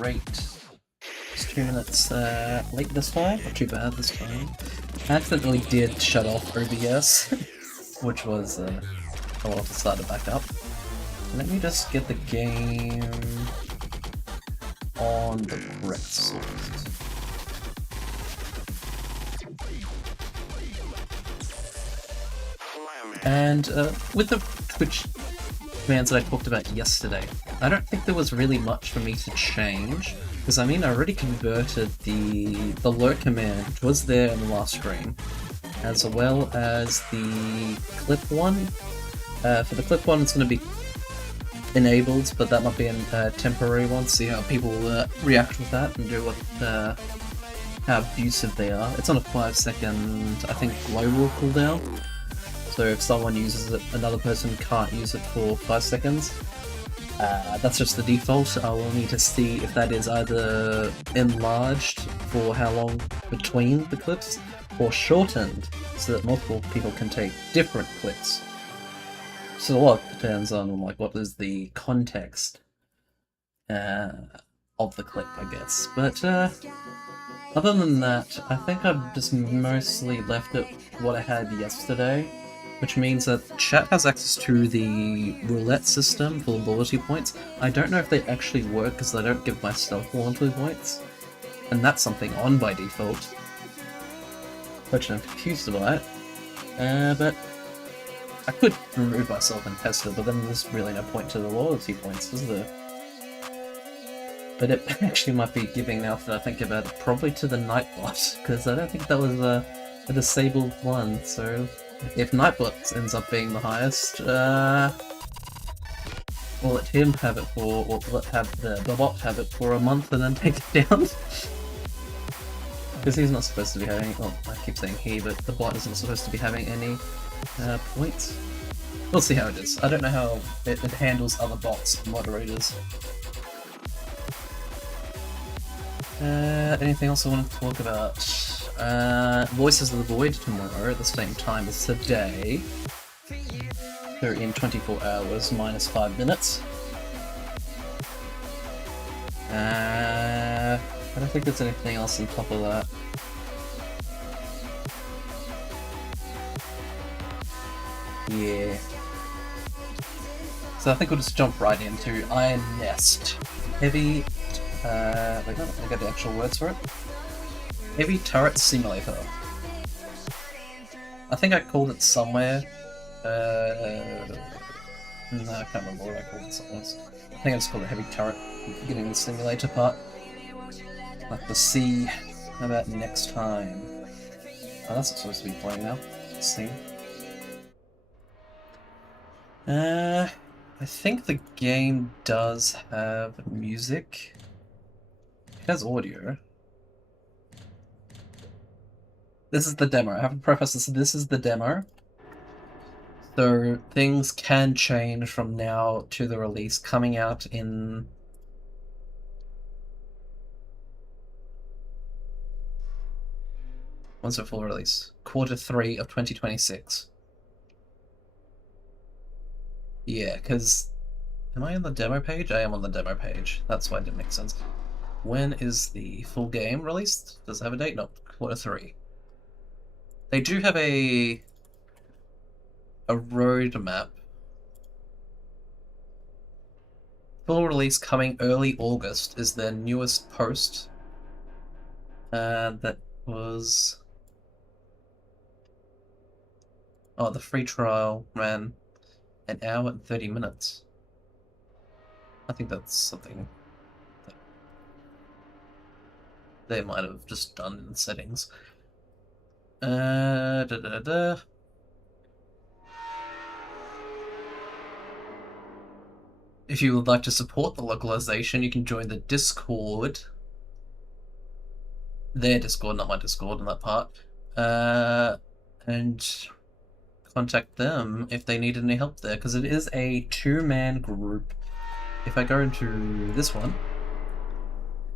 great. Just 2 minutes late this time, not too bad this time. I accidentally did shut off OBS, which was a while to start it back up. Let me just get the game on the correct source. And with the Twitch commands that I talked about yesterday, I don't think there was really much for me to change, because I mean I already converted the lurk command, which was there in the last stream, as well as the clip one. For the clip one it's going to be enabled, but that might be a temporary one, see how people react with that and do what how abusive they are. It's on a 5-second, I think, global cooldown. So if someone uses it, another person can't use it for 5 seconds. That's just the default. I will need to see if that is either enlarged for how long between the clips, or shortened so that multiple people can take different clips. So a lot depends on like what is the context of the clip, I guess. But other than that, I think I've just mostly left it what I had yesterday, which means that chat has access to the roulette system for loyalty points. I don't know if they actually work because I don't give myself loyalty points, and that's something on by default, which I'm confused by. But I could remove myself and test it, but then there's really no point to the loyalty points, is there? But it actually might be giving, now that I think about it, probably to the Nightbot, because I don't think that was a disabled one, so if Nightbot ends up being the highest, we'll let him have it for, or let the bot have it for a month and then take it down. Because he's not supposed to be having, well, I keep saying he, but the bot isn't supposed to be having any points. We'll see how it is. I don't know how it handles other bots and moderators. Anything else I want to talk about? Voices of the Void tomorrow at the same time as today. They're in 24 hours minus 5 minutes. I don't think there's anything else on top of that. Yeah. So I think we'll just jump right into Iron Nest. Heavy... wait, no, I got the actual words for it. Heavy Turret Simulator. I think I called it somewhere. No, I can't remember what I called it somewhere. I think I just called it Heavy Turret, getting the simulator part. Like the sea. How about next time? Oh, that's not supposed to be playing now. See. I think the game does have music. It has audio. This is the demo. I have to preface this is the demo. So things can change from now to the release, coming out in... When's the full release? Q3 of 2026. Yeah, because... Am I on the demo page? I am on the demo page. That's why it didn't make sense. When is the full game released? Does it have a date? No, Q3. They do have a roadmap. Full release coming early August is their newest post. That was... Oh, the free trial ran an hour and 30 minutes. I think that's something that they might have just done in the settings. If you would like to support the localization, you can join the Discord. Their Discord, not my Discord in that part. And contact them if they need any help there, because it is a 2-man group. If I go into this one,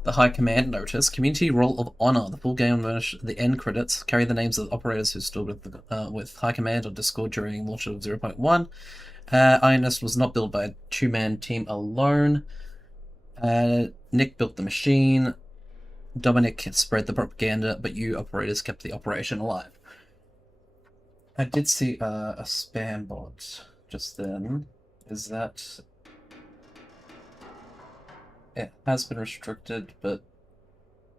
the High Command Notice, Community Roll of Honor, the full game version, the end credits, carry the names of the operators who stood with High Command on Discord during launch of 0.1. Iron Nest was not built by a 2-man team alone. Nick built the machine. Dominic spread the propaganda, but you operators kept the operation alive. I did see a spam bot just then. Is that... It has been restricted, but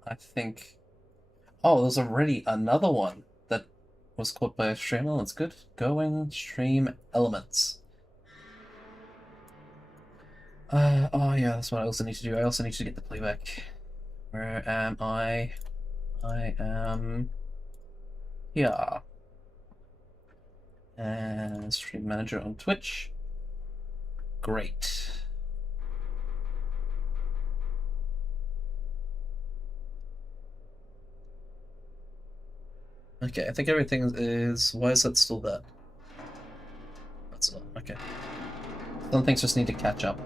I think... Oh, there's already another one that was caught by a streamer. That's good. Going stream elements. Oh yeah, that's what I also need to do. I also need to get the playback. Where am I? I am here. And stream manager on Twitch. Great. Okay, I think everything is... Why is that still there? That's not... Okay. Some things just need to catch up.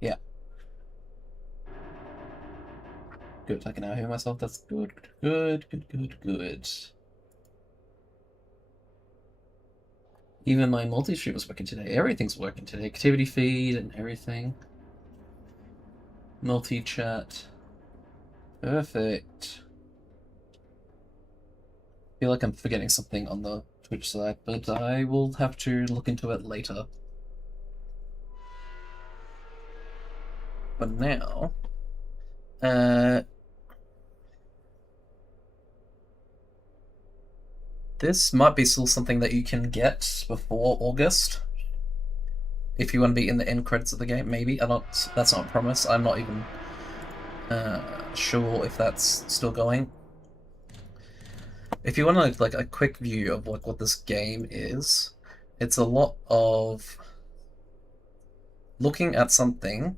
Yeah. Good, I can now hear myself. That's good, good, good, good, good. Even my multi-stream was working today. Everything's working today. Activity feed and everything. Multi-chat. Perfect. I feel like I'm forgetting something on the Twitch side, but I will have to look into it later. But now... this might be still something that you can get before August. If you want to be in the end credits of the game, maybe. That's not a promise. I'm not even sure if that's still going. If you want like a quick view of what this game is, it's a lot of looking at something,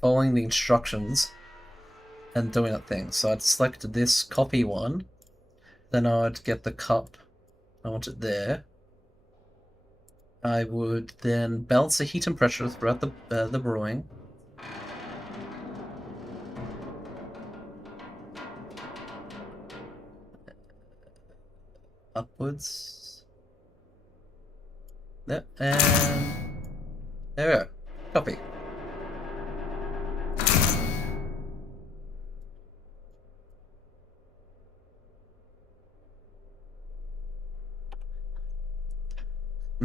following the instructions, and doing that thing. So I'd select this copy one, then I'd get the cup. I want it there. I would then balance the heat and pressure throughout the brewing. Upwards. Yep, and there we go. Copy. I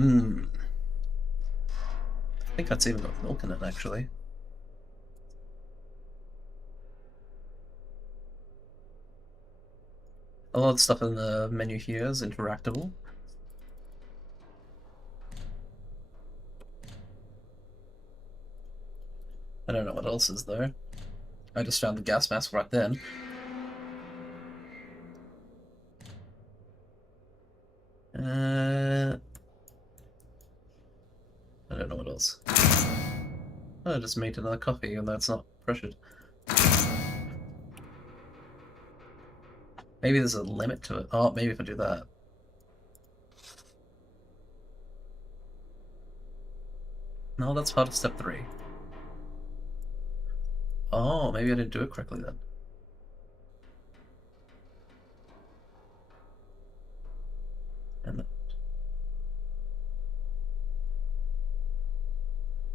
think that's even got milk in it, actually. A lot of stuff in the menu here is interactable. I don't know what else is, though. I just found the gas mask right then. I don't know what else. Oh, I just made another coffee, and that's not pressured. Maybe there's a limit to it. Oh, maybe if I do that. No, that's part of step 3. Oh, maybe I didn't do it correctly then. And that.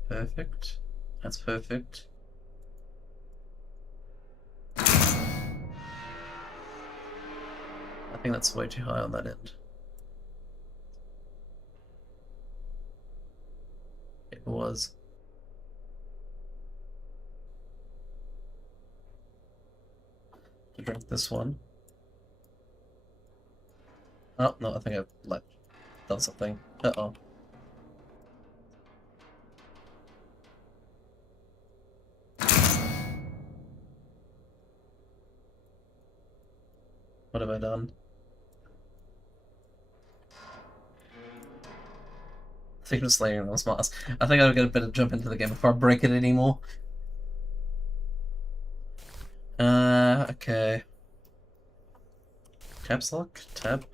Perfect. That's perfect. I think that's way too high on that end. It was. To drink this one. Oh, no, I think I've done something. Uh-oh. What have I done? I think I'm just laying on smarts. I think I'll get a bit of jump into the game before I break it anymore. Okay. Caps lock? Tab?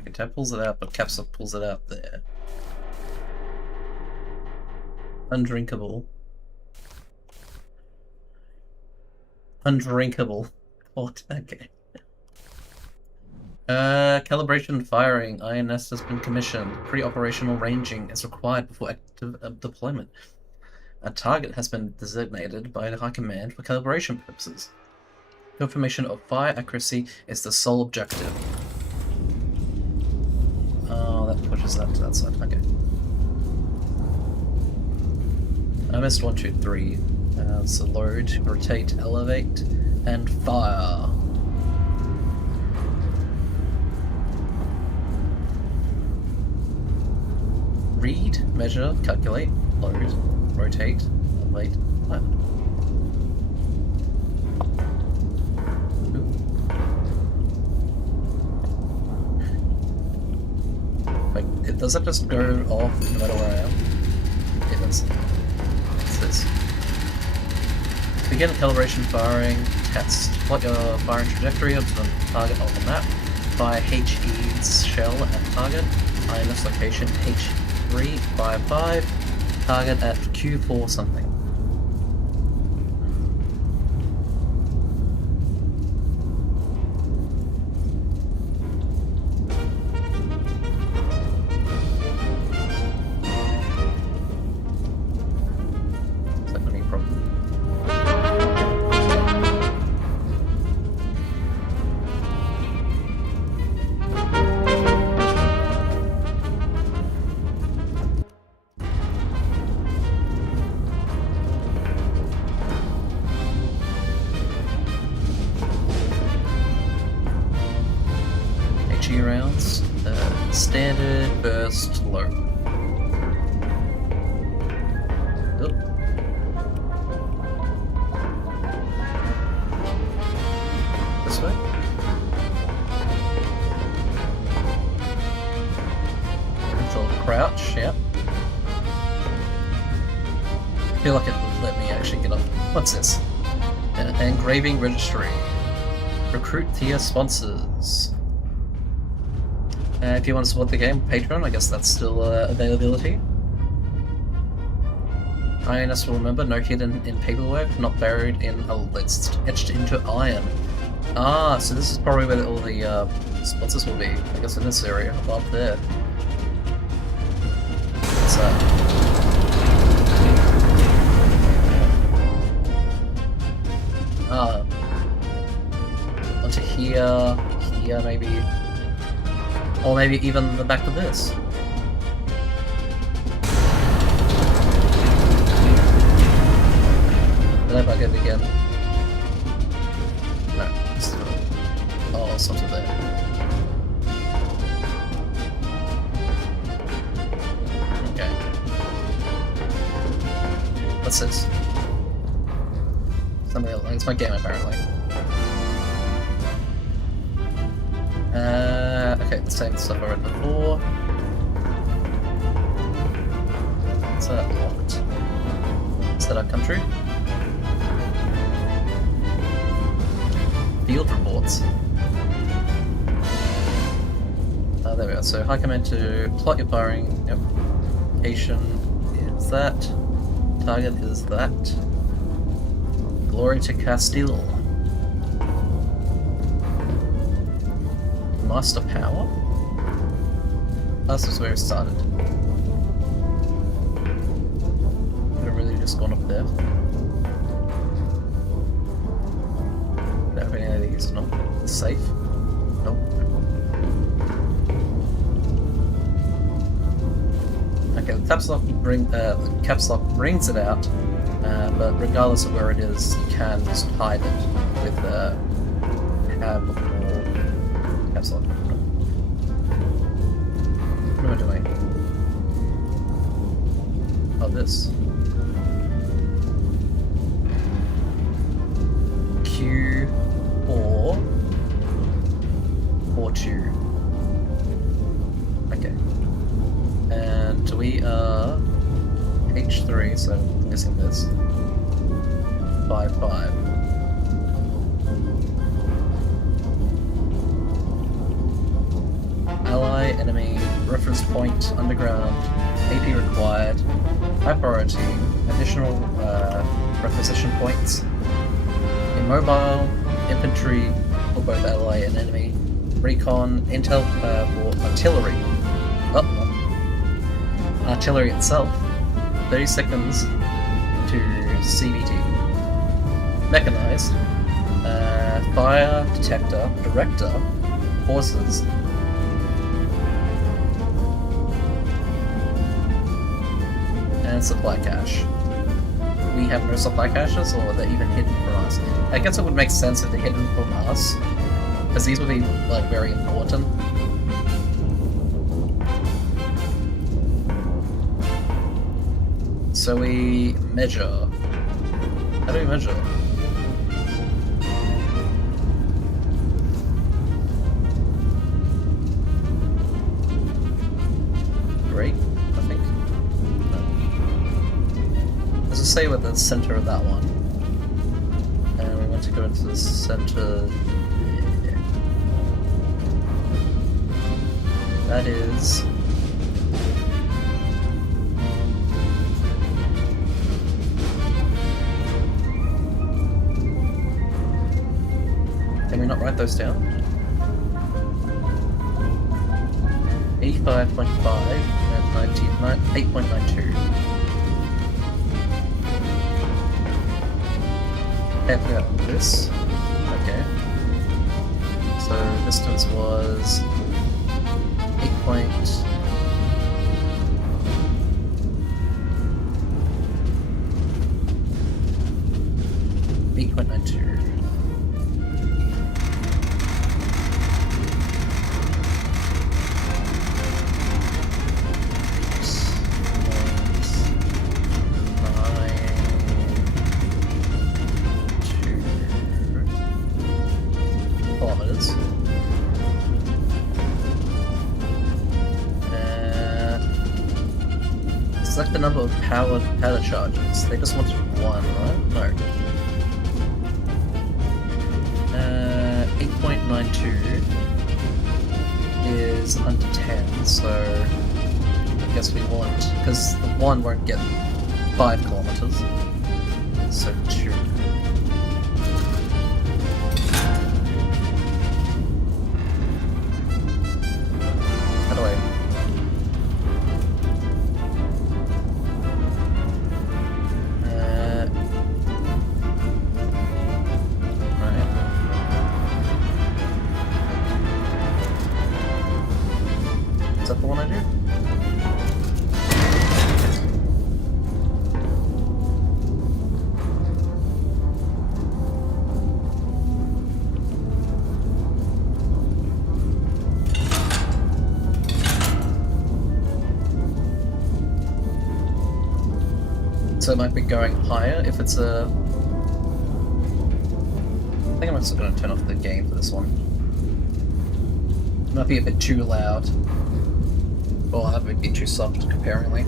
Okay, tab pulls it out, but caps lock pulls it out there. Undrinkable. Undrinkable. What? Okay. Calibration firing. INS has been commissioned. Pre-operational ranging is required before active deployment. A target has been designated by the High Command for calibration purposes. Confirmation of fire accuracy is the sole objective. Oh, that pushes that to that side. Okay. I missed 1, 2, 3. So load, rotate, elevate, and fire. Read, measure, calculate, load, rotate, elevate, fire. Like, does it just go off no matter where I am? It does. What's this? Begin calibration firing test. Plot your firing trajectory onto the target on the map. Fire HE's shell at target. INS location H355. Target at Q4 something. Rounds, standard, burst, low. Oop. This way? Control crouch, yep. I feel like it would let me actually get up. What's this? Engraving registry. Recruit tier sponsors. If you want to support the game, Patreon, I guess that's still availability. INS will remember, no hidden in paperwork, not buried in a list, etched into iron. Ah, so this is probably where all the sponsors will be. I guess in this area, above there. What's that? Ah. Onto here, here maybe. Or maybe even the back of this. Did I bug it again? No, it's not. Oh, it's onto there. Okay. What's this? Something else. It's my game apparently. Okay, the same stuff I read before. What's that locked? Is that our country? Field reports. There we are. So High Command to plot your firing. Yep. Location is that. Target is that. Glory to Castile. Master power? This is where it started. Could have really just gone up there. Don't have any of these, not safe. Nope. Okay, the caps lock brings it out, but regardless of where it is, you can just hide it with tab or caps lock. What am I doing? Oh, this. Q4 4-2. Okay. And we are H3, so I'm guessing this. 5-5. Ally, enemy, reference point, underground, AP required, high priority, additional requisition points, immobile, infantry for both ally and enemy, recon, intel for artillery. Artillery itself. 30 seconds to CVT. Mechanized. Fire, detector, director, horses. And supply cache. We have no supply caches, or they're even hidden from us. I guess it would make sense if they're hidden from us, because these would be like very important. So we measure. How do we measure? Great, I think. Let's just say we're the center of that one. And we want to go into the center. That is. Can we not write those down? 85.5 and 8.92. And we got this. Okay. So distance was 8.92. Kilometers. Select the number of powder charges. They just wanted one, right? No. 8.92 is under 10, so I guess we want, because the one won't get 5 kilometers, so 2. How do I? Is that the one I do? So it might be going higher if it's a... I think I'm just going to turn off the game for this one. It might be a bit too loud. Or that would be too soft, comparingly.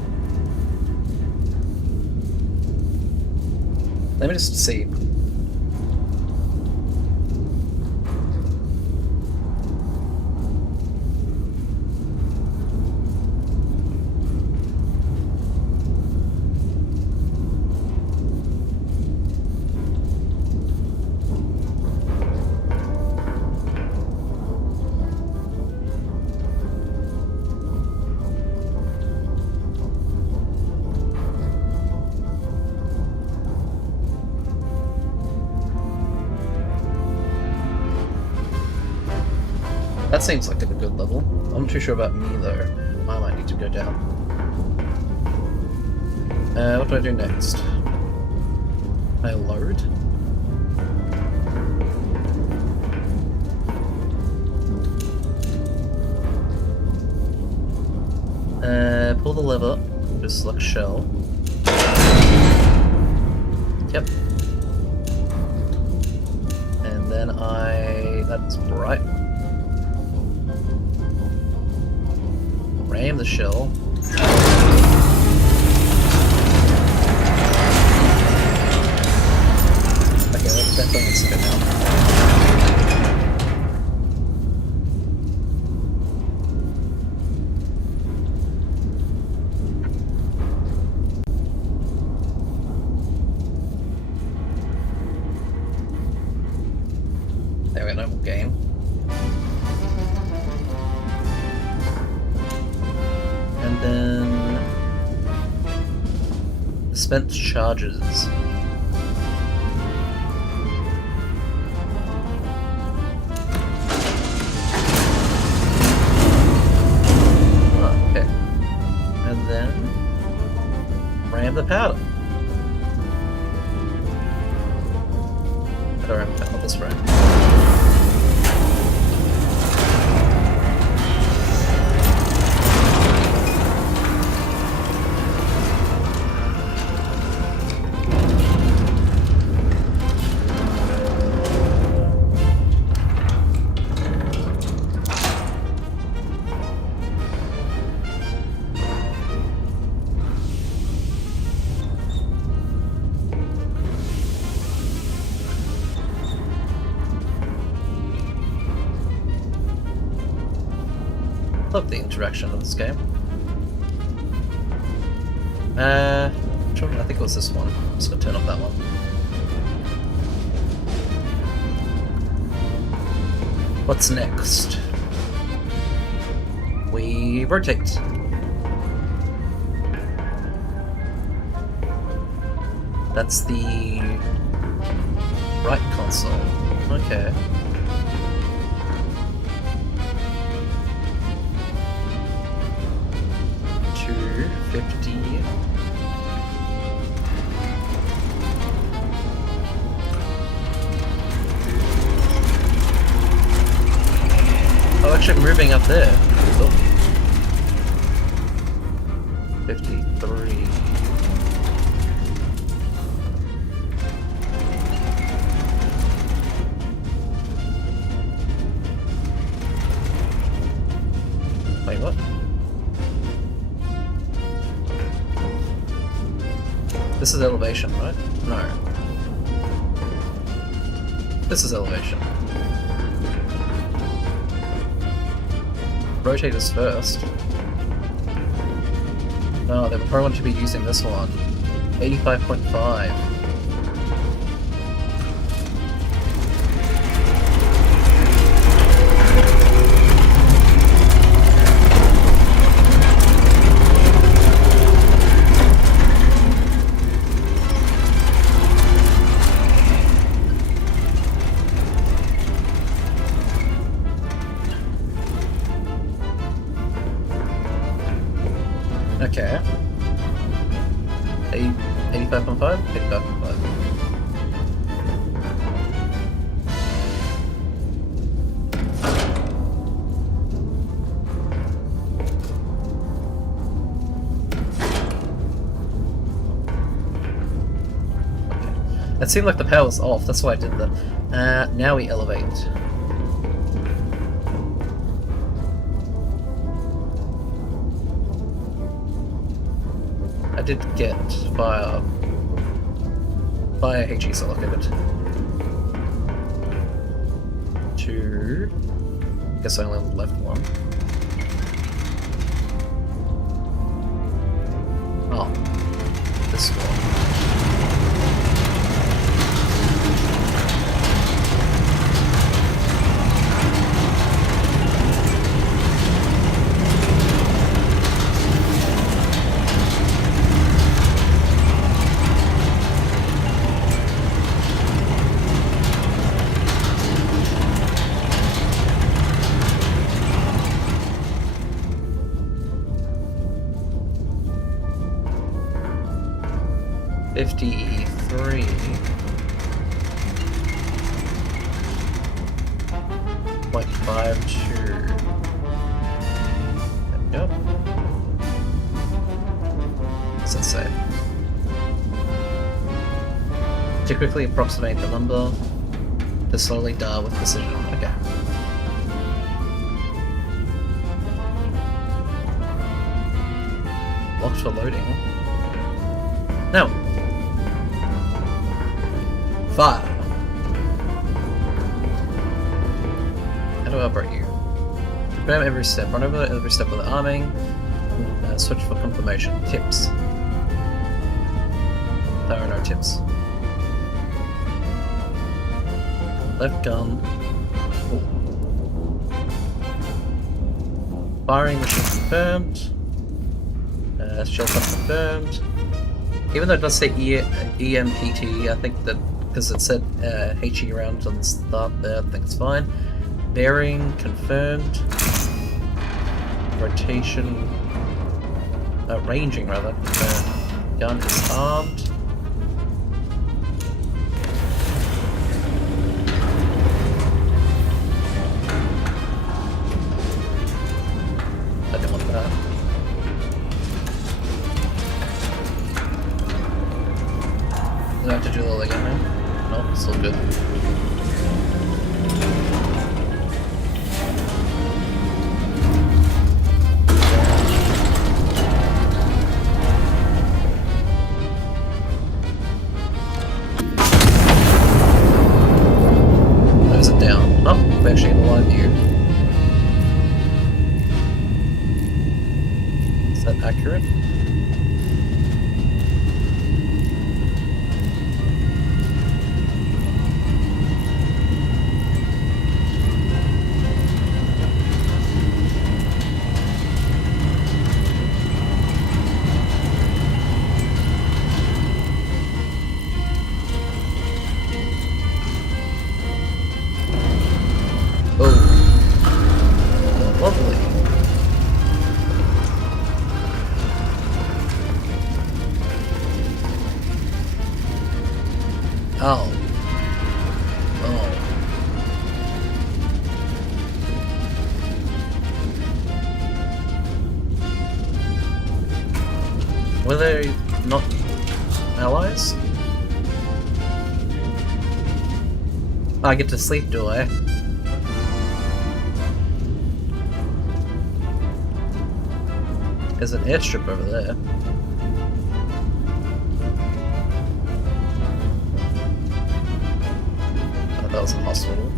Let me just see. That seems like a good level. I'm not too sure about me though. I might need to go down. What do I do next? I load? Pull the lever, just select shell. Yep. And then that's bright. Ram the shell. Okay, that's definitely a spin now. There we go, no more game. Spent charges. Oh, okay. And then ram the powder. I don't ram the powder this way. Love the interaction of this game. I think it was this one. I'm just gonna turn off that one. What's next? We rotate. That's the right console. Okay. 250. Oh, actually moving up there. Oh. 53. Wait, what? This is elevation, right? No. This is elevation. Rotate is first. No, they would probably want to be using this one. 85.5. Okay. 85.5? 85.5. Okay. It seemed like the power was off, that's why I did that. Now we elevate. I did get fire HE selected. Two. Guess I only left one. Oh, this one. $53. Like 5.2. Yep. What's that say? To quickly approximate the number, to slowly dial with precision. Okay. Locked for loading. No. Fire. How do I operate you? Confirm every step. Run over every step of the arming. Switch for confirmation. Tips. There are no tips. Left gun. Ooh. Firing machine confirmed. Shell cut confirmed. Even though it does say EMPT, I think that because it said HE around on the start there, I think it's fine. Bearing confirmed. Rotation. Ranging rather. Gun is armed. I don't want that. Do I have to do it all again now? No, it's all good. Those are down. Oh, I'm actually in the live view. Is that accurate? Oh. Oh. Were they not allies? I get to sleep, do I? There's an airstrip over there. That was a hospital.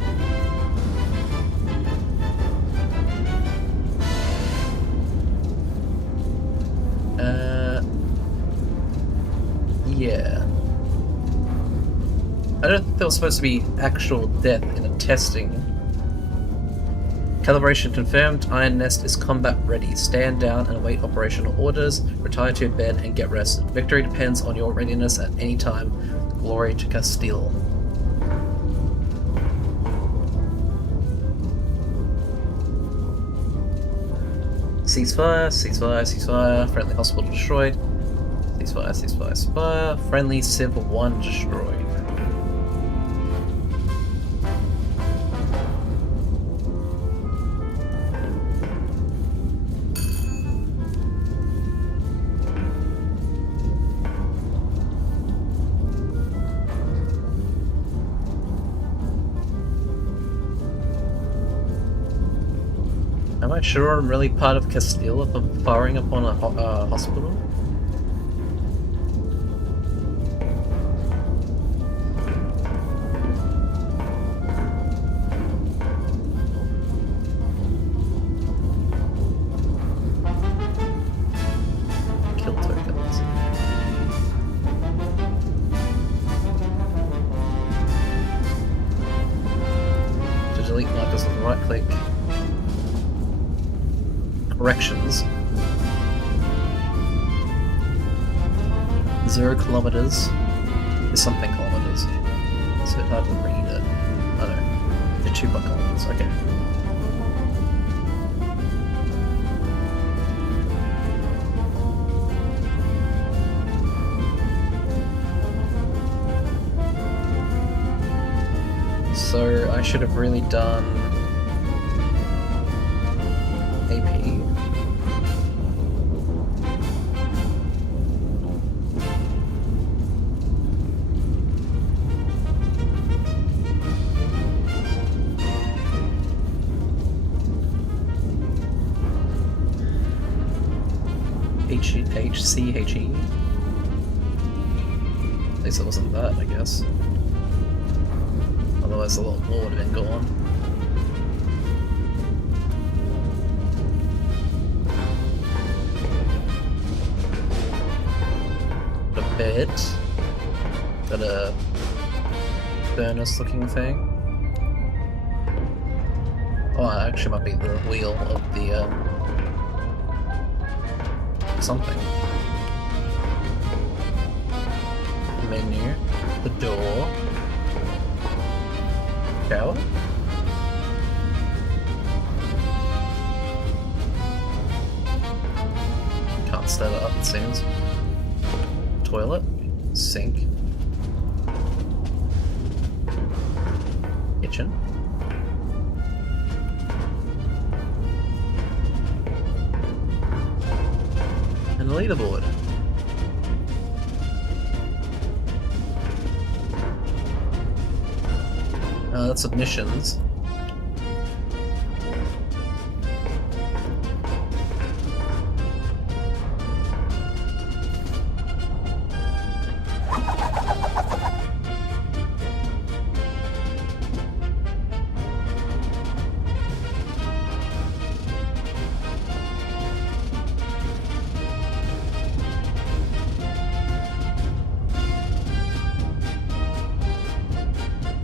Yeah. I don't think there was supposed to be actual death in a testing. Calibration confirmed. Iron Nest is combat ready. Stand down and await operational orders. Retire to your bed and get rested. Victory depends on your readiness at any time. Glory to Castile. Ceasefire, ceasefire, ceasefire. Friendly hospital destroyed. Ceasefire, ceasefire, ceasefire. Friendly Civ 1 destroyed. Am I sure I'm really part of Castile if I'm firing upon a hospital? Kill tokens. To delete markers with right click. Corrections. 0 kilometers is something kilometers. It's a bit hard to read it. I don't know. 2 kilometers, okay. So I should have really done AP. HCHE. At least it wasn't that, I guess. Otherwise a lot more would have been gone. A bed. Got a furnace looking thing. Oh, it actually might be the wheel of the something. menu, the door, shower? Can't start it up, it seems. Toilet, sink, kitchen. And a leaderboard. That's submissions.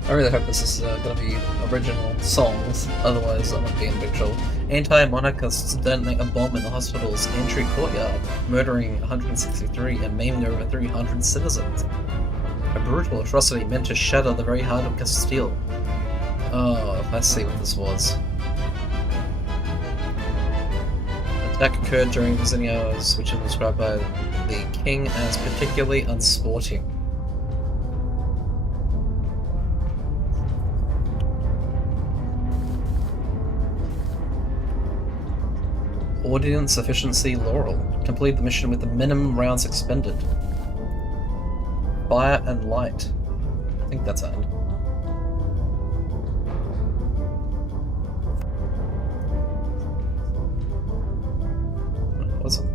I really hope this is going to be original songs, otherwise I'm going to be in big trouble. Anti-monarchists detonate a bomb in the hospital's entry courtyard, murdering 163 and maiming over 300 citizens. A brutal atrocity meant to shatter the very heart of Castile. Oh, let's see what this was. Attack occurred during visiting hours, which is described by the king as particularly unsporting. Audience efficiency Laurel. Complete the mission with the minimum rounds expended. Fire and light. I think that's earned. What's it?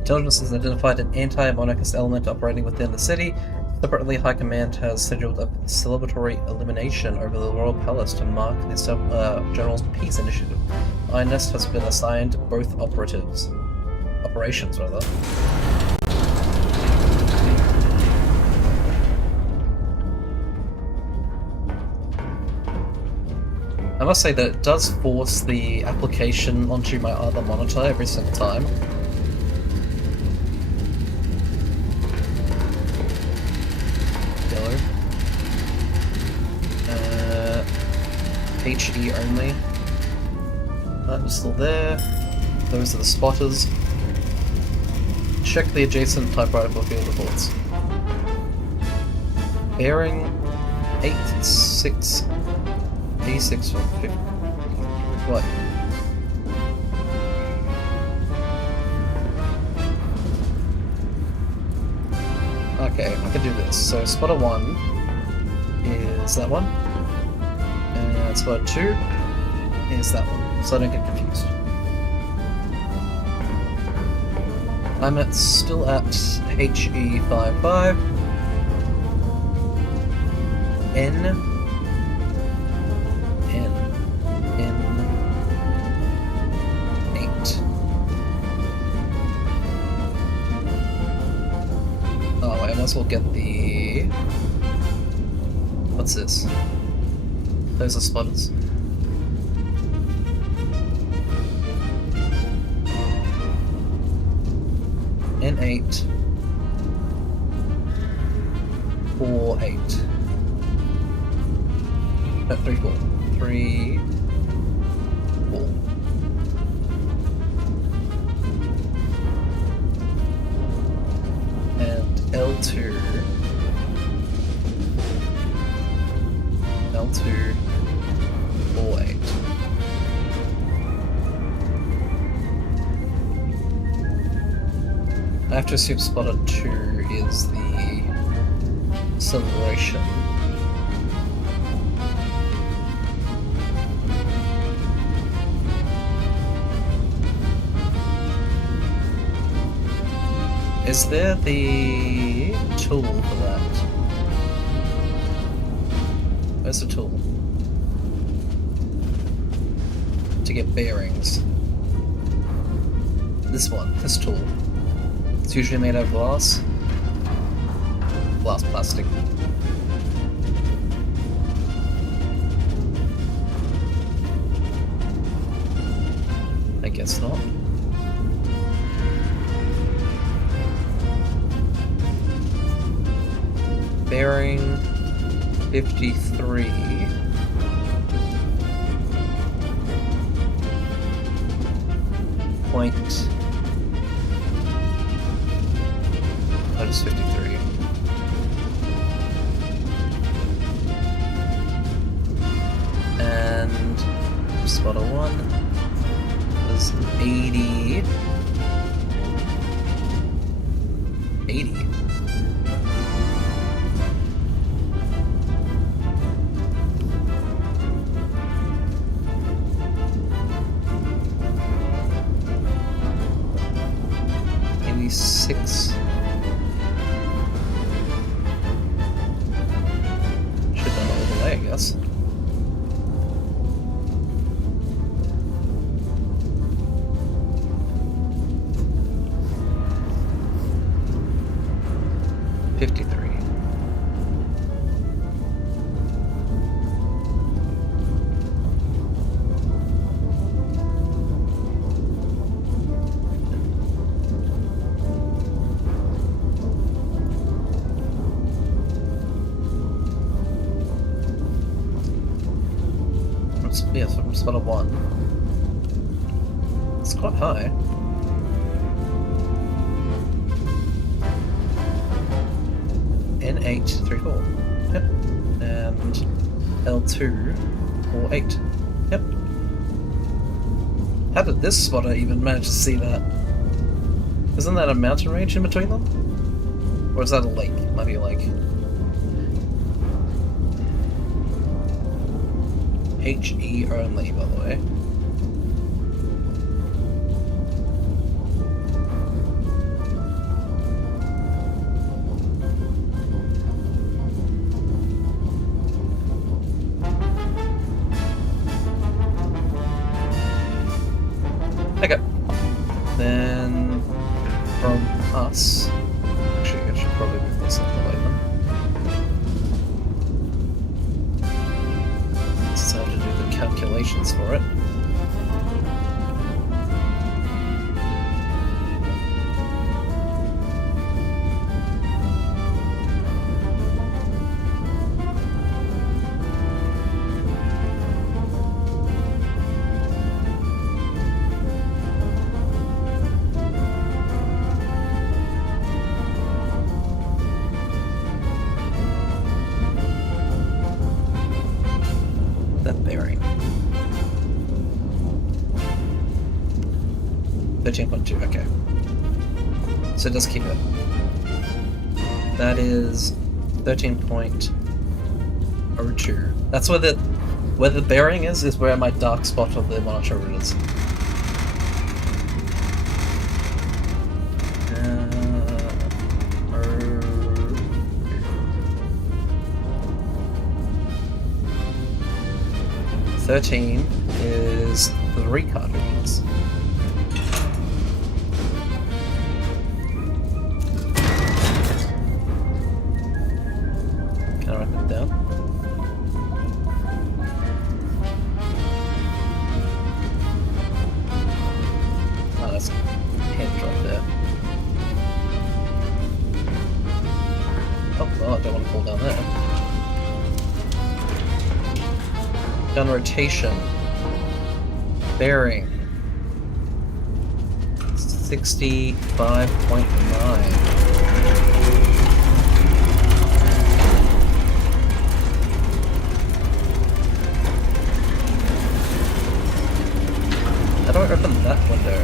Intelligence has identified an anti-monarchist element operating within the city. Separately, High Command has scheduled a celebratory elimination over the Royal Palace to mark the General's Peace Initiative. INEST has been assigned both operations. I must say that it does force the application onto my other monitor every single time. Yellow. HE only. That was still there. Those are the spotters. Check the adjacent typewriter for field reports. Bearing 86 A6 from 50. What? Okay, I can do this. So spotter 1 is that one. And spotter 2 is that one. So I don't get confused. I'm still at HE55. N. Oh, I might as well get the... What's this? Those are spotters. N8 4-8. No, 3-4. 3-4. And L2 4-8. I have to assume spotter 2 is the celebration. Is there the tool for that? Where's the tool? To get bearings. This one, this tool. It's usually made out of glass. Glass plastic. I guess not. bearing 53. Point. What is 53? And spotter 1 was 80. 80. Six. Should have done all the way, I guess. $53. Yeah, from spotter 1. It's quite high. N834. Yep. And L248. Yep. How did this spotter even manage to see that? Isn't that a mountain range in between them? Or is that a lake? Might be a lake. HE only, by the way. Okay. Then from us. Actually, I should probably move this up the way then. So I have to do the calculations for it. Bearing 13.2. Okay, so it does keep it. That is 13.02. That's where the bearing is where my dark spot of the monitor is. $13 is 3 cartridges. Can I write that down? Oh, that's a hand drop there. Oh, well, I don't want to fall down there. Gun rotation. Bearing. 65.9. How do I open that window?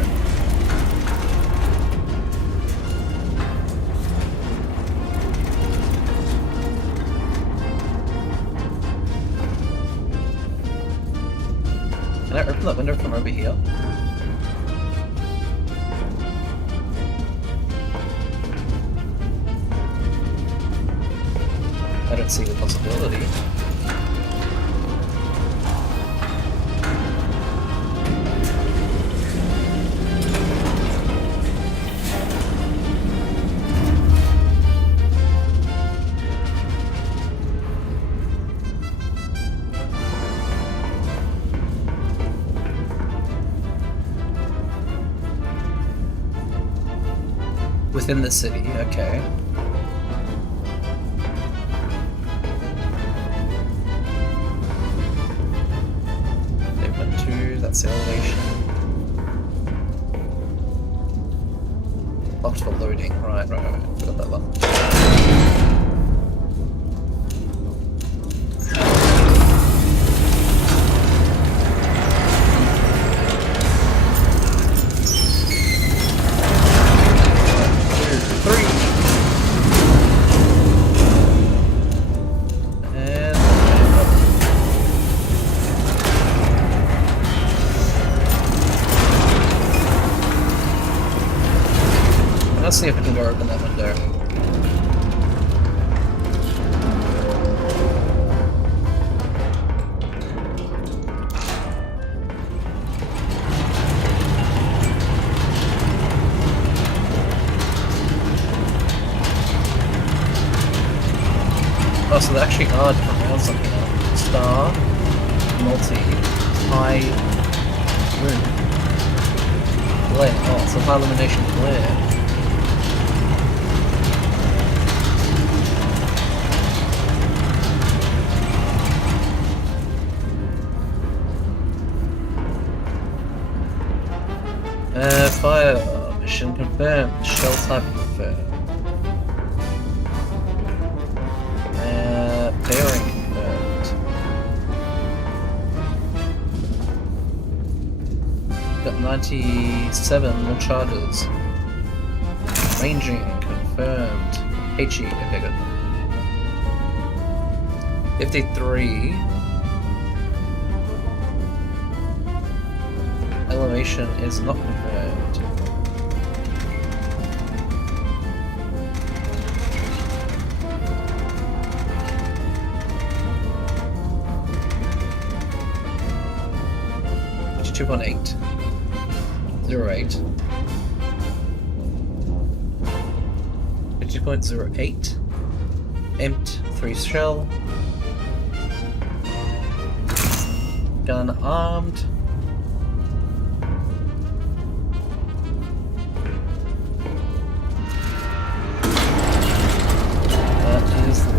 Can I open that window from over here? I don't see the possibility. Within the city, okay. that's the elevation. Locked for loading. Right. Forgot that one. Let's see if we can go open that window. Oh, so they actually are different rounds on here. Star, multi, high, room, glare. Oh, it's a high illumination glare. Fire mission confirmed. Shell type confirmed. Bearing confirmed. Got 97 more charges. Ranging confirmed. HE, okay, good. 53. Elevation is not confirmed. Which 2.8. 08. 2.08. Empt 3 shell. Gun armed.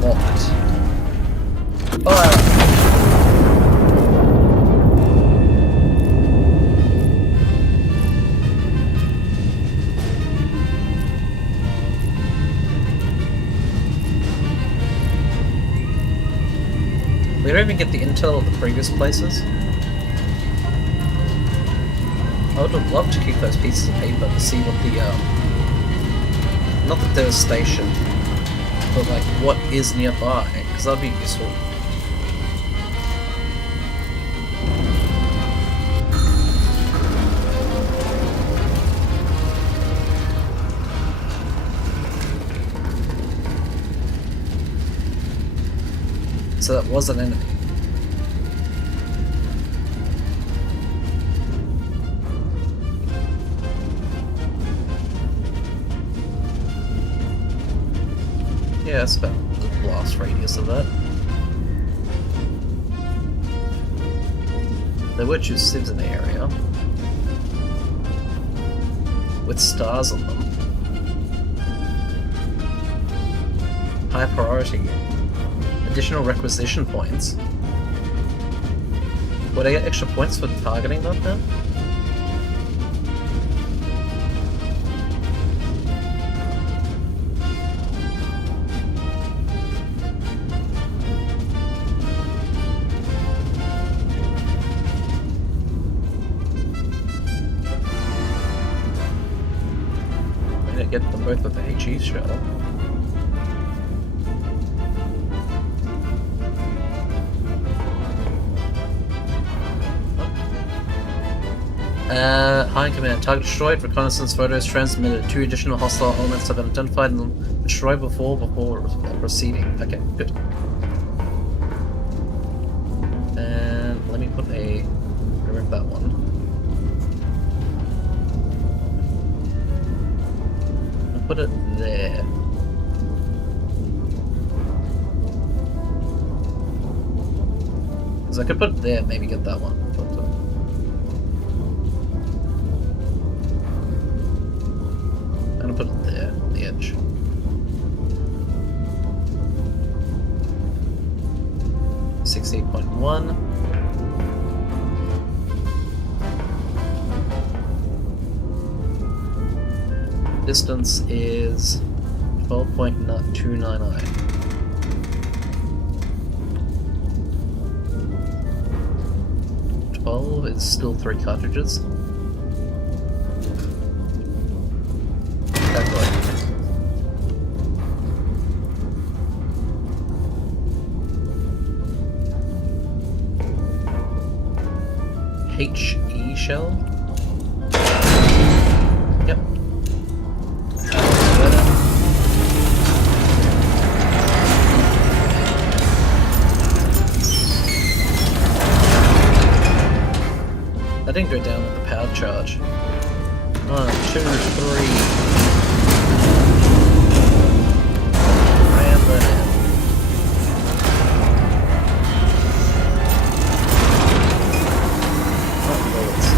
Locked. Fire! We don't even get the intel of the previous places. I would have loved to keep those pieces of paper to see what the, not that they're stationed, but like what is nearby, because that'd be useful. So that was an enemy. Yeah, that's about the blast radius of that. There were two sieves in the area with stars on them. High priority. Additional requisition points. Would I get extra points for targeting that then? I'm gonna get them both with the HE shell. High command. Target destroyed. Reconnaissance photos transmitted. 2 additional hostile elements have been identified and destroyed before proceeding. Okay, good. And let me put remove that one. I'll put it there. Because I could put it there, maybe get that one. I'm gonna put it there, on the edge. $68.1. Distance is 12.299. Is still 3 cartridges. Calculate. HE shell? Yep. That didn't go down with the power charge. 1, 2, 3. Ram that in. Oh, bullets.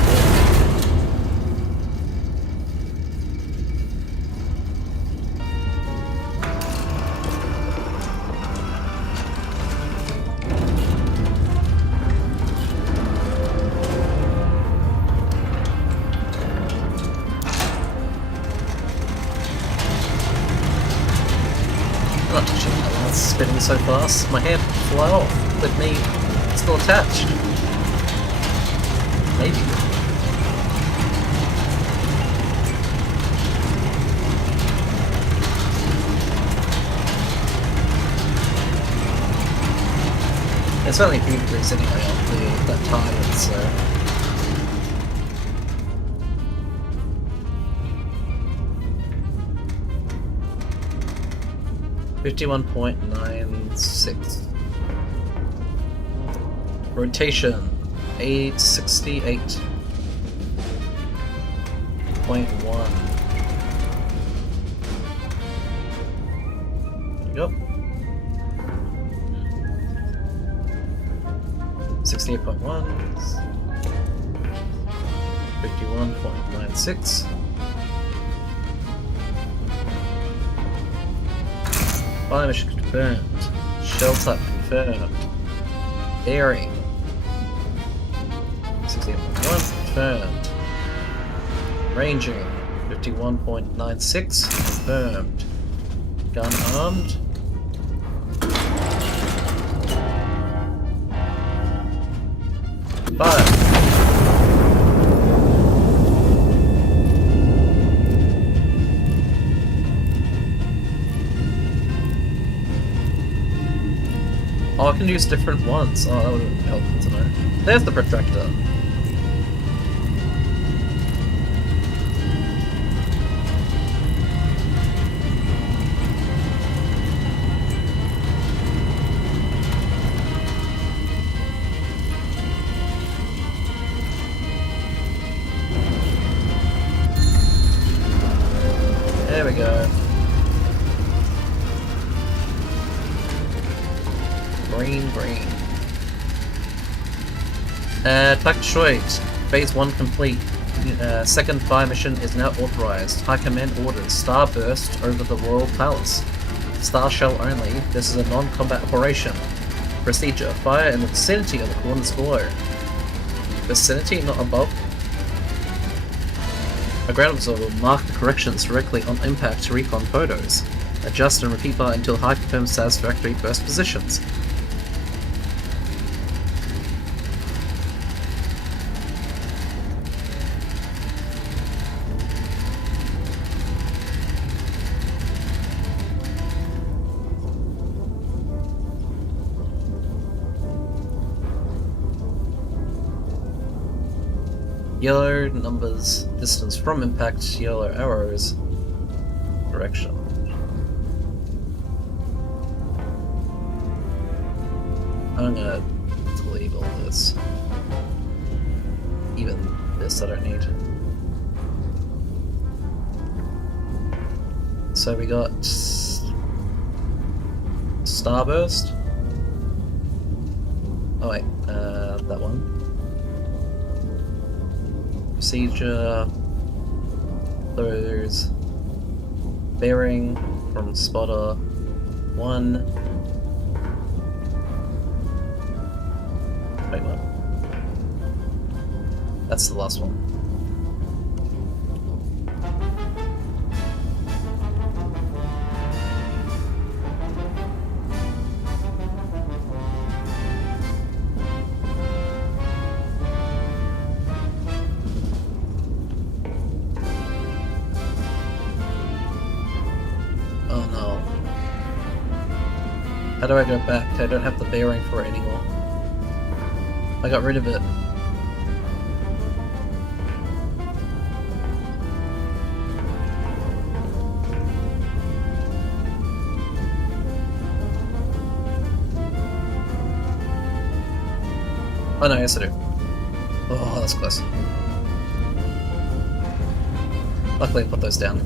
'm not touching that one, it's spinning so fast. My hand will fly off with me still attached. Maybe. It's only a few degrees anyway on that tile, so... 51.96. Rotation 868.1. There we go. 68.1. 51.96. Fire mission confirmed. Shell type confirmed. Bearing 68.1 confirmed. Ranging 51.96 confirmed. Gun armed. Fire. Oh, I can use different ones. Oh, that would be helpful to know. There's the protractor. There we go. Green. Attack destroyed. Phase 1 complete. Second fire mission is now authorized. High Command orders. Starburst over the Royal Palace. Star Shell only. This is a non-combat operation. Procedure. Fire in the vicinity of the coordinates below. Vicinity, not above. A ground observer will mark the corrections directly on impact to recon photos. Adjust and repeat fire until high confirms satisfactory burst positions. Yellow numbers, distance from impact, yellow arrows, direction. I'm gonna delete all this. Even this I don't need. So we got Starburst. Oh wait, that one. Procedure, those bearing from spotter 1. Wait, what? That's the last one. How do I go back? I don't have the bearing for it anymore. I got rid of it. Oh no, yes I do. Oh, that's close. Luckily I put those down.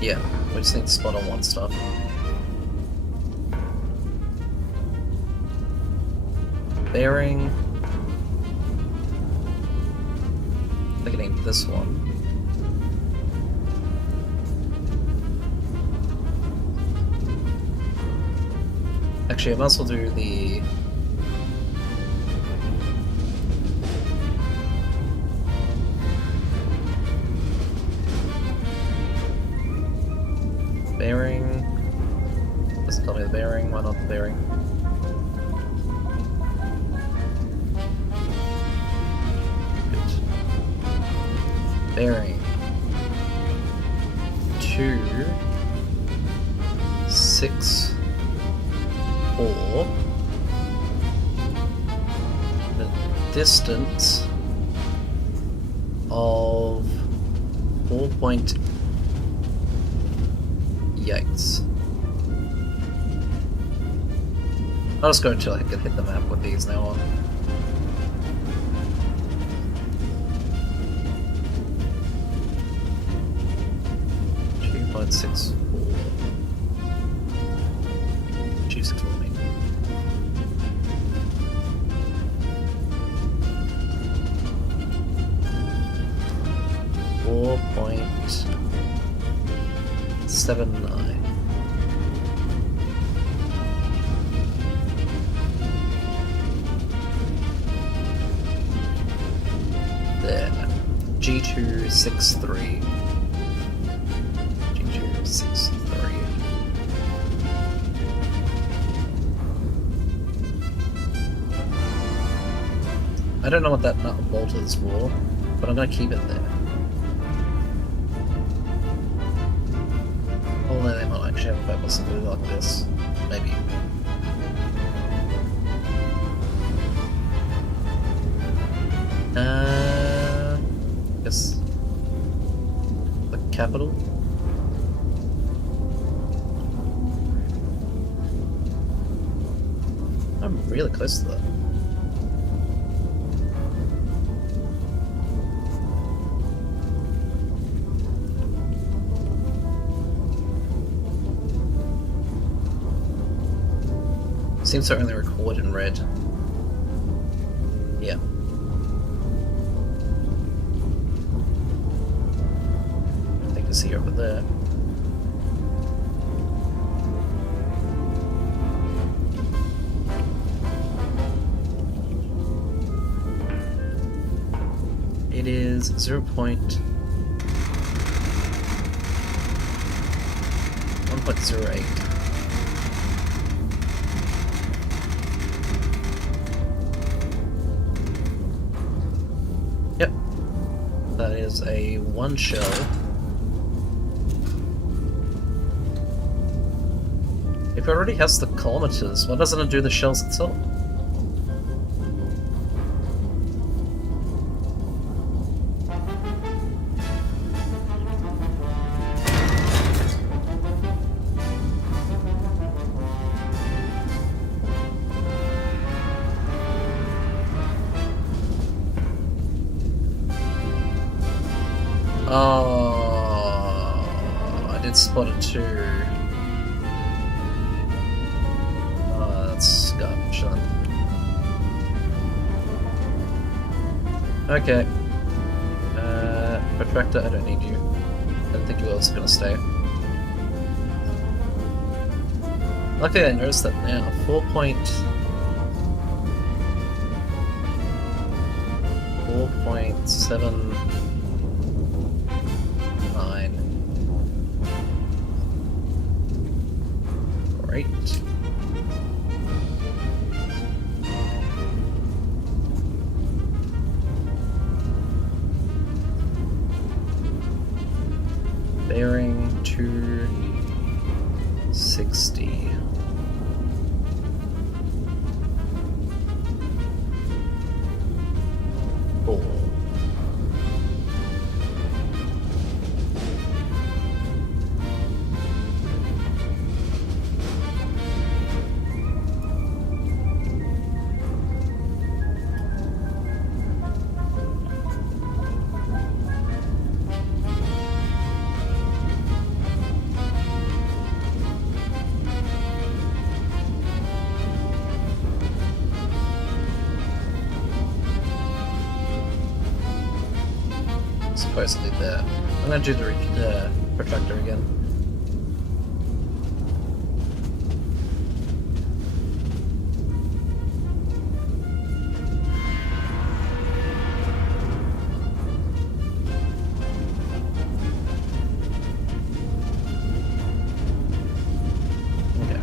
Yeah, we just need to spot on one stuff. Bearing. I think I need this one. Actually, I might as well do the... bearing. Doesn't tell me the bearing. Why not the bearing? Good. Bearing. 2, 6, 4. The distance of 4 point. Yikes. I'll just go until I can hit the map with these now on. .64. 264. 4.79. There. G263. G263. I don't know what that nut and bolt is for, but I'm gonna keep it there. Although they might actually have a purpose to do it like this. Maybe. Guess the capital. I'm really close to that. Seems to only record in red. Yeah. I think I see over there. It is 1.08. Yep. That is a 1 shell. If it already has the kilometers, why doesn't it do the shells itself? Oh, I did spot it too. Oh, that's garbage then. Okay. Protractor, I don't need you. I don't think you else gonna stay. Luckily I noticed that now. 4.7. Great. Bearing 260. Supposedly there. I'm gonna do the protractor again. Okay.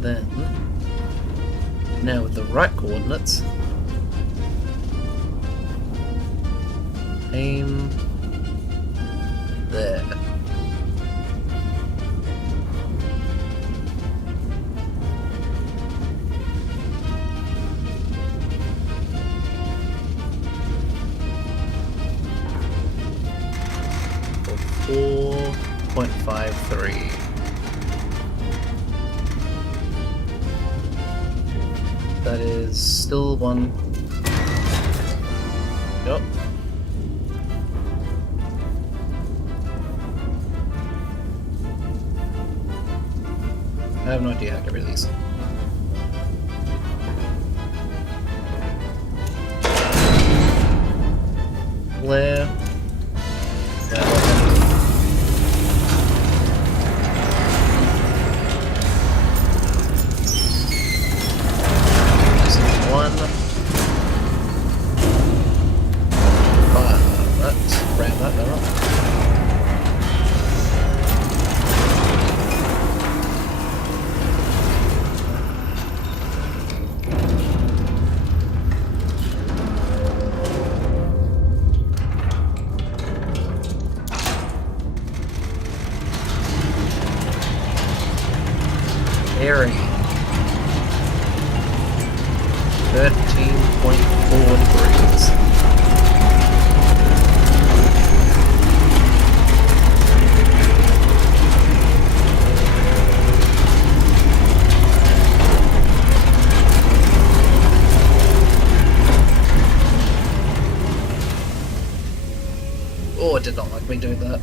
Then, now with the right coordinates, aim there. For 4.53. That is still one. Yep. I have no idea how to release it. Flare. One. Let's ram that down. Airing 13.4 degrees. Oh, I did not like me doing that.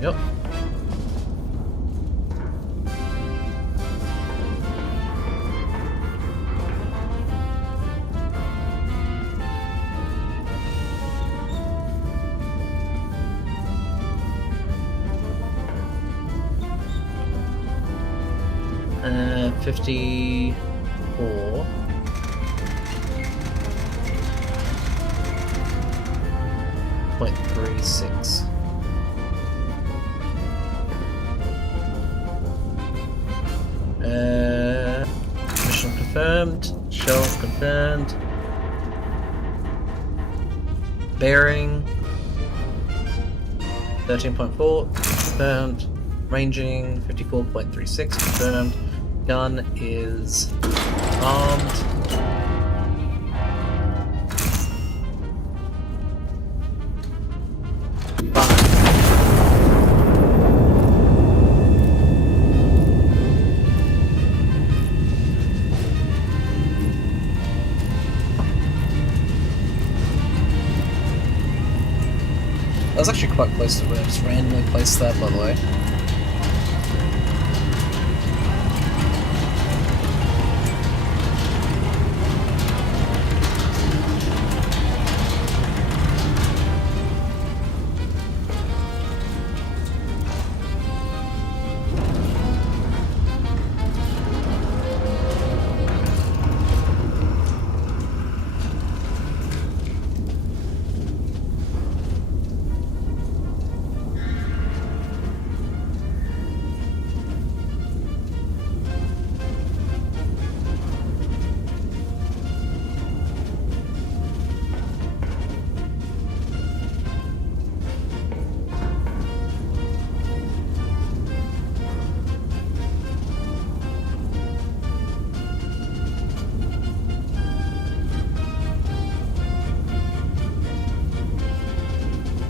Yep. Uh, 54. .36. Mission confirmed. Shell confirmed. Bearing 13.4 confirmed. Ranging 54.36 confirmed. Gun is armed. That was actually quite close to where I just randomly placed that, by the way.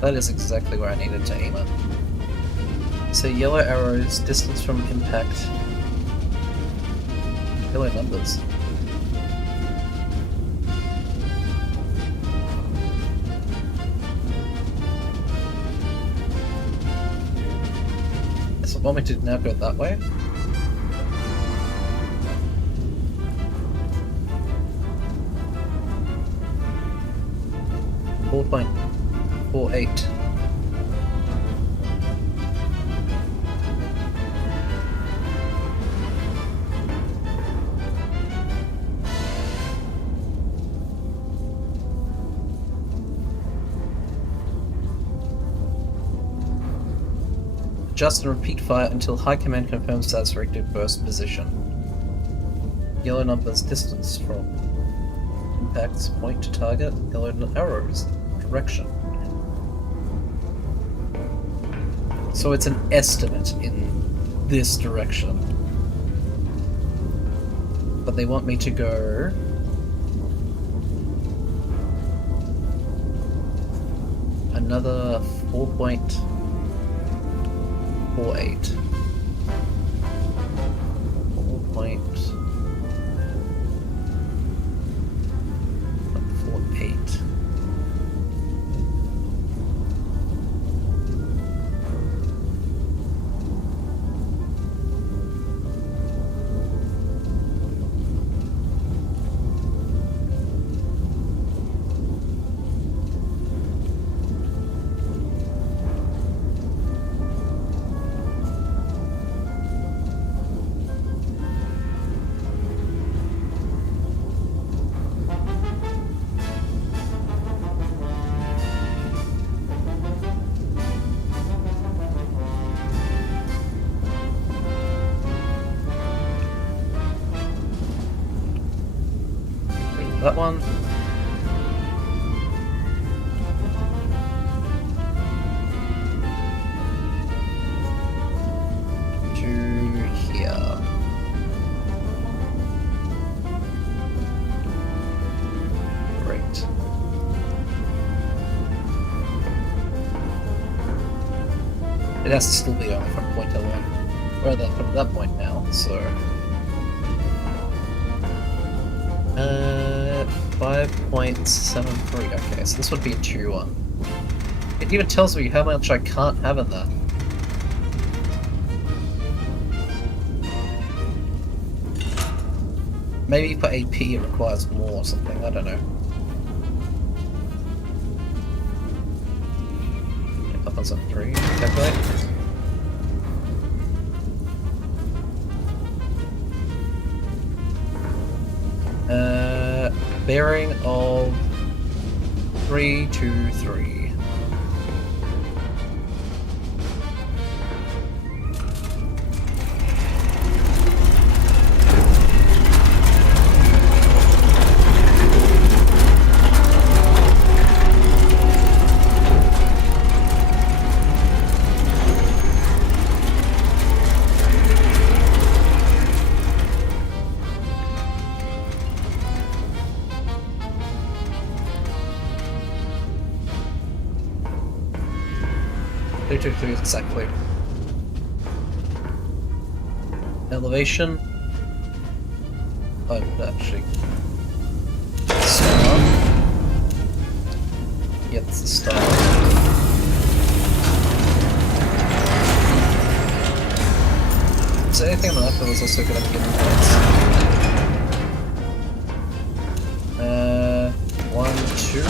That is exactly where I needed to aim it. So yellow arrows, distance from impact. Yellow numbers. So want me to now go that way? .48. Adjust and repeat fire until High Command confirms satisfactory burst position. Yellow numbers, distance from impacts, point to target. Yellow arrows, direction. So it's an estimate in this direction. But they want me to go... another 4.48. 4.48. That one. To here. Great. It has to still be only from point L1. Or then from that point now, so... 5.73. Okay, so this would be a 2-1. It even tells me how much I can't have in that. Maybe for AP it requires more or something, I don't know. Up on some 3, calculate. Bearing of 323. Exactly. Elevation. Oh, actually. Star. Yeah, that's the star. Is there anything on the left that was also good at giving points? 1, 2.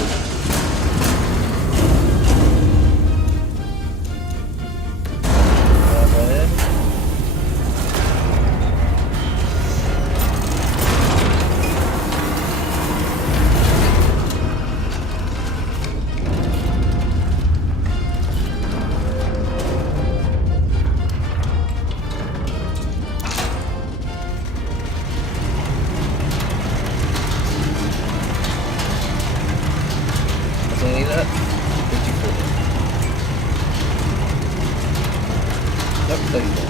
Nope, 34.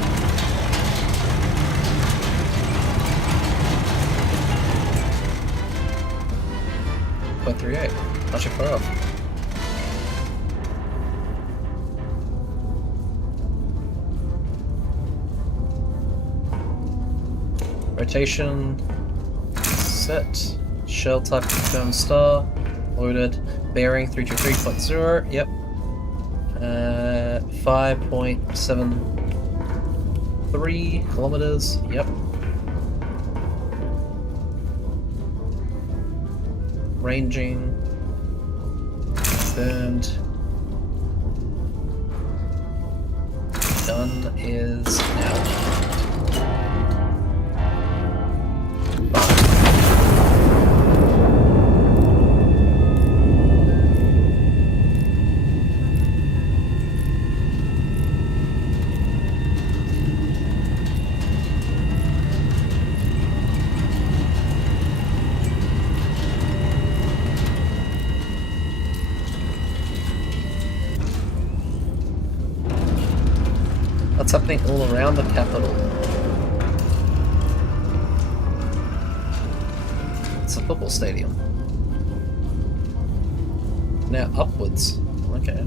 0.38. Not your far off. Rotation. Set. Shell type confirmed star. Loaded. Bearing 323.0. Yep. 5.73 kilometers. Yep. Ranging. Confirmed. Done is now. What's happening all around the capital? It's a football stadium. Now upwards. Okay.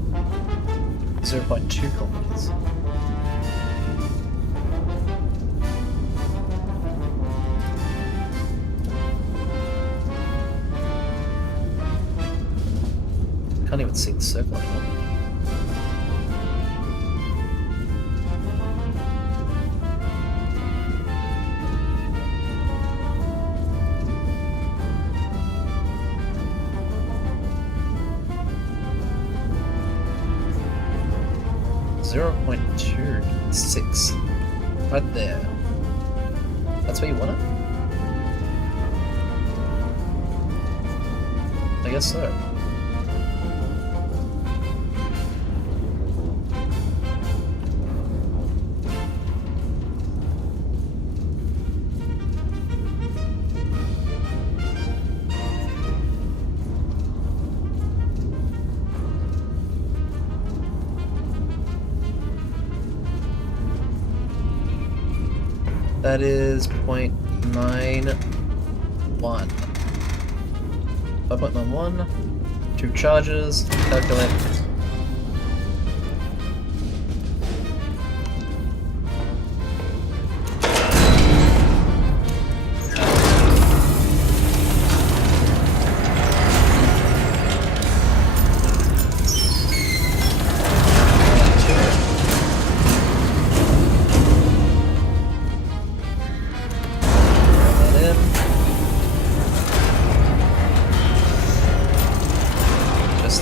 0.2 kilometers. Can't even see the circle anymore. .26. Right there. That's where you want it? I guess so. That is 0.91. 5.91. 2 charges. Calculate.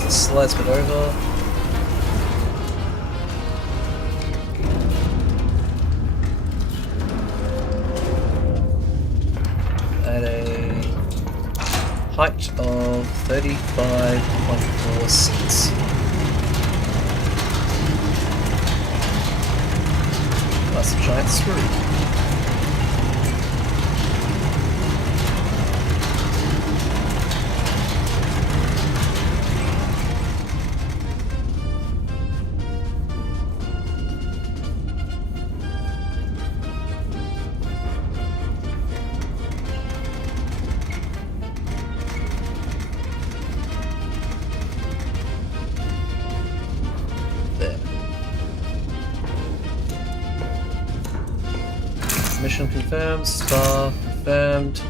Slice it over. At a height of 35.46. That's a giant screw. Mission confirmed, star confirmed,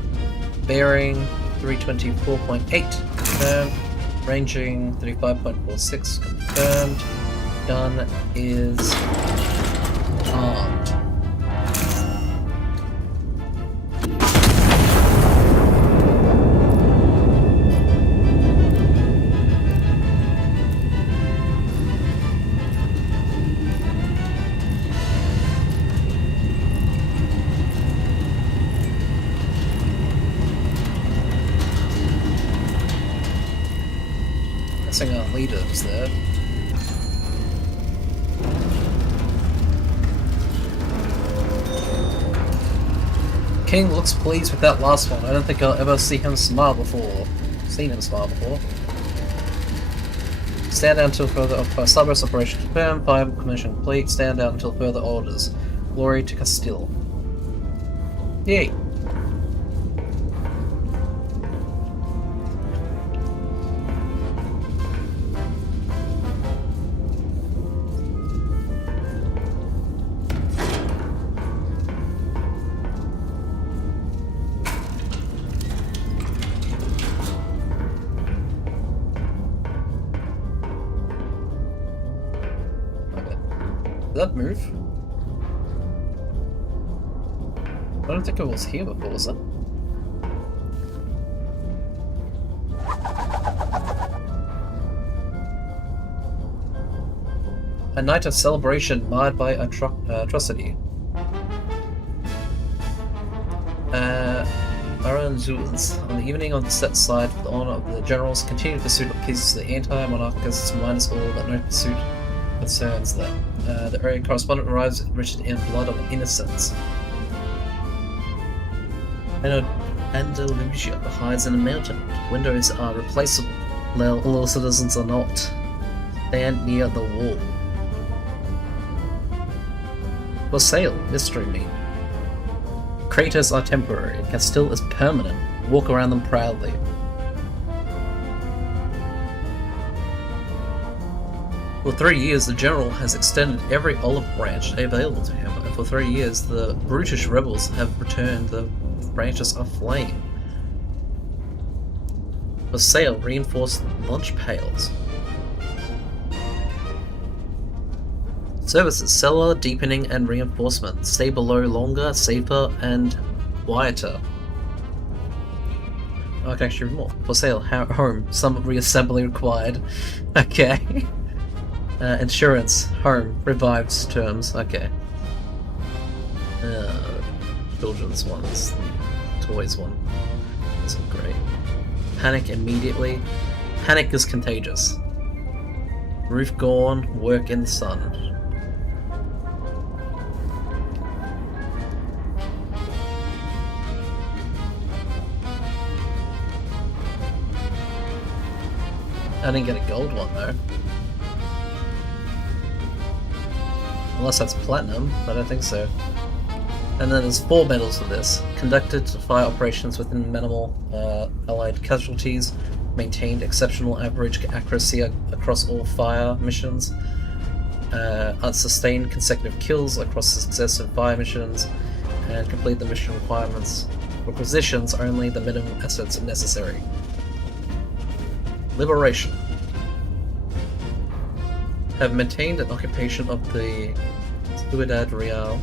bearing 324.8 confirmed, ranging 35.46 confirmed, gun is armed. Our leader was there. King looks pleased with that last one. I don't think I'll ever see him smile before. Seen him smile before. Stand down until further Starburst operation confirmed. Fire commission complete. Stand down until further orders. Glory to Castile. Yay. Did that move? I don't think it was here before, was it? A night of celebration marred by atrocity. Aranzuls, on the evening of the set side for the honor of the generals, continued pursuit of peace to the anti-monarchists remind us all that no pursuit concerns them. The area correspondent arrives enriched in blood of innocence. Andalusia hides in a mountain. Windows are replaceable. All citizens are not. Stand near the wall. For sale, mystery meat. Craters are temporary. Castile is permanent. Walk around them proudly. For 3 years, the general has extended every olive branch available to him, and for 3 years, the brutish rebels have returned the branches aflame. For sale, reinforced lunch pails. Services: cellar, deepening, and reinforcement. Stay below longer, safer, and quieter. I can actually read more. For sale, home, some reassembly required. Okay. Insurance, home, revived terms. Okay. Children's ones. Toys one. That's not great. Panic immediately. Panic is contagious. Roof gone, work in the sun. I didn't get a gold one though. Unless that's platinum, but I don't think so. And then there's 4 medals for this. Conducted fire operations within minimal allied casualties. Maintained exceptional average accuracy across all fire missions. Unsustained consecutive kills across successive fire missions. And complete the mission requirements. Requisitions only the minimum assets necessary. Liberation. Have maintained an occupation of the Ciudad Real.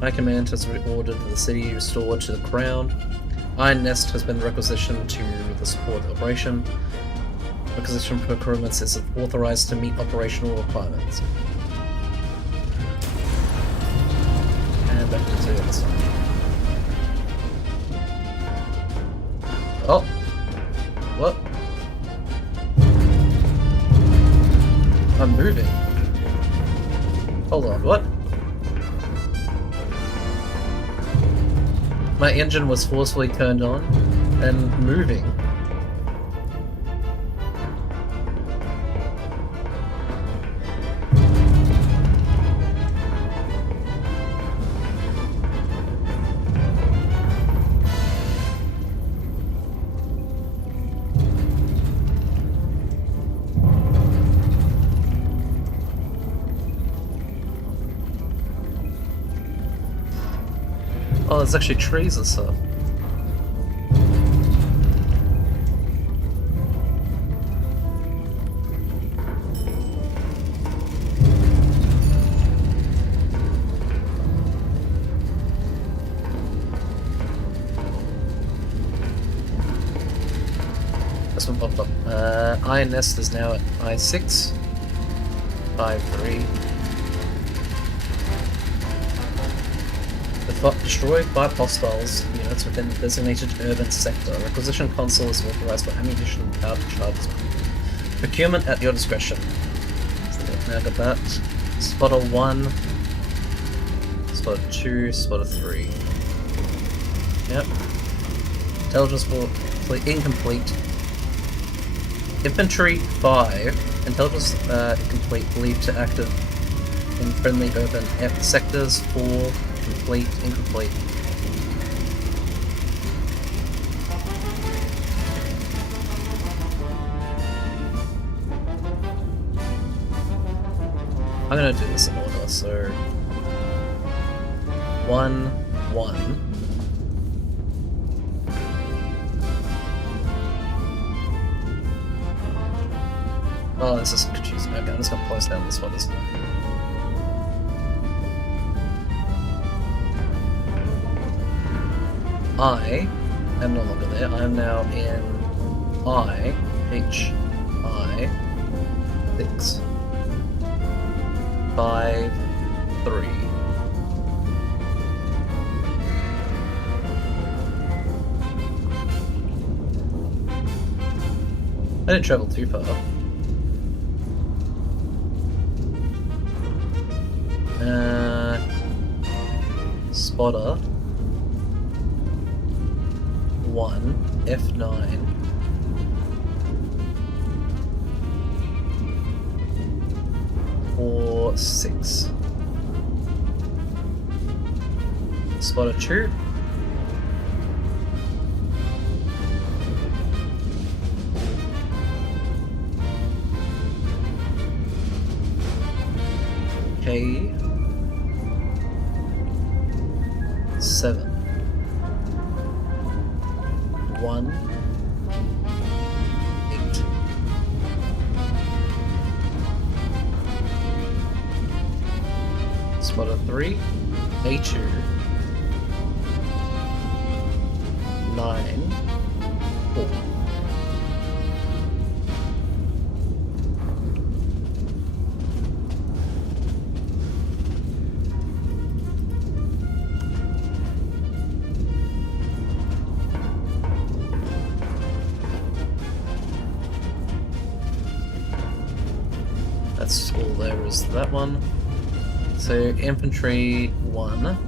High Command has ordered the city restored to the Crown. Iron Nest has been requisitioned to the support operation. Requisition procurements is authorized to meet operational requirements. And back to the other side. Oh! What? I'm moving. Hold on, what? My engine was forcefully turned on and moving. Oh, there's actually trees and stuff. This one popped up. Iron Nest is now at I6. 5-3. Destroy 5 hostiles units within the designated urban sector. Requisition console is authorized for ammunition and powder charges. Procurement at your discretion. So now got that. Spotter 1, Spotter 2, Spotter 3. Yep. Intelligence incomplete. Infantry 5. Intelligence incomplete. Believed to active in friendly urban sectors 4. Complete, incomplete. I'm gonna do this in order, so 1, 1. Oh, this is confusing. Okay, I'm just gonna close down this one. I am no longer there. I am now in H, I, 6, 5, 3. I didn't travel too far. Spotter 1, F9. Or 6. Spotter 2. K 7 1 8. Spotter 3 A2 9 4. That's all there is to that one. So infantry 1.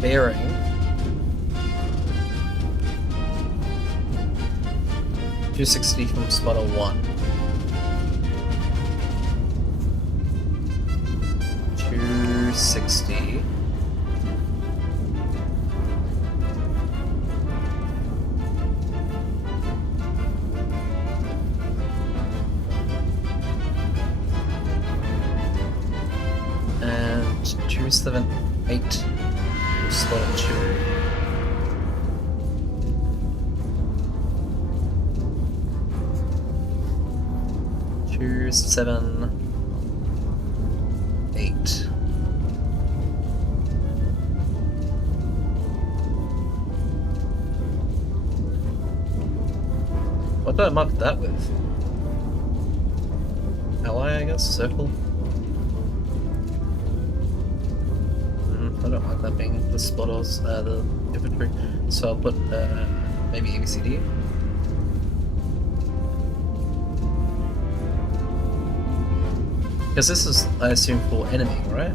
Bearing 260 from spotter 1. 260. And 278 from spotter 2. 2, 7, 8. What did I mark that with? Ally, I guess? Circle? I don't like that being the spotters, the infantry. So I'll put maybe ABCD. Because this is, I assume, for enemy, right?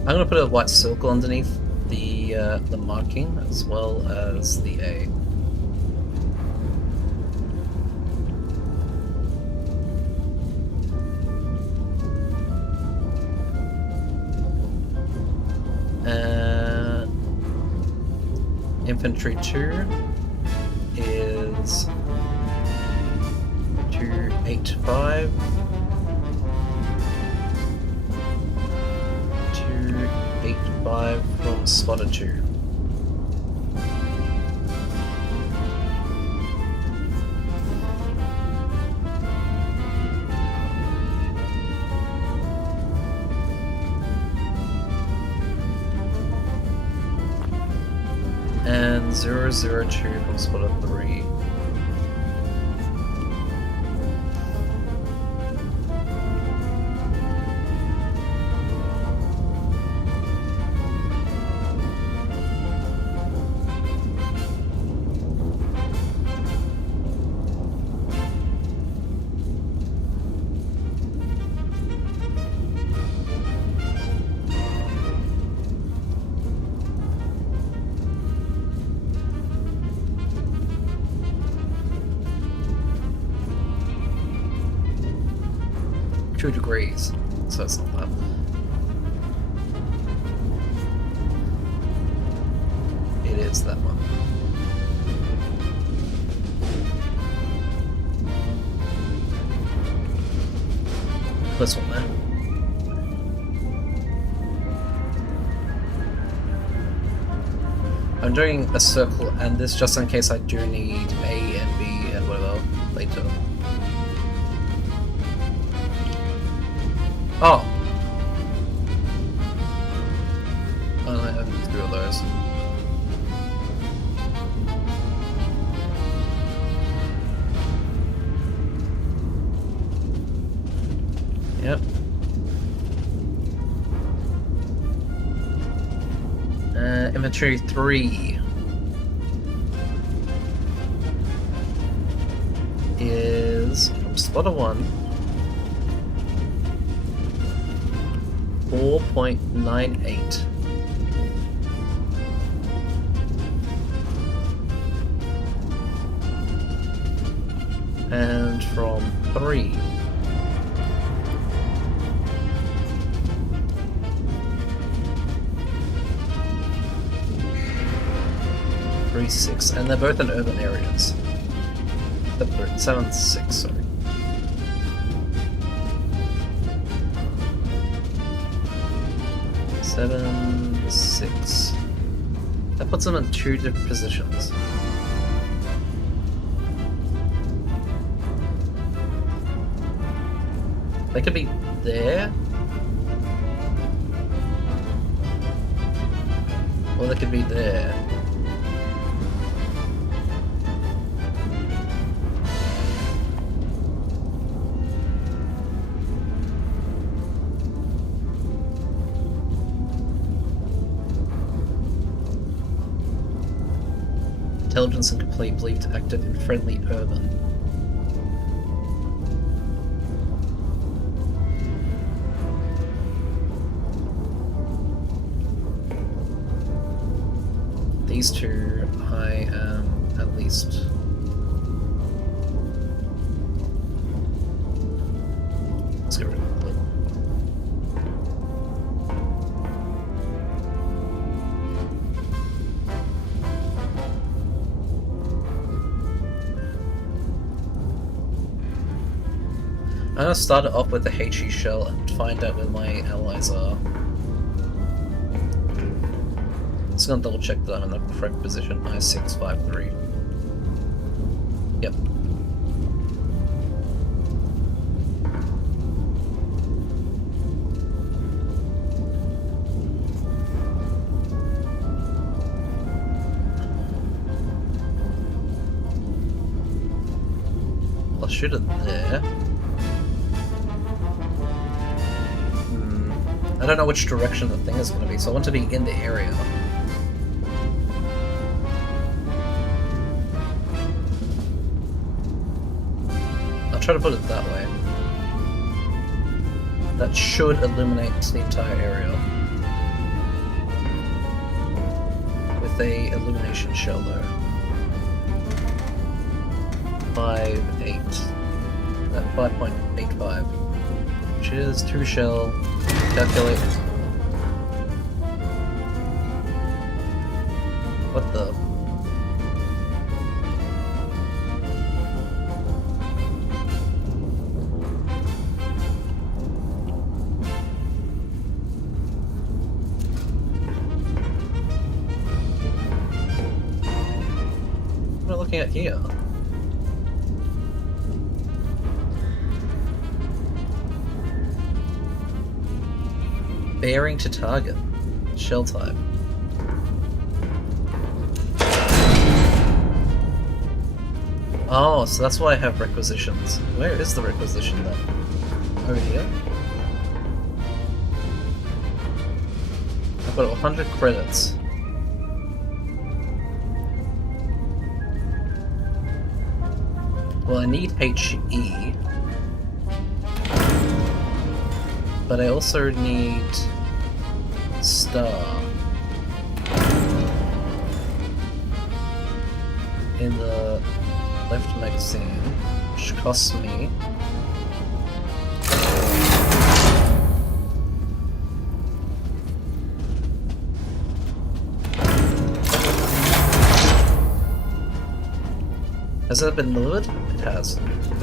I'm gonna put a white circle underneath the marking as well as the A. Infantry 2 is 285. 285 from spotter 2. And 002 from spotter 3. Degrees, so it's not that. is that one. This one there. I'm doing a circle and this just in case I do need A and B and whatever later. Oh! I only have 3 of those. Yep. Inventory 3 is from spotter 1 4.98. And from 3 3.6, and they're both in urban areas. 7.6, sorry. Seven, 6. That puts them in 2 different positions. They could be there. Or they could be there. Intelligence incomplete, believed active in friendly urban. These 2, I am at least. Let's get rid of that. I'm gonna start it off with the HE shell and find out where my allies are. Just gonna double check that I'm in the correct position. I-653. Yep. I'll shoot it there. I don't know which direction the thing is going to be, so I want to be in the area. I'll try to put it that way. That should illuminate the entire area. With a illumination shell though. 5.85. Which is 2 shell. Calculate. What the? What am I looking at here? Bearing to target. Shell type. Oh, so that's why I have requisitions. Where is the requisition then? Over here? I've got 100 credits. Well, I need HE. But I also need star in the left magazine, which costs me Has that been lured? It has.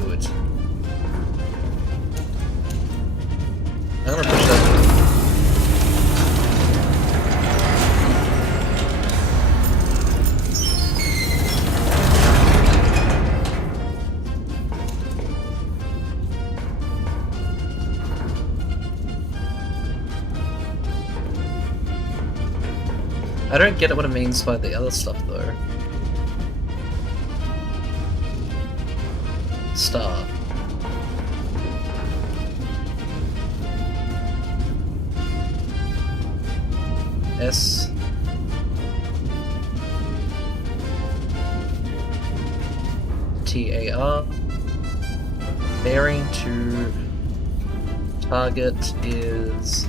Good. I'm gonna push that. I don't get what it means by the other stuff though. Star. S. TAR. Bearing to target is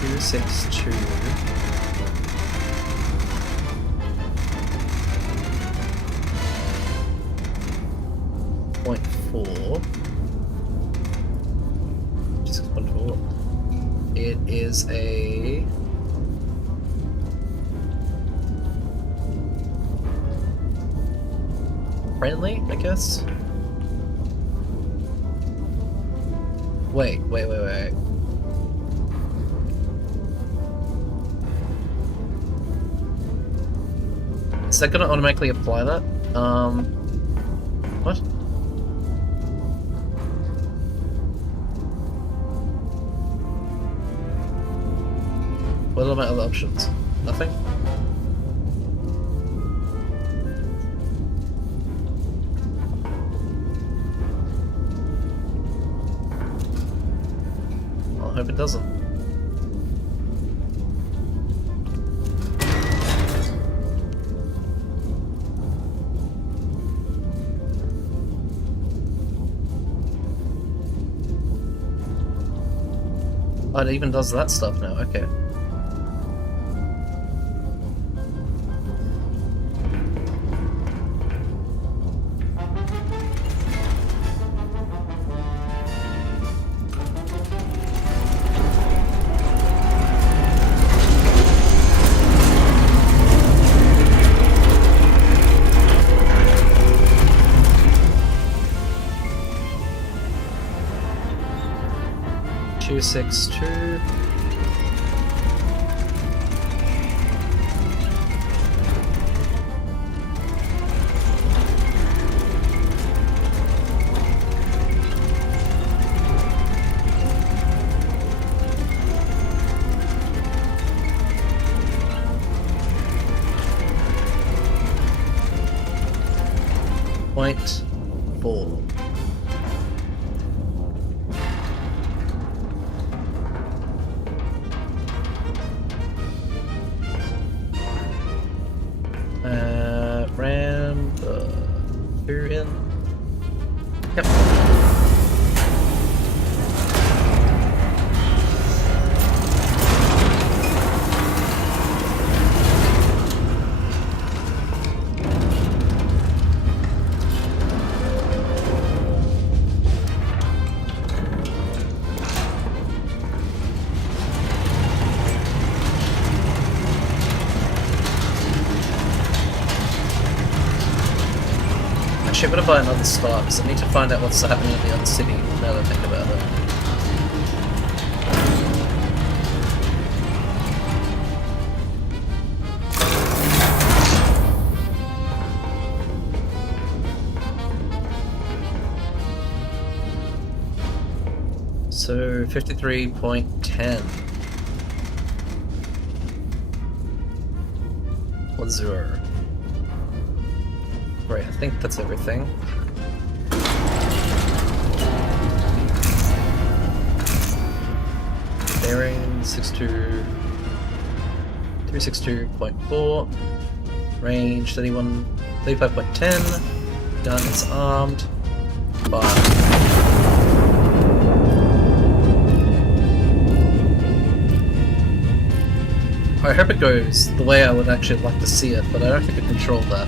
262. .4. 6.4. It is a friendly, I guess. Wait. Is that gonna automatically apply that? What? What are my other options? Nothing? I hope it doesn't. Oh, it even does that stuff now, okay. Two, 6, 2. Point 4. Ram the 2 in. Yep. Actually, I'm gonna buy another star because I need to find out what's happening in the other city now that I think about it. So 53.10. 10. Right, I think that's everything. Bearing 362.4. Range 35.10. Gun is armed. Fire. I hope it goes the way I would actually like to see it, but I don't think I control that.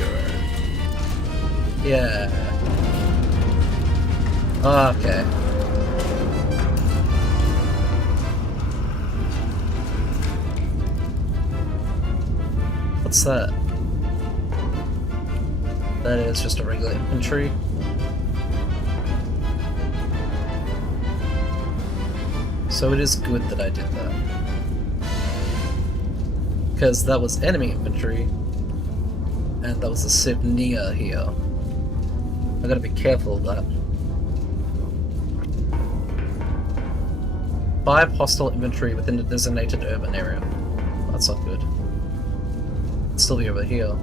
0. Yeah. Okay. What's that? That is just a regular infantry. So it is good that I did that. Because that was enemy infantry, and that was a civ near here. I gotta be careful of that. 5 hostile infantry within the designated urban area. That's not good. It'd still be over here.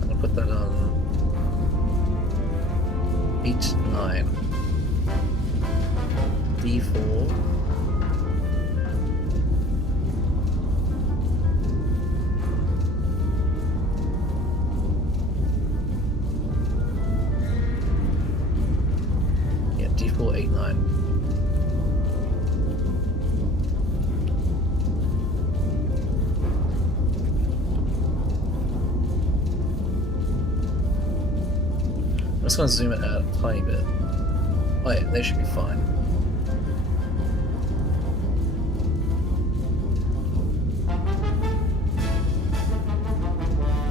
I'm gonna put that on 8, 9. D4. Yeah, D4, 8, 9. I'm just going to zoom it out a tiny bit. Oh yeah, they should be fine.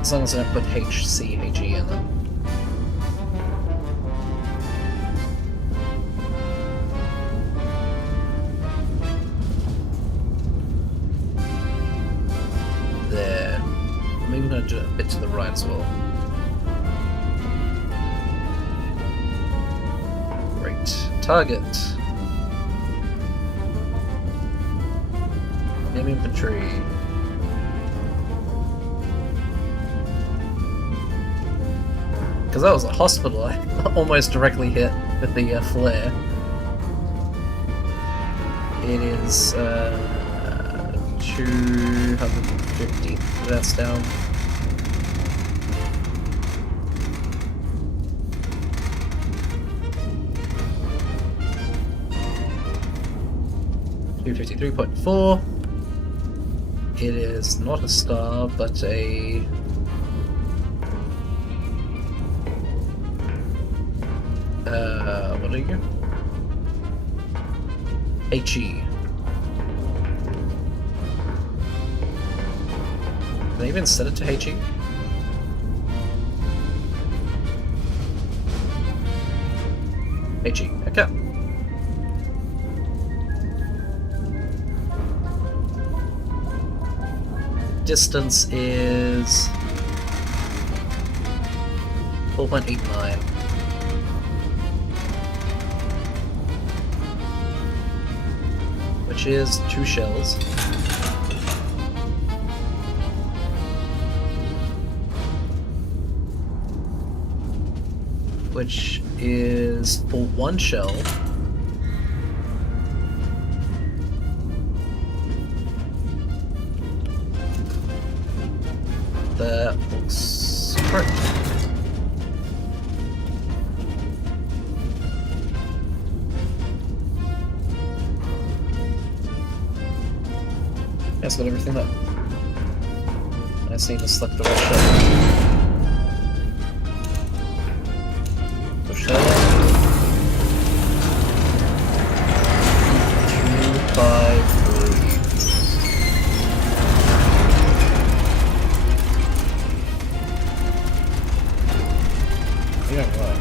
As long as I don't put HC, HE in them. There. I'm even going to do it a bit to the right as well. Target. Enemy infantry. Because that was a hospital I almost directly hit with the flare. It is 250. That's down. $253.4. It is not a star, but a what are you? HE. They even set it to HE? HE, okay. Distance is 4.89. Which is 2 shells. Which is for 1 shell. That looks correct. Yeah, it's got everything up. I just need to select the right shell. The shell. 2, 5, 3. You're right.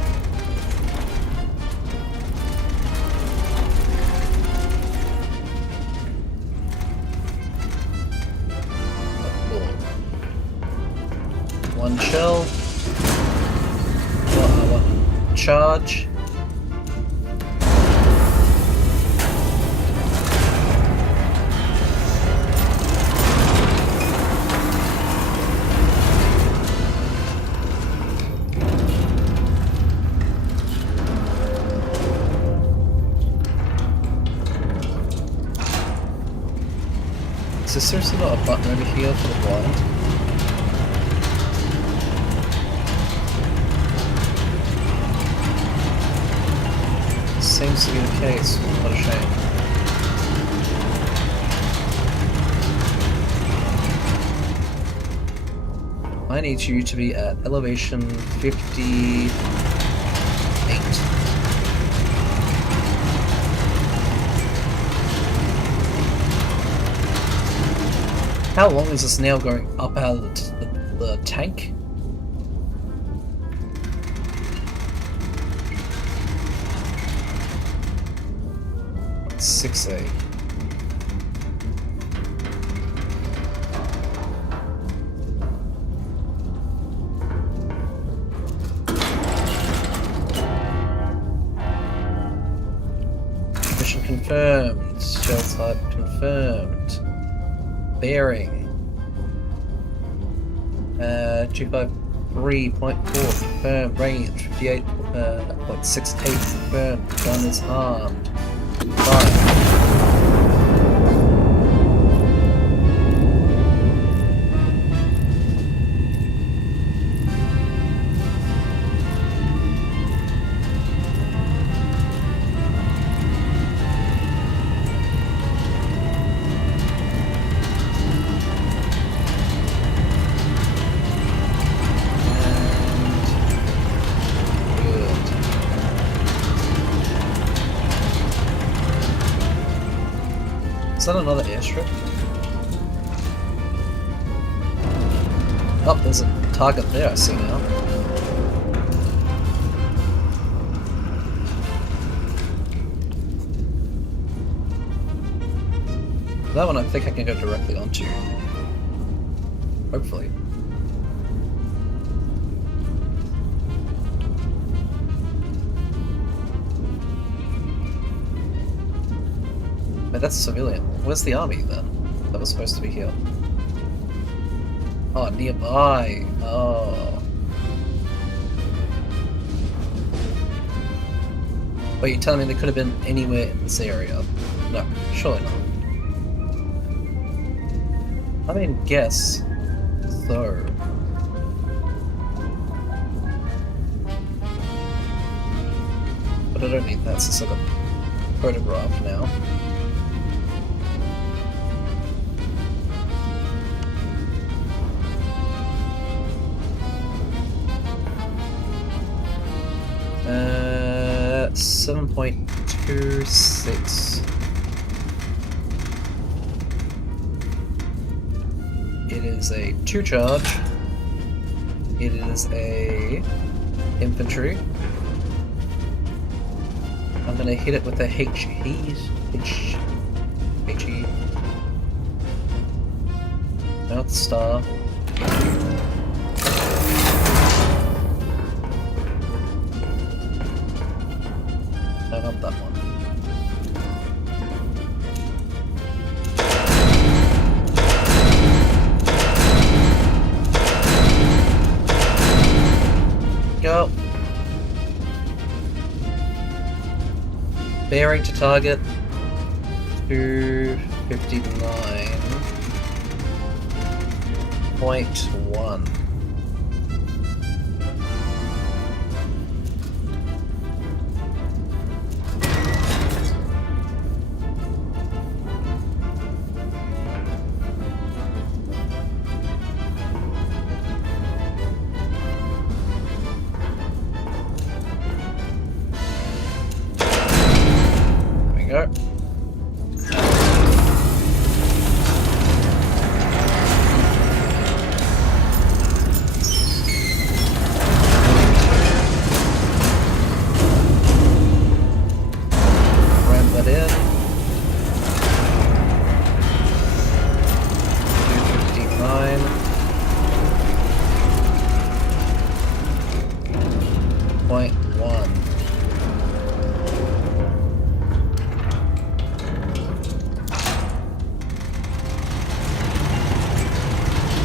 Cool. 1 shell. 1 charge. Is there seriously not a button over here for the blind? seems to be the case. What a shame. I need you to be at elevation 58. How long is this nail going up out of the tank? It's 6A. Mission confirmed. Shell type confirmed. Bearing. 253.4 confirmed. Range 58.68 confirmed. Gun is armed. Fire. Is that another airstrip? Oh, there's a target there I see now. That one I think I can go directly onto. Hopefully. But that's a civilian. Where's the army then? That was supposed to be here. Oh, nearby. Oh. Wait, you're telling me they could have been anywhere in this area? No, surely not. I mean, guess so. But I don't need that, so I've got a photograph now. Uh, 7.26. It is a 2-charge. It is a infantry. I'm gonna hit it with a HE. North Star. No, not that one. Go. Bearing to target. 259.1. Go. Ram that in. 259.1.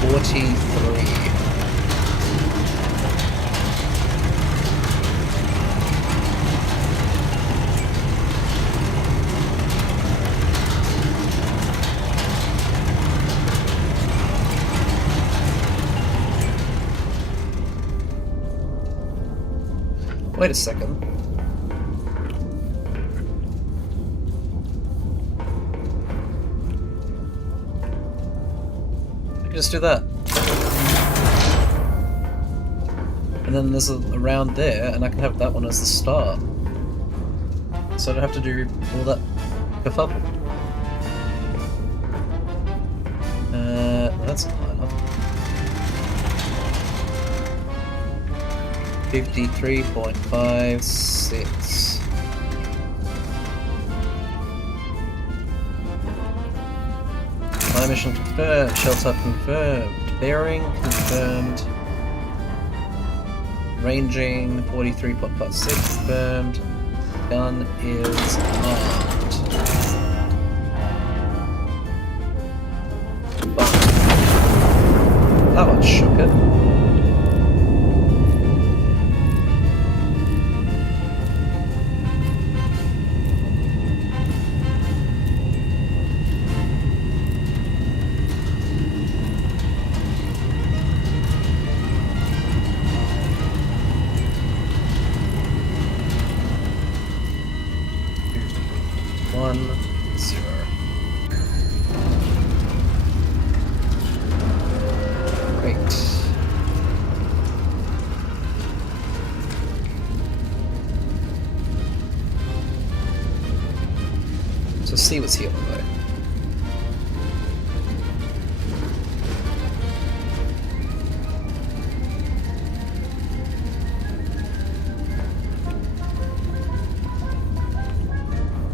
43. Wait a second. Just do that. And then there's a round there, and I can have that one as the start. So I don't have to do all that kerfuffle. That's not enough. 53.56. My mission confirmed. Shelter confirmed. Bearing confirmed. Ranging 43.56 confirmed. Gun is armed. But that one shook it. See what's here, though.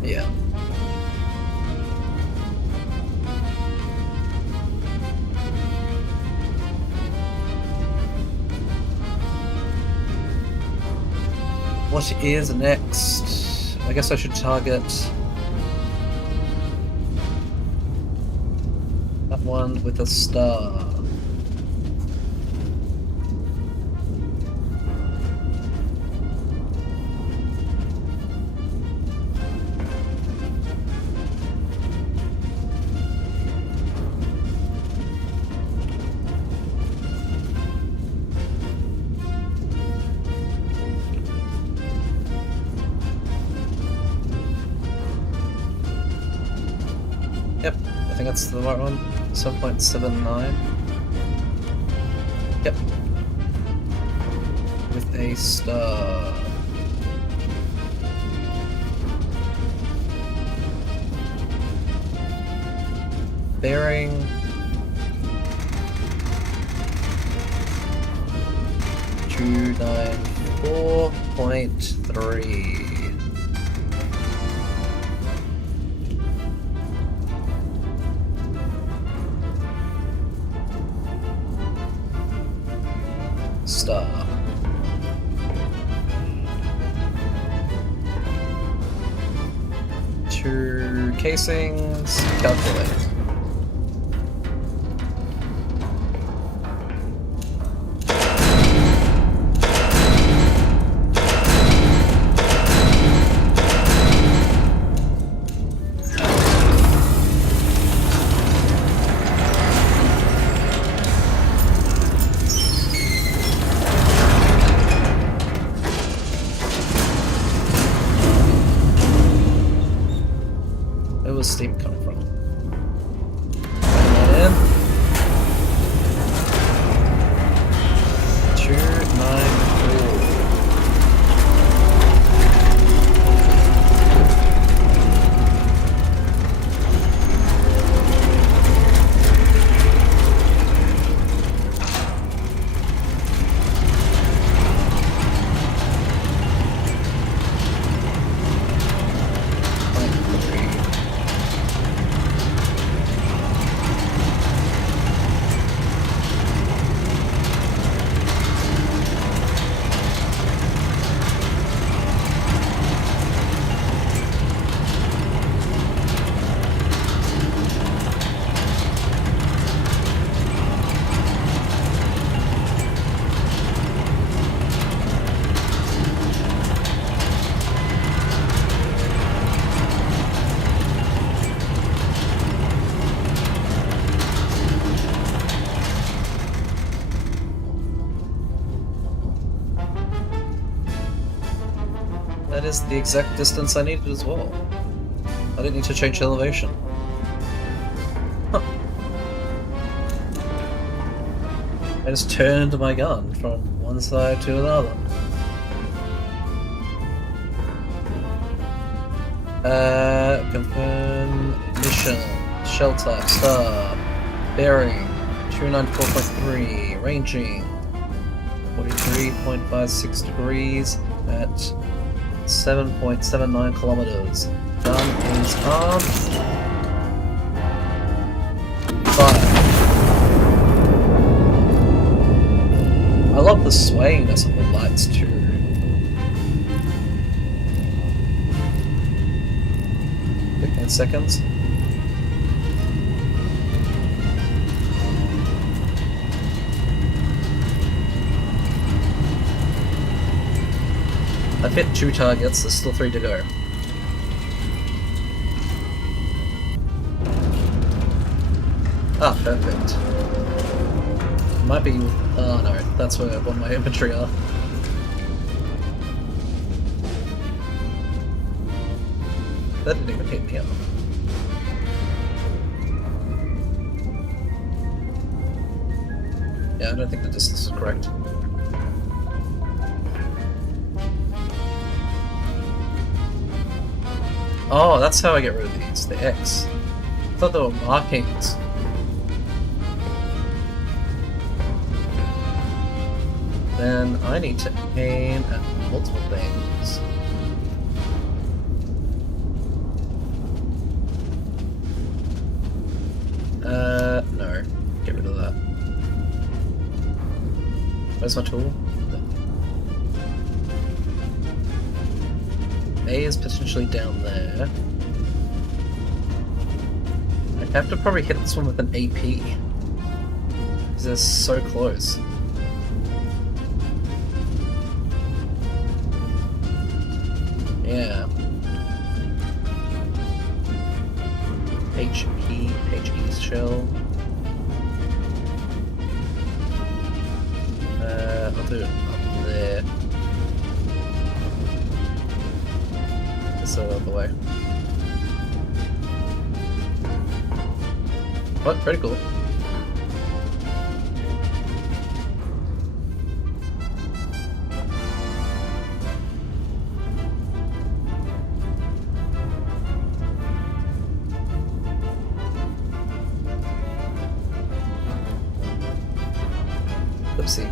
Yeah. What is next? I guess I should target one with a star. Yep, I think that's the right one. 7.79. Yep. With a star. Bearing. $294.3. Star. 2 casings. Calculate. Steam coming from? And 294. That is the exact distance I needed as well. I didn't need to change elevation. Huh. just turned my gun from one side to another. Confirm mission. Shell type, star. Bearing, 294.3. Ranging, 43.56 degrees at 7.79 kilometers. Gun is armed. Fire. I love the swayiness of the lights too. 15 seconds. I've hit 2 targets, there's still 3 to go. Ah, perfect. Might be... oh no, that's where one of my infantry are. That didn't even hit me up. Yeah, I don't think the distance is correct. Oh, that's how I get rid of these, the X. I thought they were markings. Then I need to aim at multiple things. No. Get rid of that. Where's my tool? A is potentially down there. I have to probably hit this one with an AP. Because they're so close. Yeah. HE's shell. I'll do it up there. Just out of the way. What? Pretty cool. Oopsie.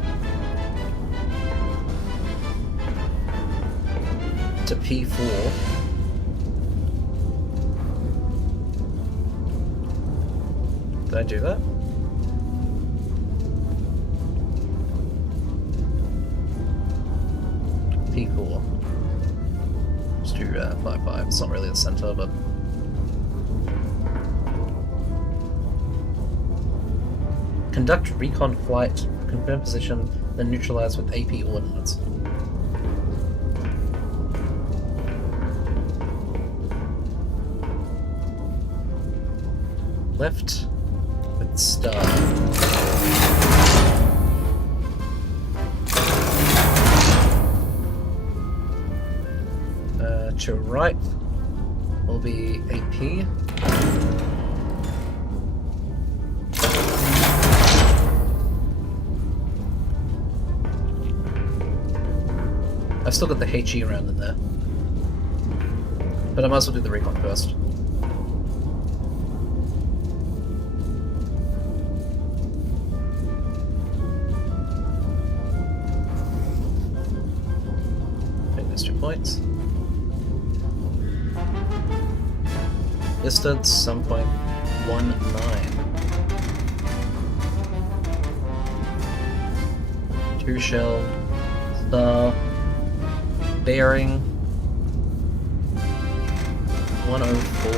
To P4. Did I do that? P4. Let's do 5-5. It's not really the center, but... Conduct recon flight, confirm position, then neutralize with AP ordnance. Left with star. To right will be AP. I've still got the HE around in there. But I might as well do the recon first. Okay, there's 2 points. Distance, 7.19. 2 shell. Star. Bearing 104.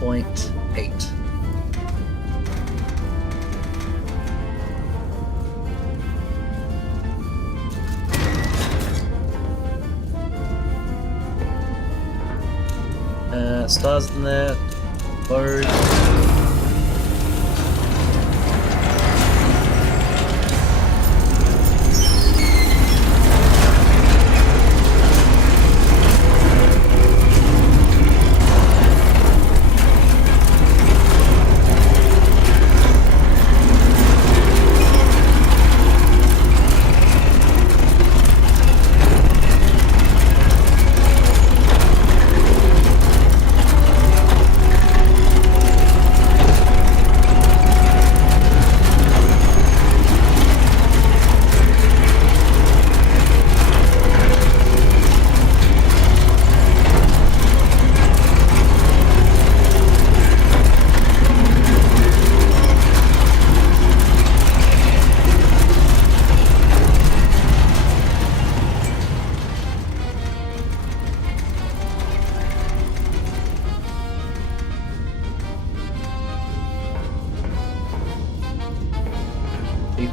.8. Stars in there. Bird.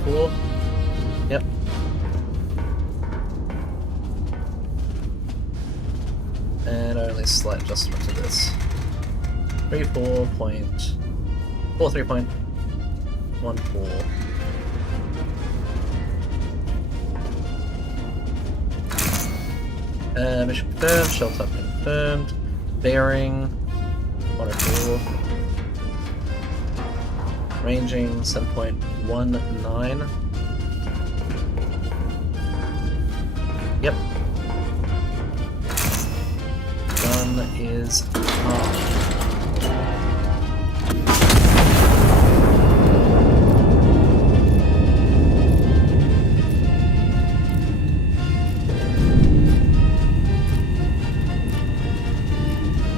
4. Yep. And only slight adjustment to this. 3.14. Mission confirmed, shell type confirmed, bearing 104, ranging 7.19. Yep. Gun is armed.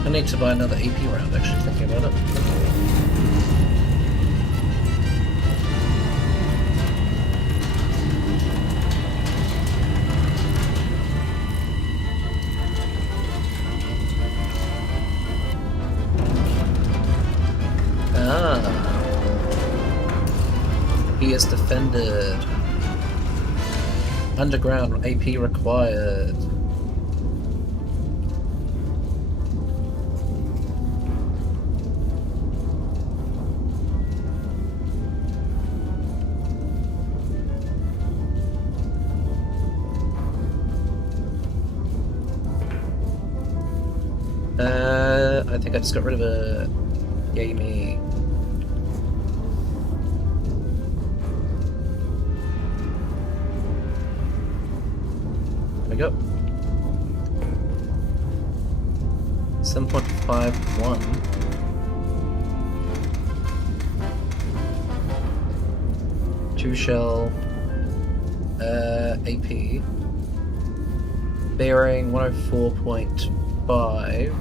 I need to buy another AP round, actually, thinking about it. He is defended. Underground AP required. I think I just got rid of a yay me. There we go. 7.51. Two shell AP. Bearing 104.5.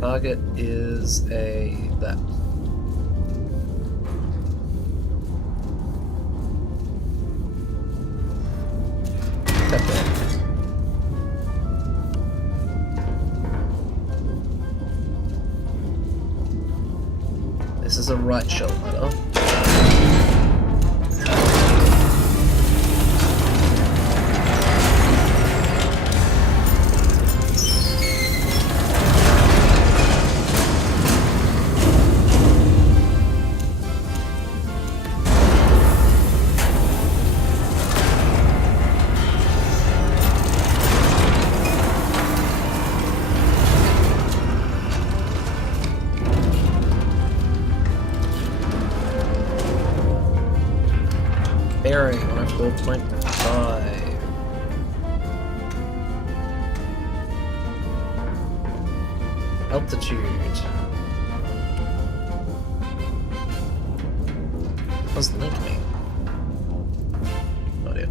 Target is that. Okay. This is a right shell ladder. Bearing 104.5. Altitude. What's link me? Oh dear.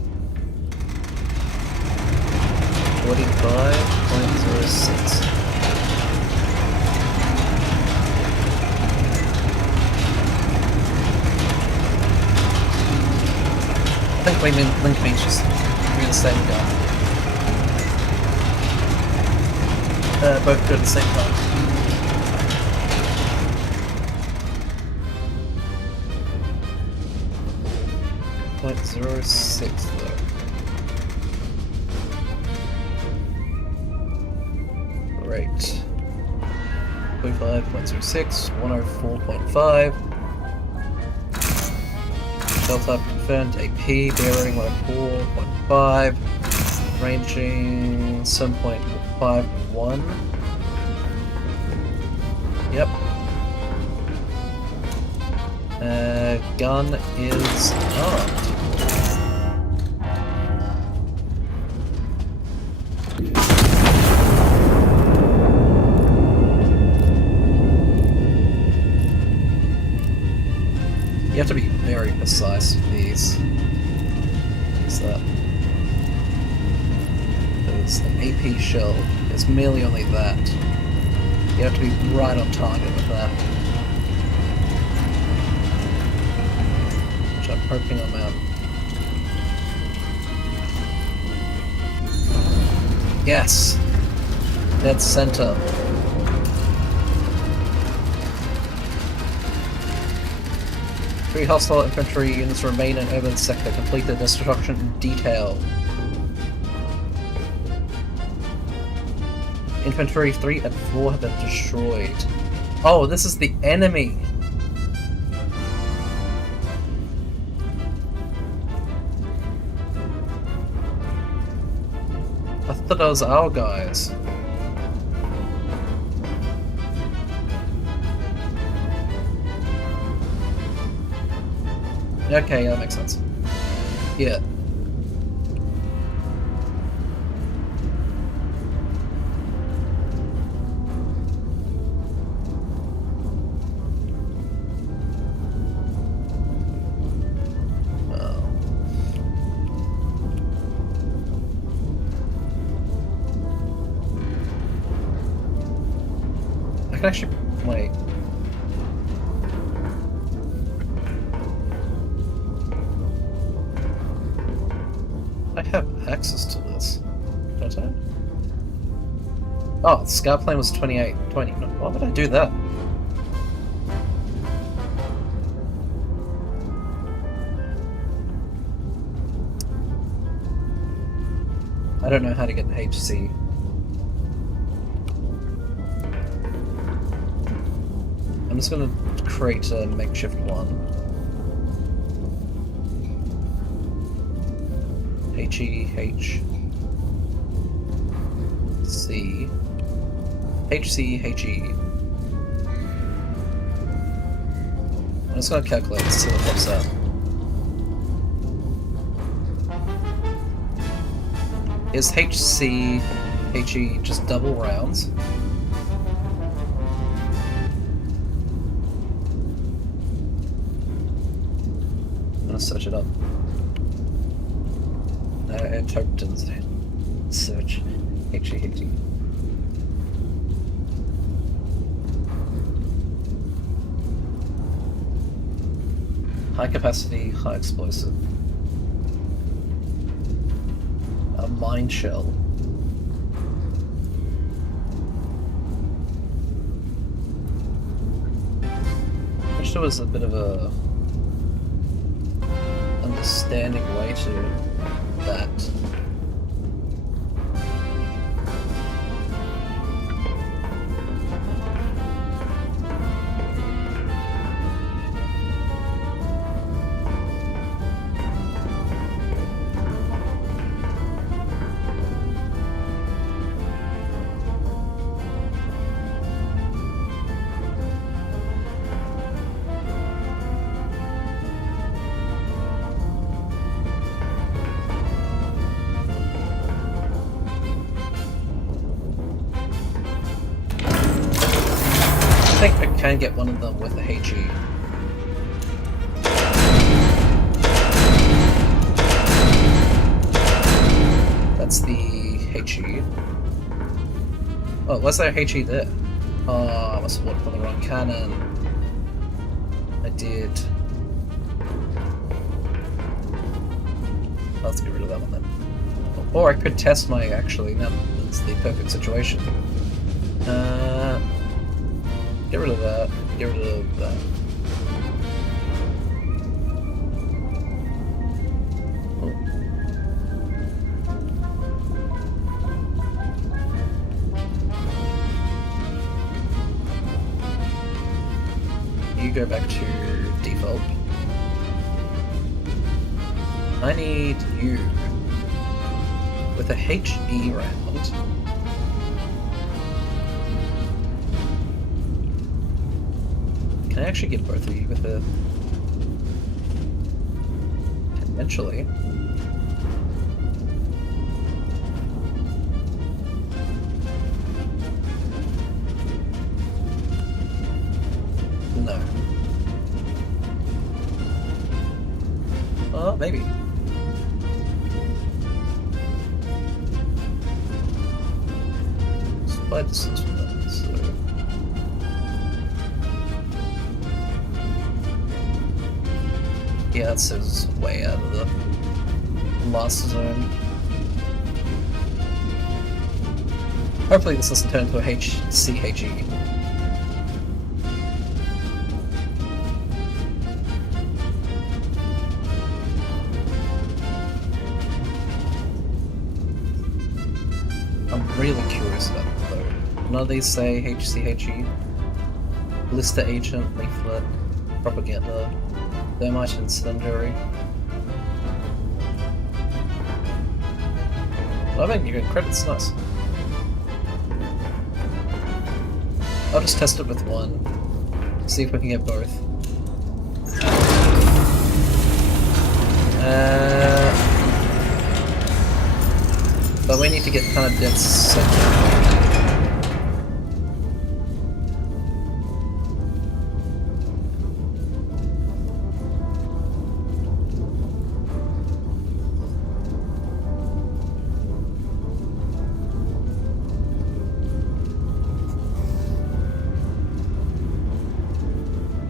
45.06. I think link means just do the same gun. Both do at the same time. .06 though. Great. 45.06, 104.5. Shell type confirmed, AP, bearing 104.5, ranging 7.51. Yep. Gun is armed. You have to be very precise with these. What's that? There's an AP shell. It's merely only that. You have to be right on target with that. Which I'm hoping I'm out. Yes! Dead center. 3 hostile infantry units remain in urban sector. Complete the destruction in detail. Infantry 3 and 4 have been destroyed. Oh, this is the enemy! I thought that was our guys. Okay, that makes sense. Yeah. I can actually wait. I have access to this, don't I? Oh, the scout plane was 28, 20. No, why would I do that? I don't know how to get the HC. I'm just gonna create a makeshift one. HE. I'm just gonna calculate to see what pops out. Is HE just double rounds? I'm gonna search it up. It didn't search HE. High capacity, high explosive. A mine shell. I wish there was a bit of a understanding way to that. I think I can get one of them with a HE. That's the HE. Oh, what's that HE there? Oh, I must have looked on the wrong cannon. I did. Let's get rid of that one then. Or I could test my actually, now that's the perfect situation. Get rid of that. Get rid of that. Oh. You go back to default. I need you with a HE round. Can I actually get both of you with a... Eventually. No. Oh, maybe. Supply distance from that, so... Yeah, that says way out of the lost zone. Hopefully this doesn't turn into a HCHE. really curious about them though. None of these say HCHE. Blister Agent, Leaflet, Propaganda, Thermite and Cylindry. I mean, you get credits, nice. I'll just test it with one, see if we can get both. But we need to get kind of dead center.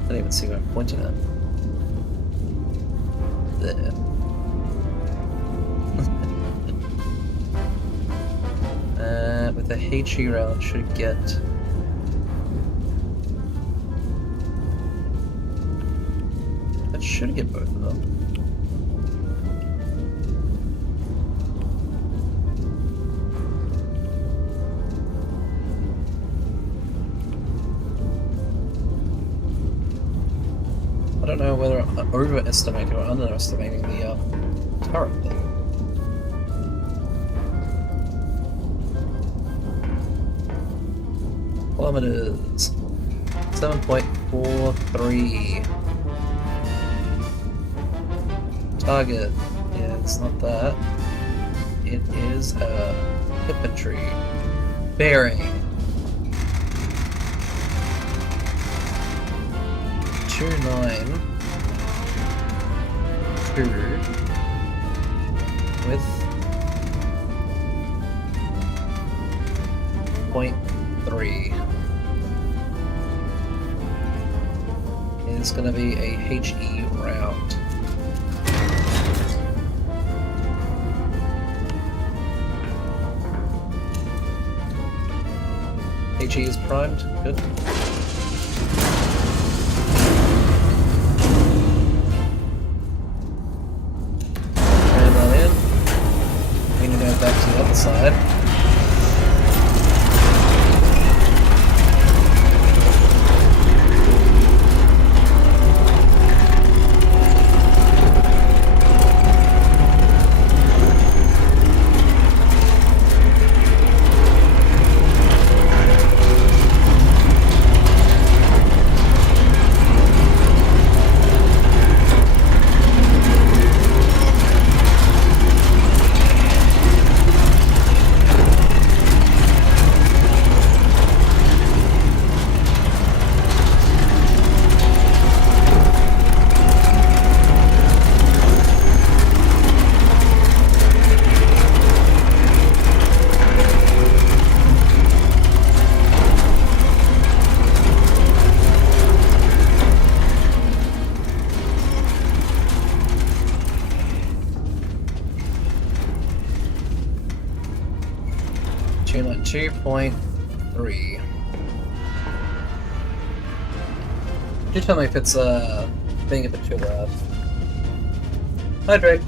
I don't even see where I'm pointing at. There. With a HE round should get... That should get both of them. I don't know whether I'm overestimating or underestimating the turret thing. Kilometers 7.43. Target. Yeah, it's not that. It is infantry. Bearing 292 with 0.3 is going to be a HE round. HE is primed, good. Turn that in. We need to go back to the other side. Tune at 2.3. Could you tell me if it's being a bit too loud? Hydrate.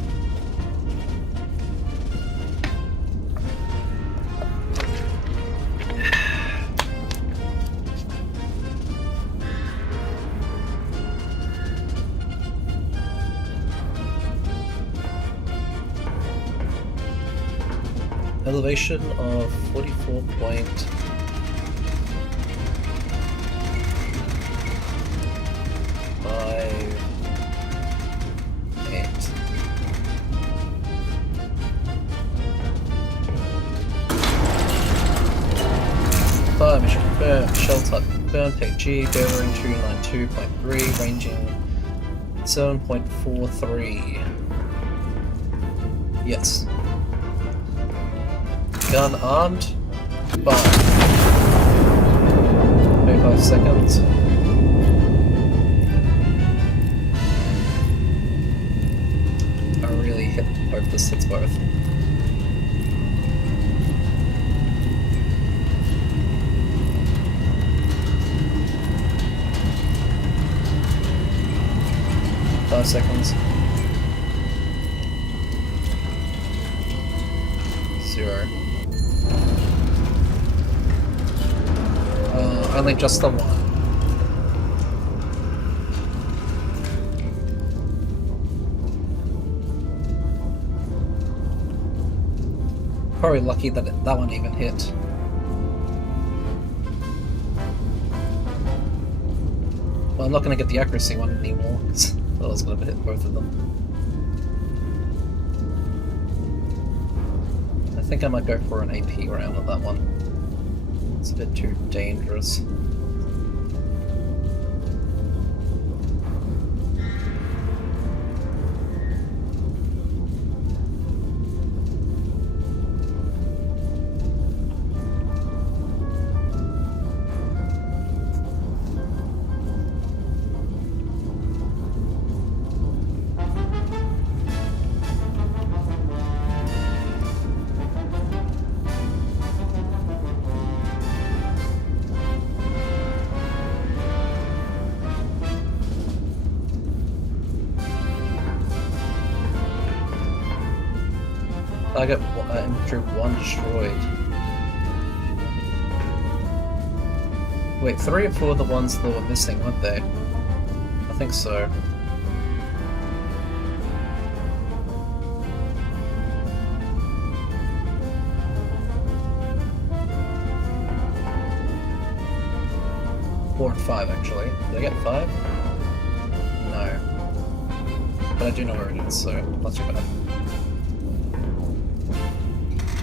Elevation of 44.5. Fire mission confirmed. Shell type confirmed. Take G. Bearing 292.3. Ranging 7.43. Yes. Gun armed. Fire. 25 seconds. I really hope this hits both. Five seconds. 0. Only just the one. Probably lucky that that one even hit. Well, I'm not going to get the accuracy one anymore, because I was going to hit both of them. I think I might go for an AP round with that one. It's a bit too dangerous. I got infantry 1 destroyed. Wait, 3 or 4 of the ones that were missing, weren't they? I think so. Four and 5, actually. Did I get 5? No. But I do know where it is, so not too bad.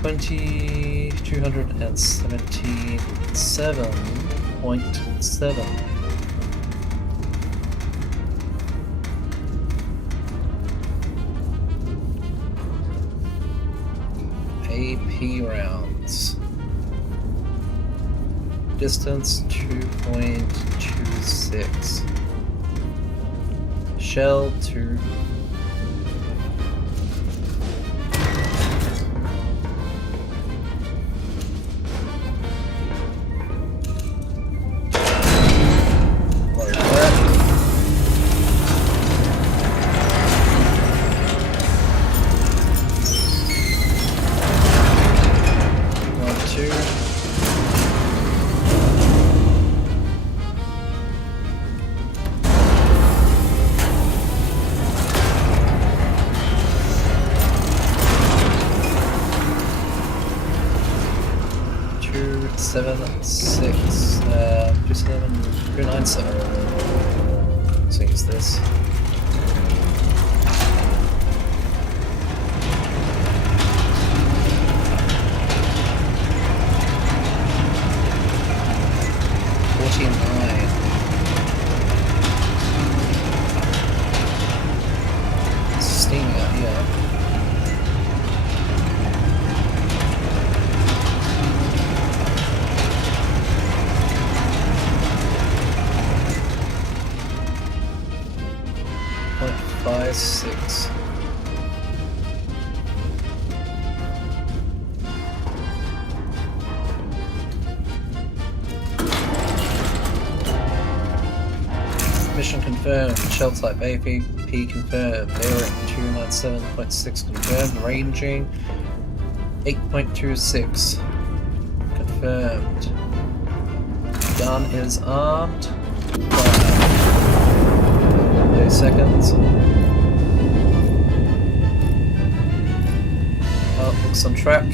277.7. AP rounds. Distance 2.26. Shell 2. So use this. Steaming out here. .56. Mission confirmed. Shell type AVP confirmed. Bearing 297.6 confirmed. Ranging 8.26 confirmed. Gun is armed. 30 seconds. Oh, looks on track.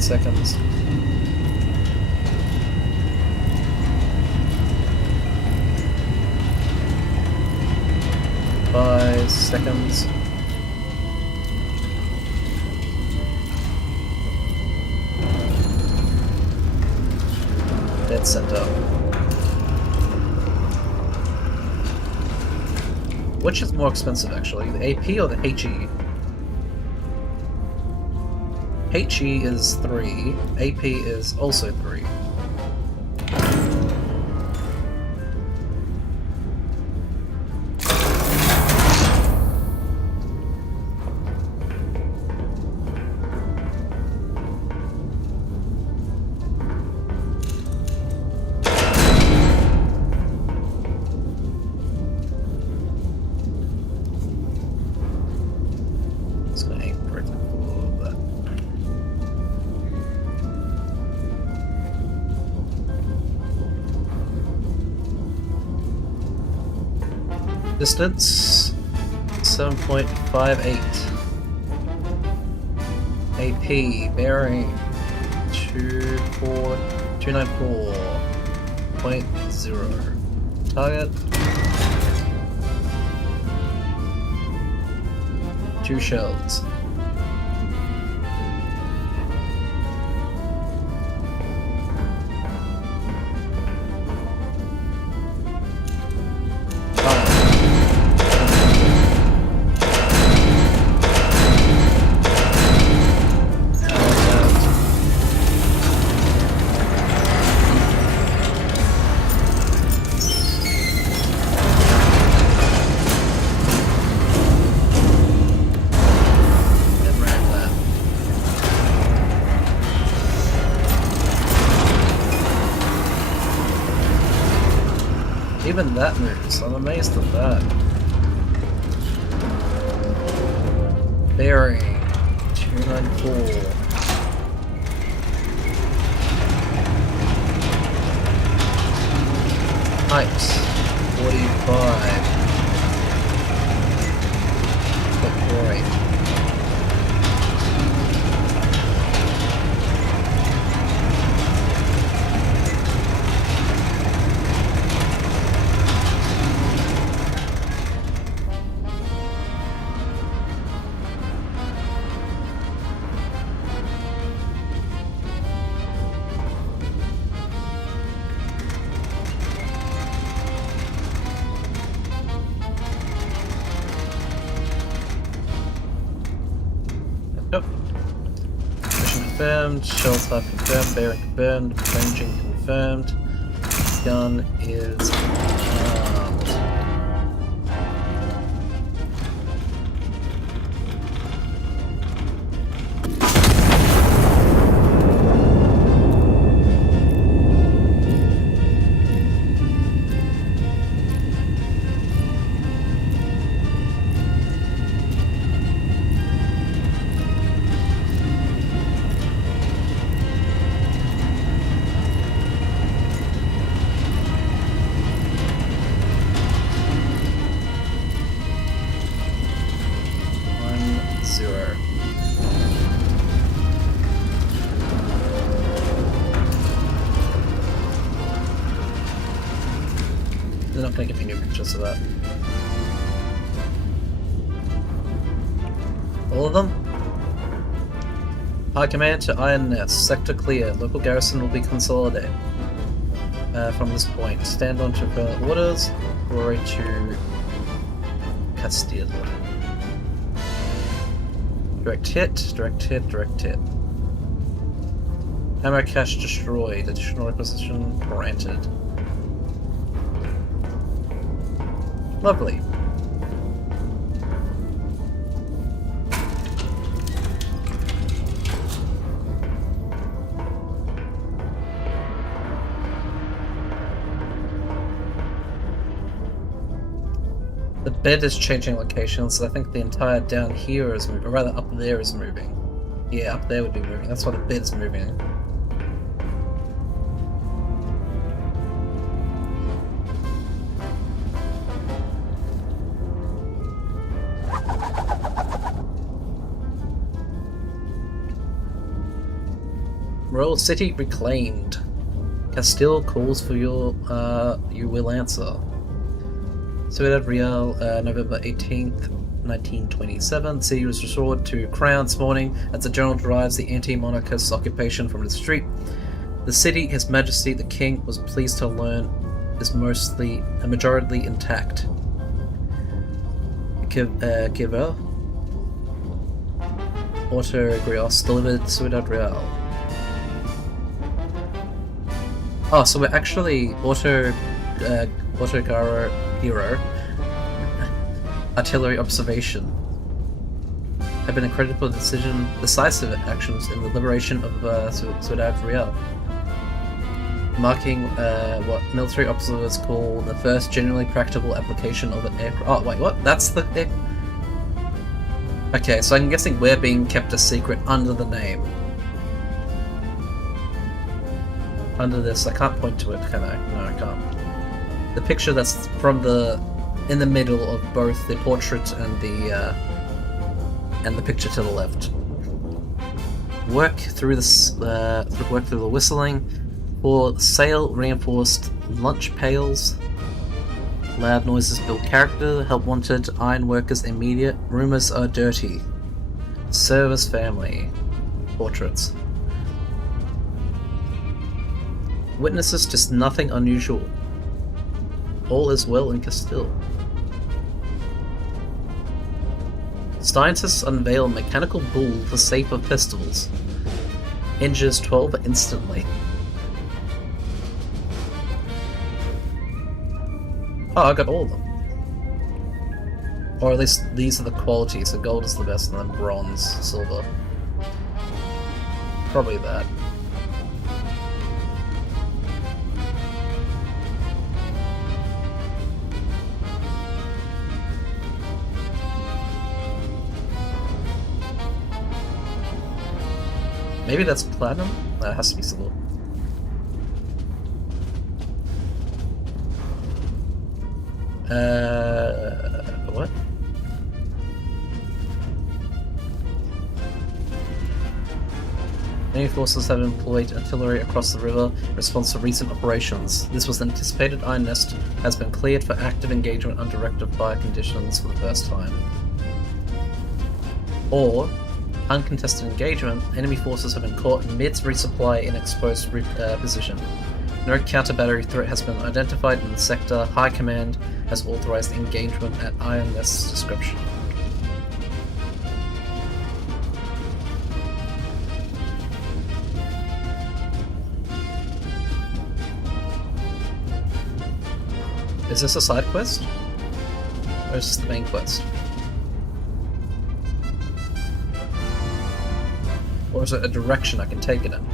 Seconds. Five seconds. Dead center. Which is more expensive, actually, the AP or the HE? HE is 3, AP is also 3. It's gonna aim for it. Distance 7.58. AP bearing 294.0. Target 2 shells. Even that moves, I'm amazed at that. Bearing 294. Height 45.48. Yep. Mission confirmed, shell type confirmed, bearing confirmed, ranging confirmed. Gun is armed. They're not going to give me new pictures of that. All of them? High Command to Iron Nest. Sector clear. Local garrison will be consolidated. From this point. Stand on to further orders. Glory to Castile. Direct hit, direct hit, direct hit. Ammo cache destroyed. Additional requisition granted. Lovely. The bed is changing locations, so I think the entire down here is moving, or rather up there is moving. Yeah, up there would be moving, that's why the bed's moving. Royal City reclaimed. Castile calls for your, you will answer. Ciudad Real, November 18th, 1927. The city was restored to Crown this morning as the general derives the anti-monarchist occupation from the street. The city, His Majesty the King, was pleased to learn is majority intact. Giver Auto Grios delivered Ciudad Real. Oh, so we're actually Autogara Hero. Artillery observation. Have been accredited for decisive actions in the liberation of Ciudad Real. Marking what military observers call the first genuinely practical application of an aircraft. Oh, wait, what? That's the air. Okay, so I'm guessing we're being kept a secret under the name. Under this, I can't point to it, can I? No, I can't. The picture that's from the in the middle of both the portrait and the picture to the left. Work through the whistling. For sale, reinforced lunch pails. Loud noises build character. Help wanted. Iron workers immediate. Rumors are dirty. Service family. Portraits. Witnesses just nothing unusual. All is well in Castile. Scientists unveil mechanical bull for safer festivals. Injures 12 instantly. Oh, I got all of them. Or at least these are the qualities, so gold is the best, and then bronze, silver. Probably that. Maybe that's platinum? That has to be silver. What? Many forces have employed artillery across the river in response to recent operations. This was anticipated. Iron Nest has been cleared for active engagement under directive fire conditions for the first time. Or, uncontested engagement, enemy forces have been caught mid-resupply in exposed position. No counter-battery threat has been identified in the sector. High Command has authorized engagement at Iron Nest's description. Is this a side quest? Or is this the main quest? Or is it a direction I can take it in?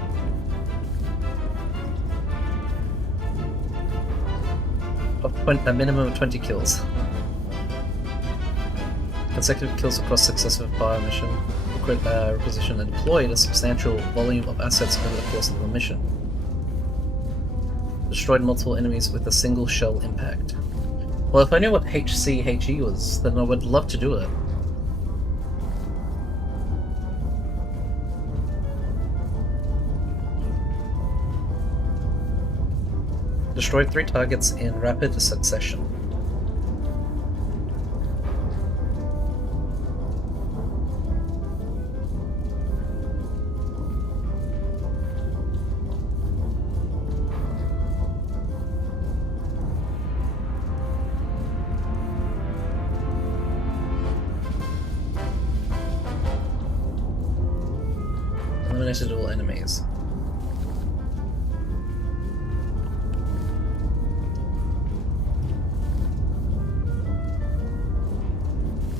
A minimum of 20 kills. Consecutive kills across successive fire mission requisition and deployed a substantial volume of assets over the course of the mission. Destroyed multiple enemies with a single shell impact. Well, if I knew what HCHE was, then I would love to do it. Destroyed 3 targets in rapid succession. Eliminated all enemies.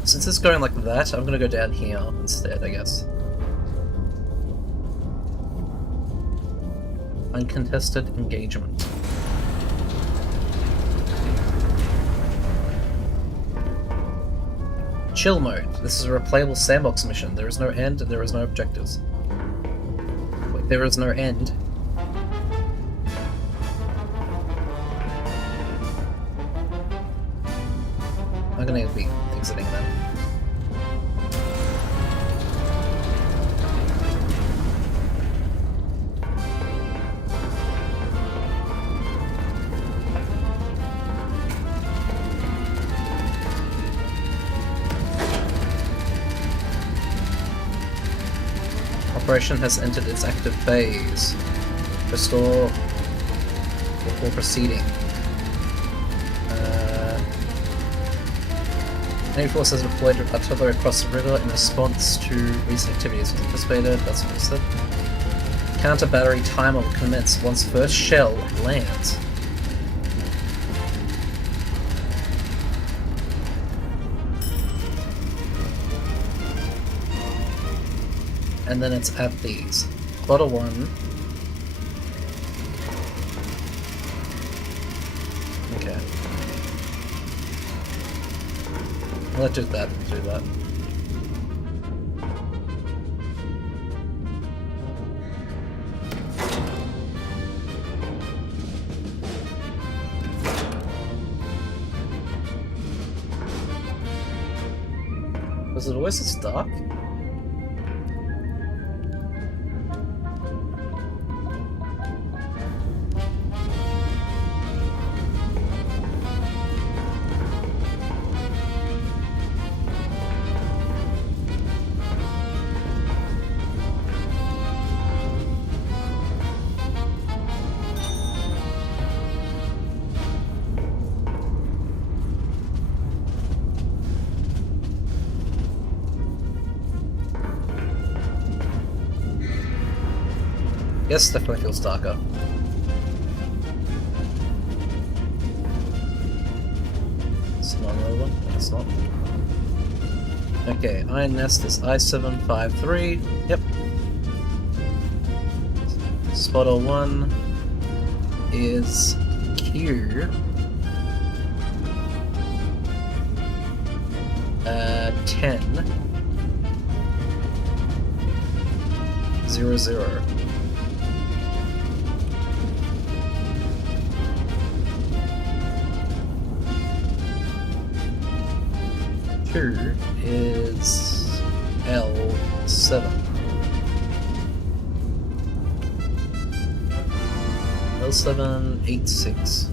Since it's going like that, I'm gonna go down here instead, I guess. Uncontested engagement. Chill mode. This is a replayable sandbox mission. There is no end and there is no objectives. Wait, there is no end. I'm gonna be exiting them. Operation has entered its active phase. Restore before proceeding. Enemy force has deployed artillery across the river in response to recent activities as anticipated. That's what I said. Counter battery timer will commence once first shell lands. And then it's at these. Quarter 1. Okay. Let's do that. Do that. Was it always this dark? Yes, definitely feels darker. It's not another one? It's not. Okay, Iron Nest is I-753. Yep. Spotter 1 is Q. 10. 00. Two is L7. L786.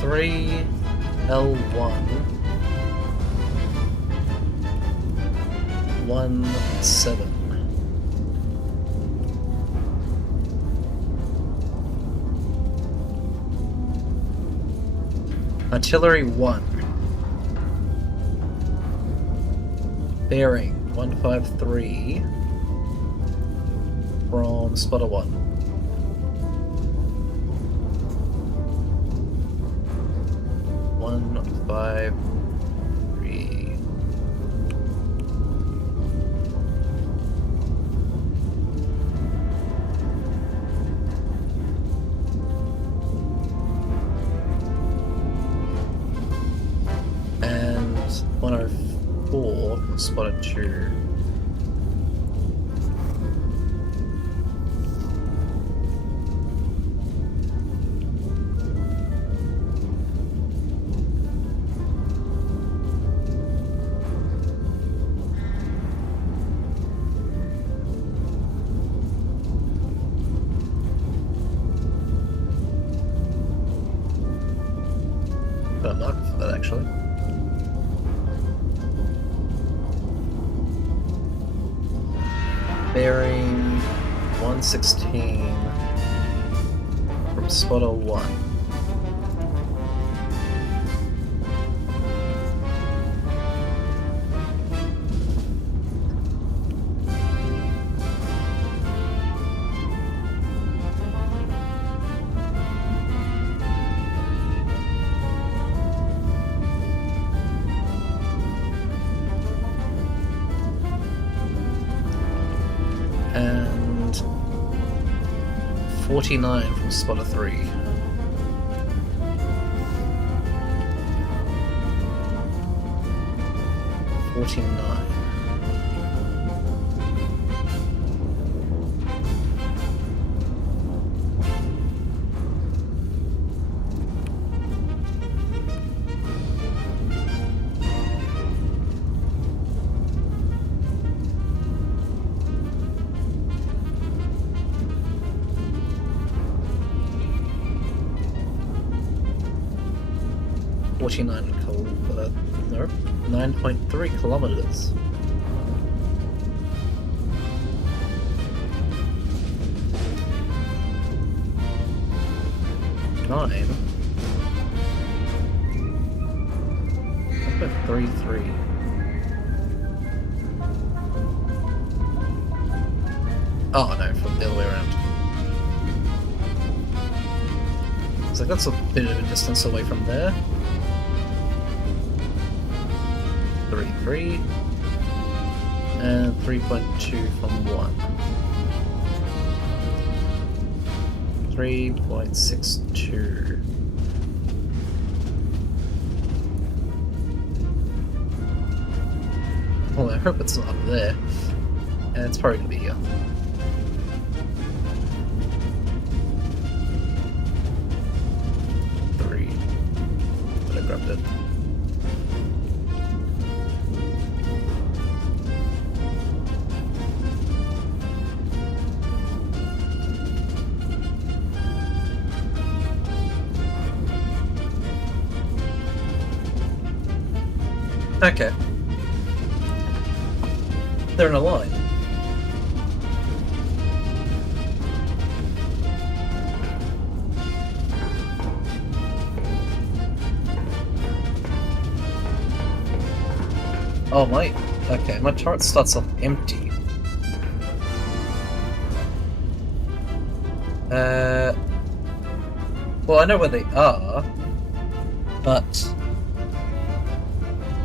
Three L1 17. Artillery 1. Bearing 153 from spotter 1. One, 5, 3. And 104 from spotter 2. Got a marker for that actually. Bearing 116 from spotter 1. And 49 from spotter 3. No, 9.3 kilometers. Nine. 9.33. Oh no, from the other way around. So that's a bit of a distance away from there. 3, and 3.2 from 1. 3.62. Well, I hope it's not up there. And it's probably gonna be here. Okay. They're in a line. Oh, my turret starts off empty. Well, I know where they are, but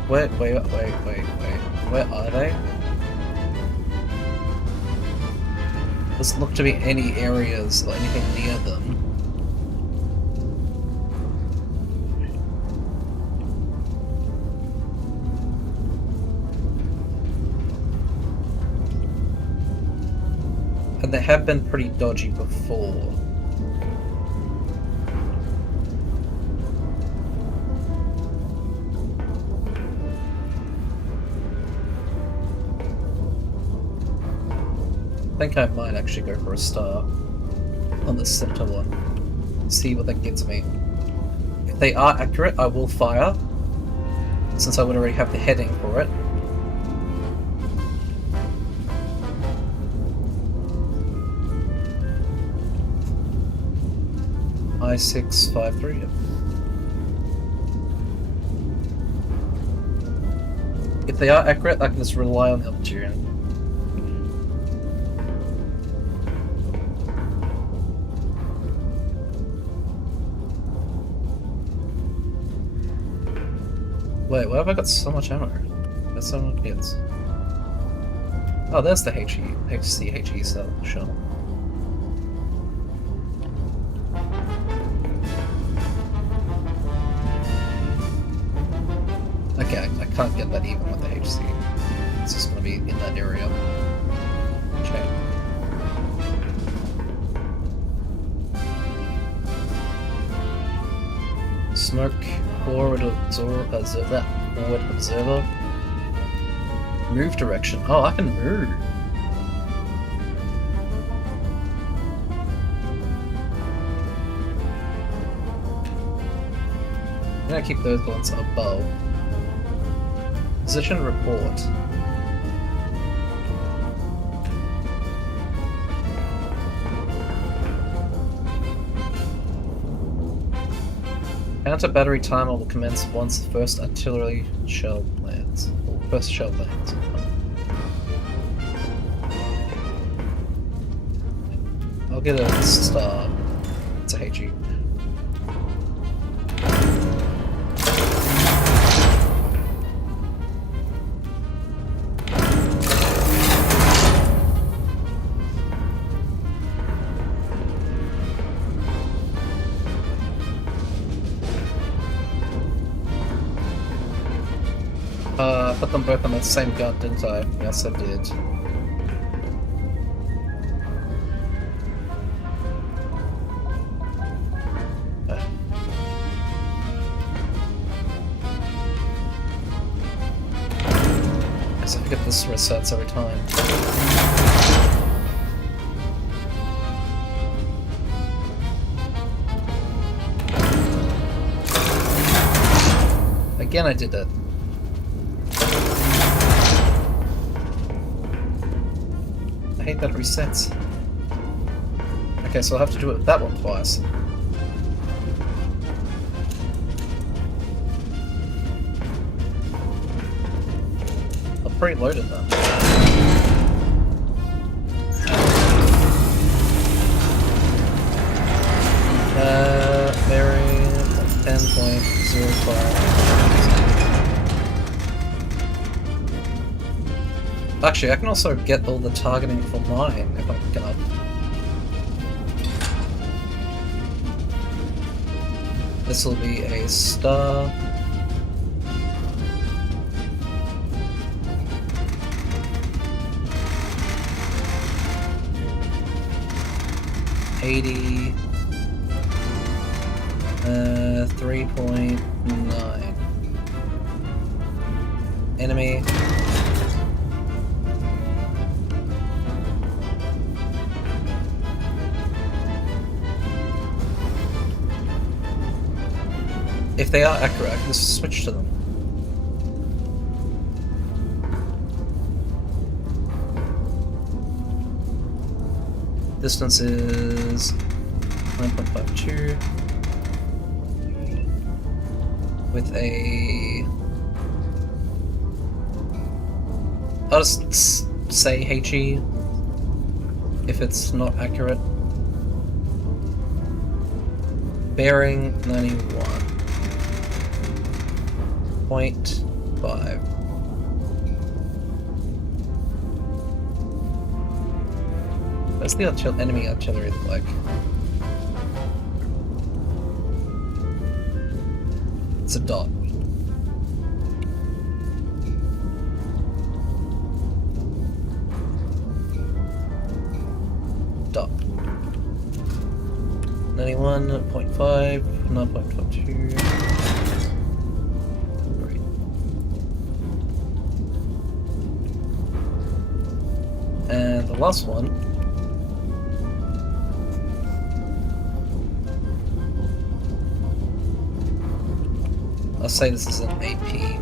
where are they? Doesn't look to be any areas or anything near them. And they have been pretty dodgy before. I think I might actually go for a star on the center one. See what that gets me. If they are accurate, I will fire, since I would already have the heading for it. I-653. If they are accurate, I can just rely on the altitude. Wait, why have I got so much ammo? There's so many hits. Oh, there's the HCHE cell shell. Okay, I can't get that even with the HC. It's just gonna be in that area. Okay. Smoke. Forward observer. Move direction. Oh, I can move. I'm gonna keep those ones above. Position report. Counter battery timer will commence once the first artillery shell lands. Or first shell lands. I'll get a star. It's a HE. I put them both on the same gun, didn't I? Yes, I did. Okay. Guess I forget this resets every time. Again, I did it. I hate that it resets. Okay, so I'll have to do it with that one twice. I've preloaded them. Mary 10.05. Actually, I can also get all the targeting for mine if I pick it up. This will be a star. $80. 3.9. Enemy. If they are accurate, I can just switch to them. Distance is 9.52 with a... I'll just say HE if it's not accurate. Bearing 91.5. What's the enemy artillery look like? It's a dot. Dot. 91.5, 9.52. Great. And the last one. I'll say this is an AP.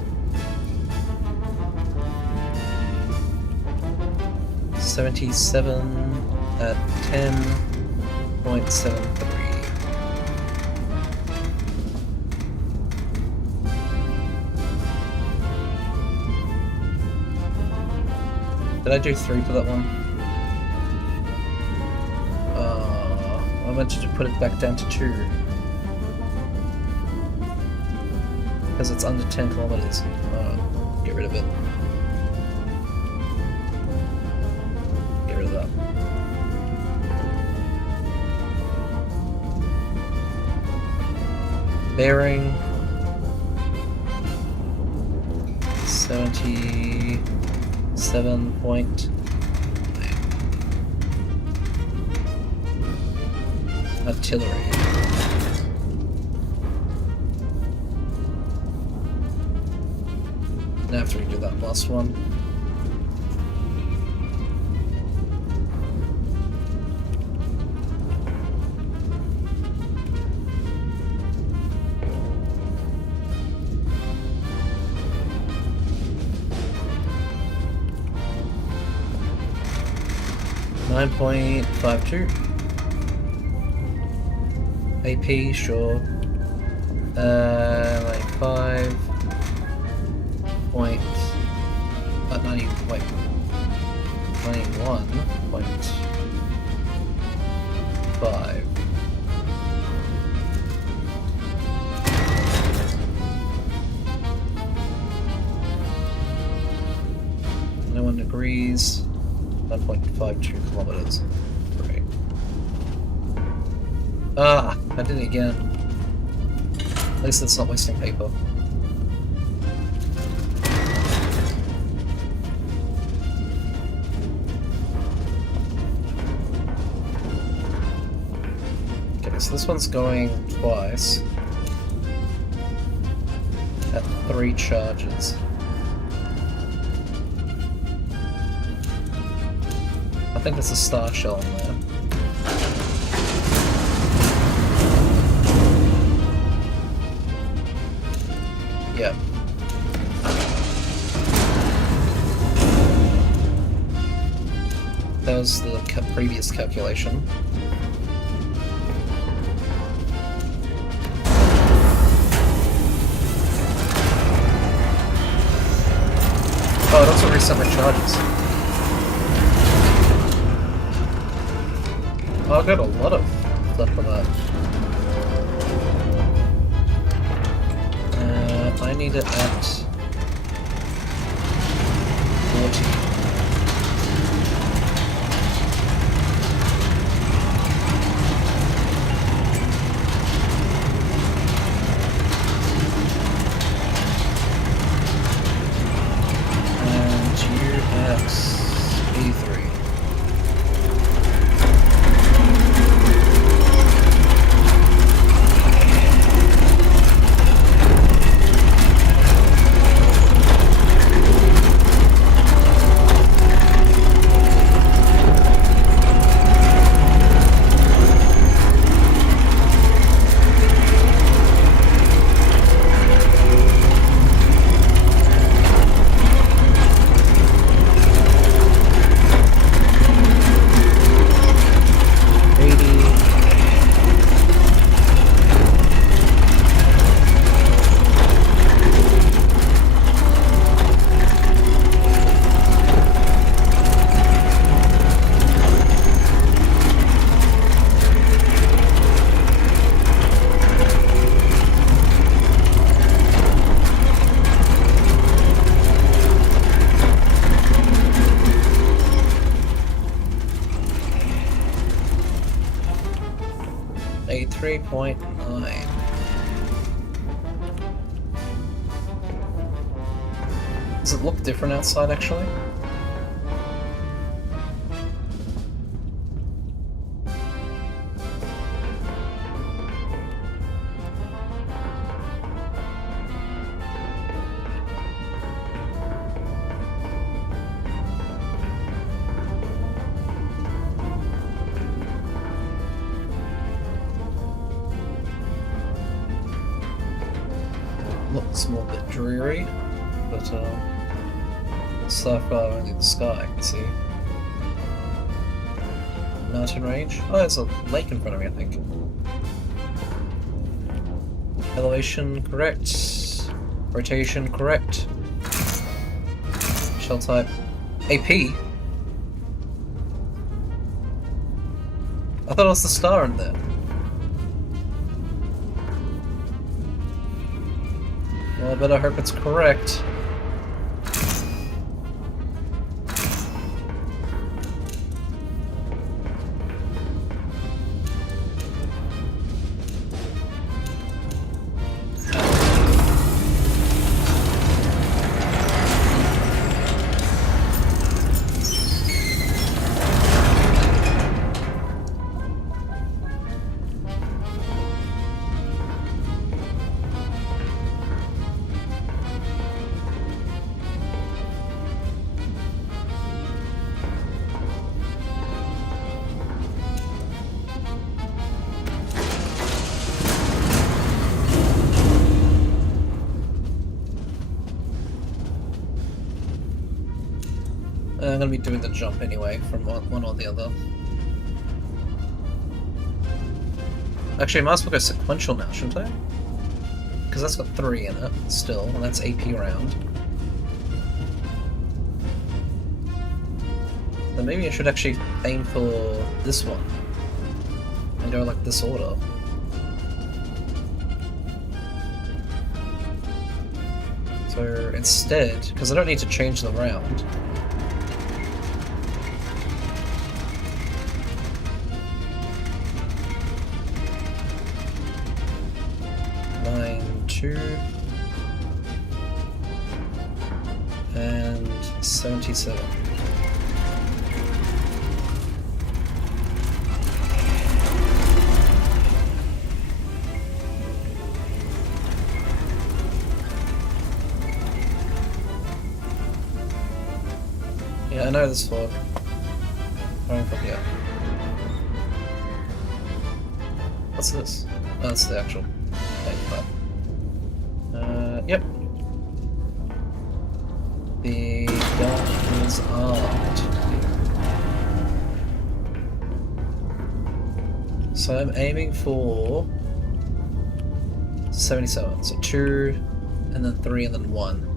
77 at 10.73. Did I do 3 for that one? I meant to put it back down to 2. Because it's under 10 kilometers. Get rid of it. Get rid of that. Bearing 77 point. Artillery. Now I have to redo that last one. .52. AP, sure. Like 5 point 90, wait, 91.5. 91 degrees, 1.52 kilometers. Great. Ah, I did it again. At least it's not wasting paper. Okay, so this one's going twice at 3 charges. I think there's a star shell in there. Yeah. That was the previous calculation. Oh, it also reset my charges. Oh, I got a lot of stuff for that. I need it at 40. And you at 83. 83.9. Does it look different outside, actually? Looks more a bit dreary, but so far only the sky I can see. Mountain range? Oh, there's a lake in front of me, I think. Elevation correct. Rotation correct. Shell type. AP? I thought it was the star in there. Well, I better hope it's correct. I'm gonna be doing the jump anyway, from one or the other. Actually, I might as well go sequential now, shouldn't I? Because that's got 3 in it, still, and that's AP round. Then maybe I should actually aim for this one. And go like this order. So instead, because I don't need to change the round, and 77. Yeah, I know this fog. Going from here. What's this? Oh, that's the actual paper. Yep. The gun is armed. So I'm aiming for 77. So 2, and then 3, and then 1.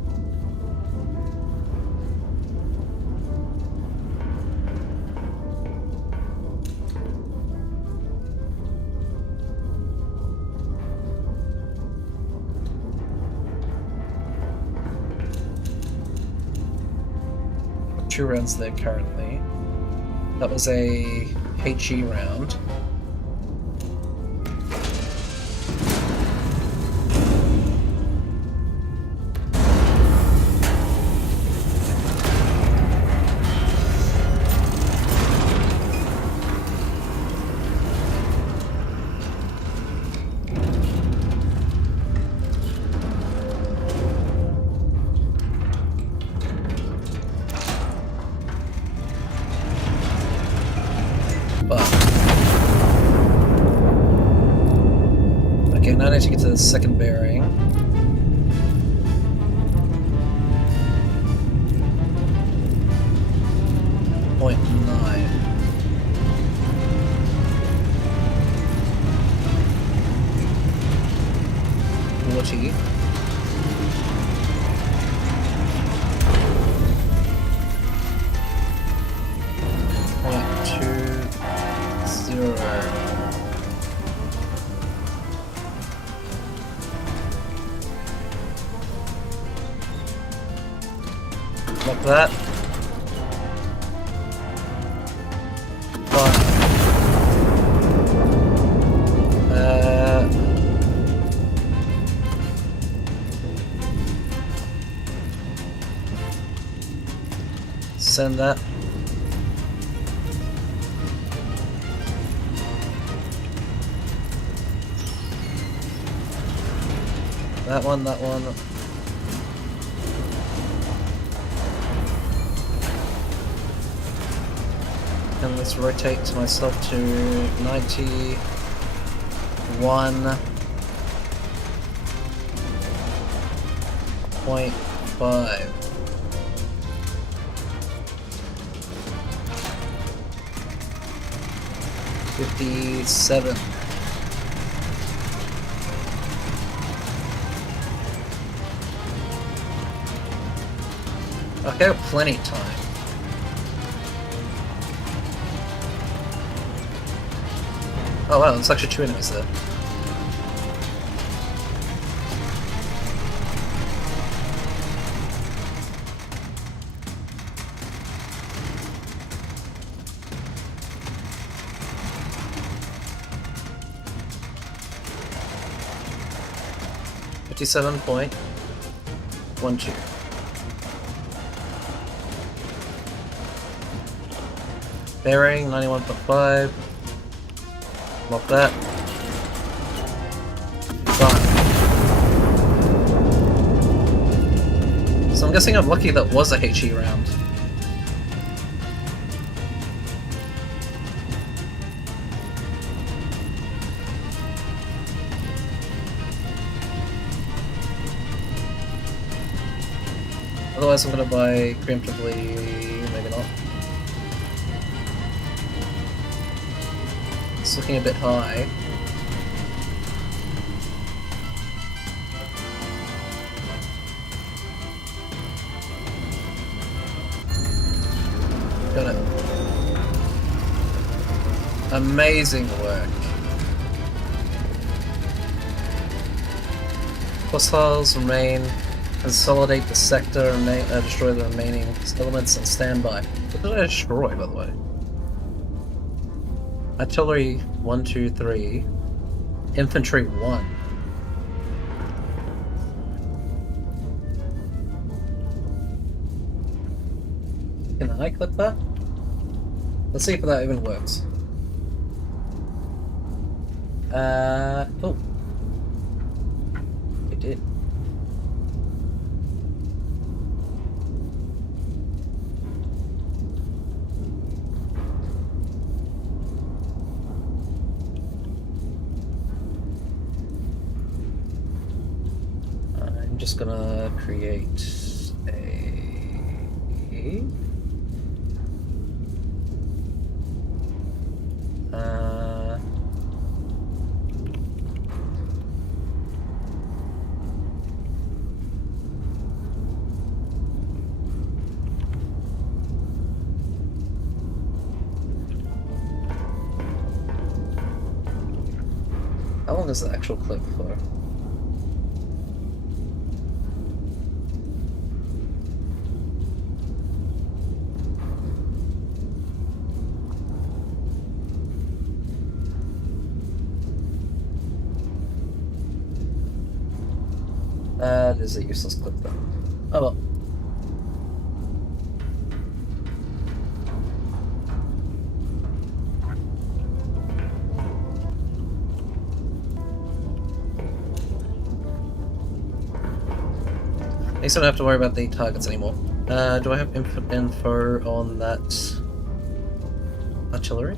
Two rounds there currently. That was a HE round. Okay, now I need to get to the second bearing. .9. 40. Like that. send that. That one, that one. And let's rotate myself to 91.5. $57. Okay, plenty of time. Oh wow, there's actually 2 enemies there. $57.12. Bearing 91.5. Lock that. Done. So I'm guessing I'm lucky that was a HE round. Otherwise I'm gonna buy preemptively, maybe not. It's looking a bit high. Got it. Amazing work. Hostiles remain. Consolidate the sector and destroy the remaining elements and stand by. What did I destroy, by the way? Artillery 1, 2, 3. Infantry 1. Can I clip that? Let's see if that even works. Oh. It did. I'm just gonna create a how long is the actual clip for? That is a useless clip though. Oh well. At least I don't have to worry about the targets anymore. Do I have info on that artillery?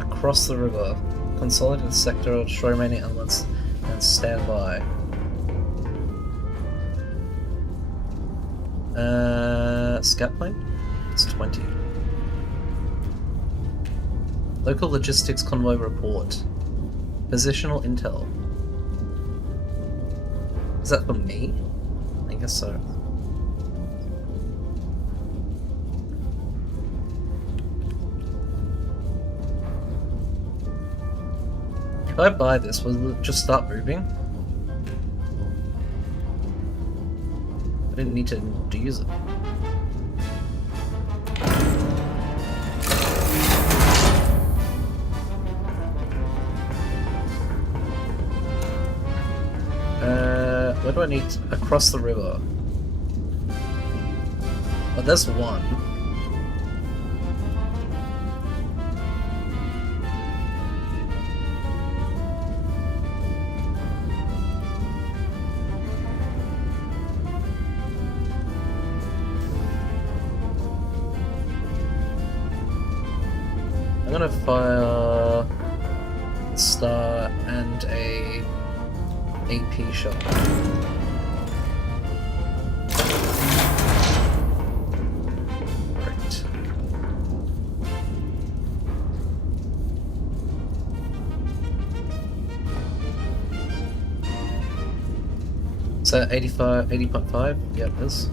Across the river. Consolidate the sector, destroy remaining elements, and stand by. Scout plane? It's 20. Local logistics convoy report. Positional intel. Is that for me? I guess so. If I buy this, will it just start moving? I didn't need to use it. Where do I need to... across the river? Oh, there's one. I'm gonna fire a star and a AP shot. Great. Is that 85, 80.5? Yeah, it is.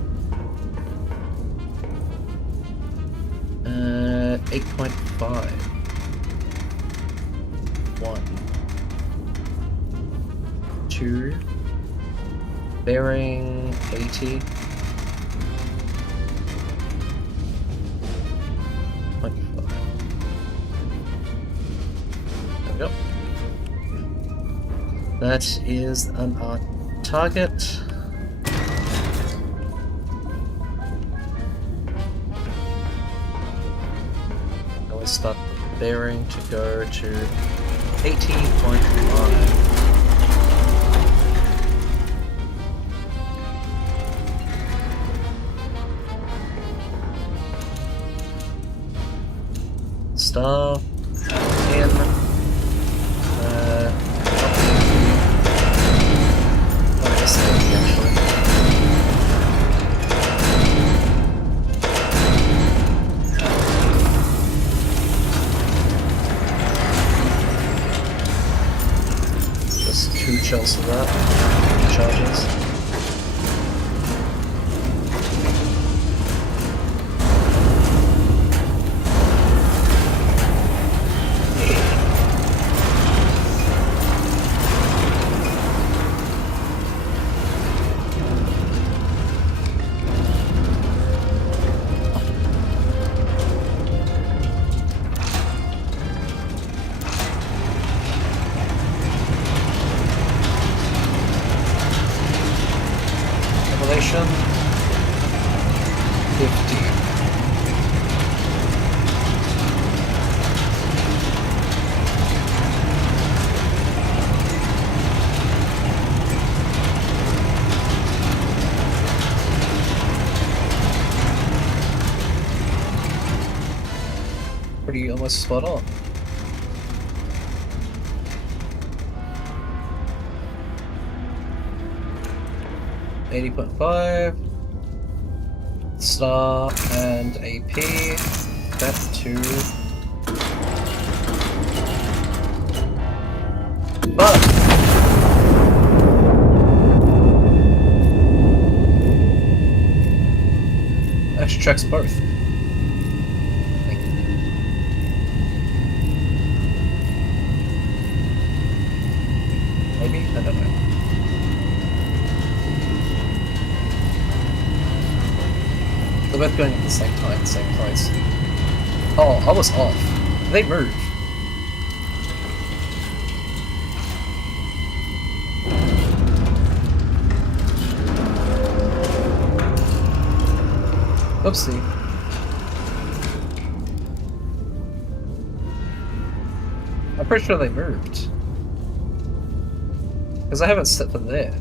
8.5. 1. 2. Bearing 80. 25. There we go. That is an art target. Start the bearing to go to 80.5. Star 10. Oh, yes, actually. Two shells of that. Charges. Revelation 50. Pretty almost spot on. $80.5 star and AP. That's 2. But actually checks both. Maybe? I don't know. They're both going at the same time, same place. Oh, I was off. They move. Oopsie. I'm pretty sure they moved. Because I haven't stepped in there.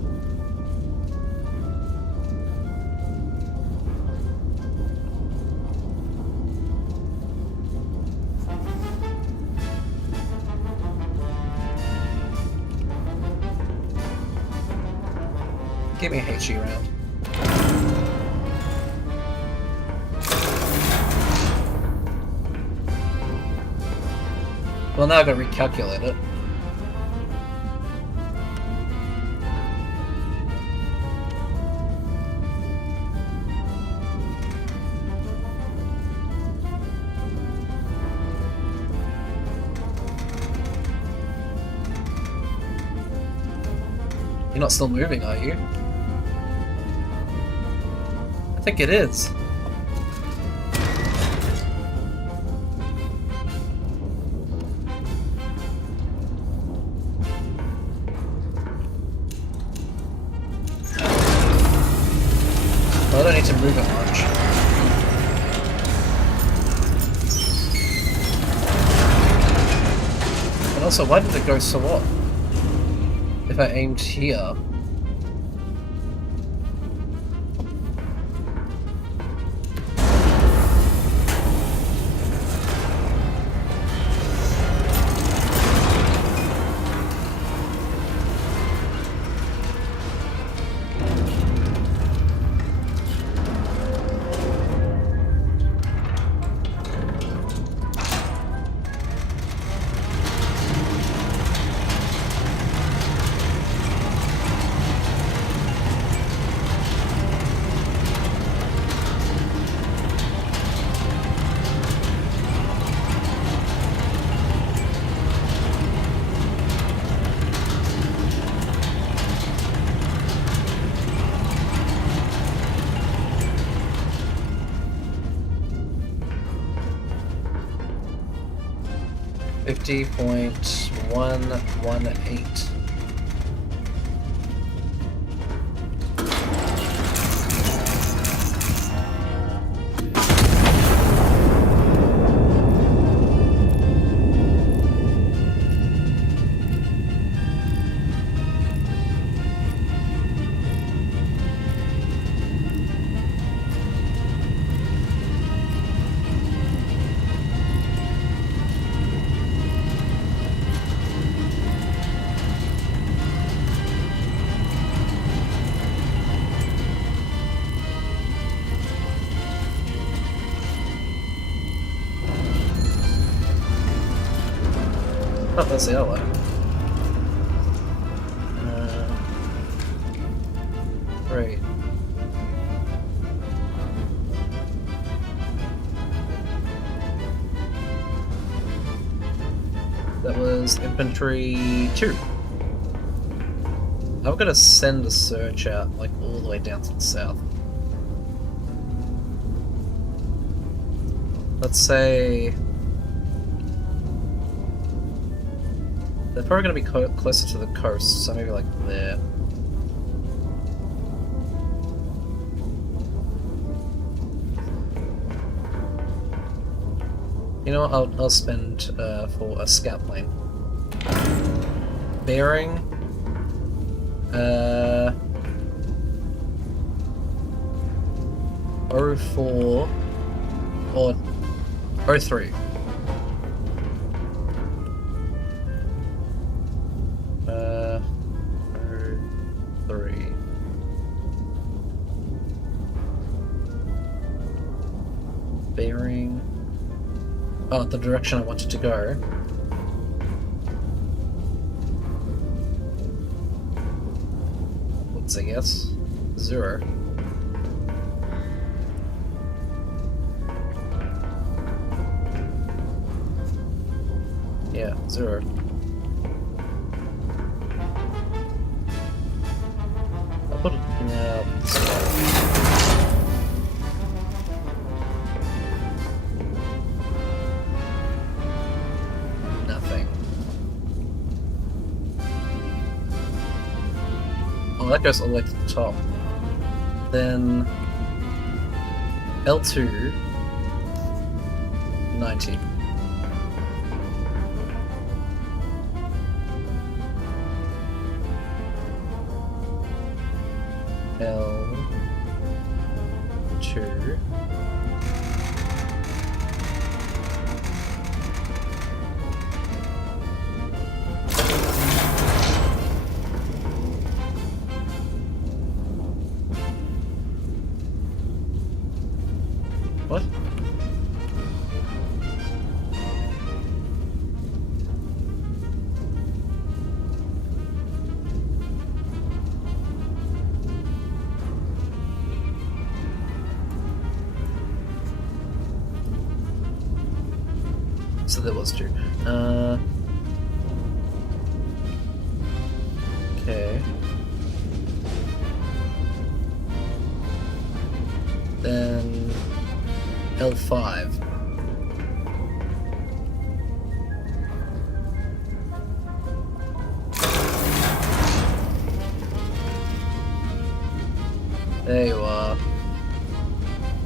Give me a HE round. Well, now I've got to recalculate it. You're not still moving, are you? I think it is. don't need to move it much. And also, why did it go so off? If I aimed here... $50.118. Oh, that's the other one. Right. That was infantry 2. I've got to send a search out, like, all the way down to the south. Let's say... they're probably going to be closer to the coast, so maybe like there. You know what, I'll spend for a scout plane. Bearing... 04 or 03. 03. Bearing... oh, the direction I wanted to go. Let's say yes. 0. Yeah, 0. I'll put it this way. Nothing. Oh, that goes all the way to the top. Then L2 90. L2 what? So there was 2. Okay. Then L5. There you are.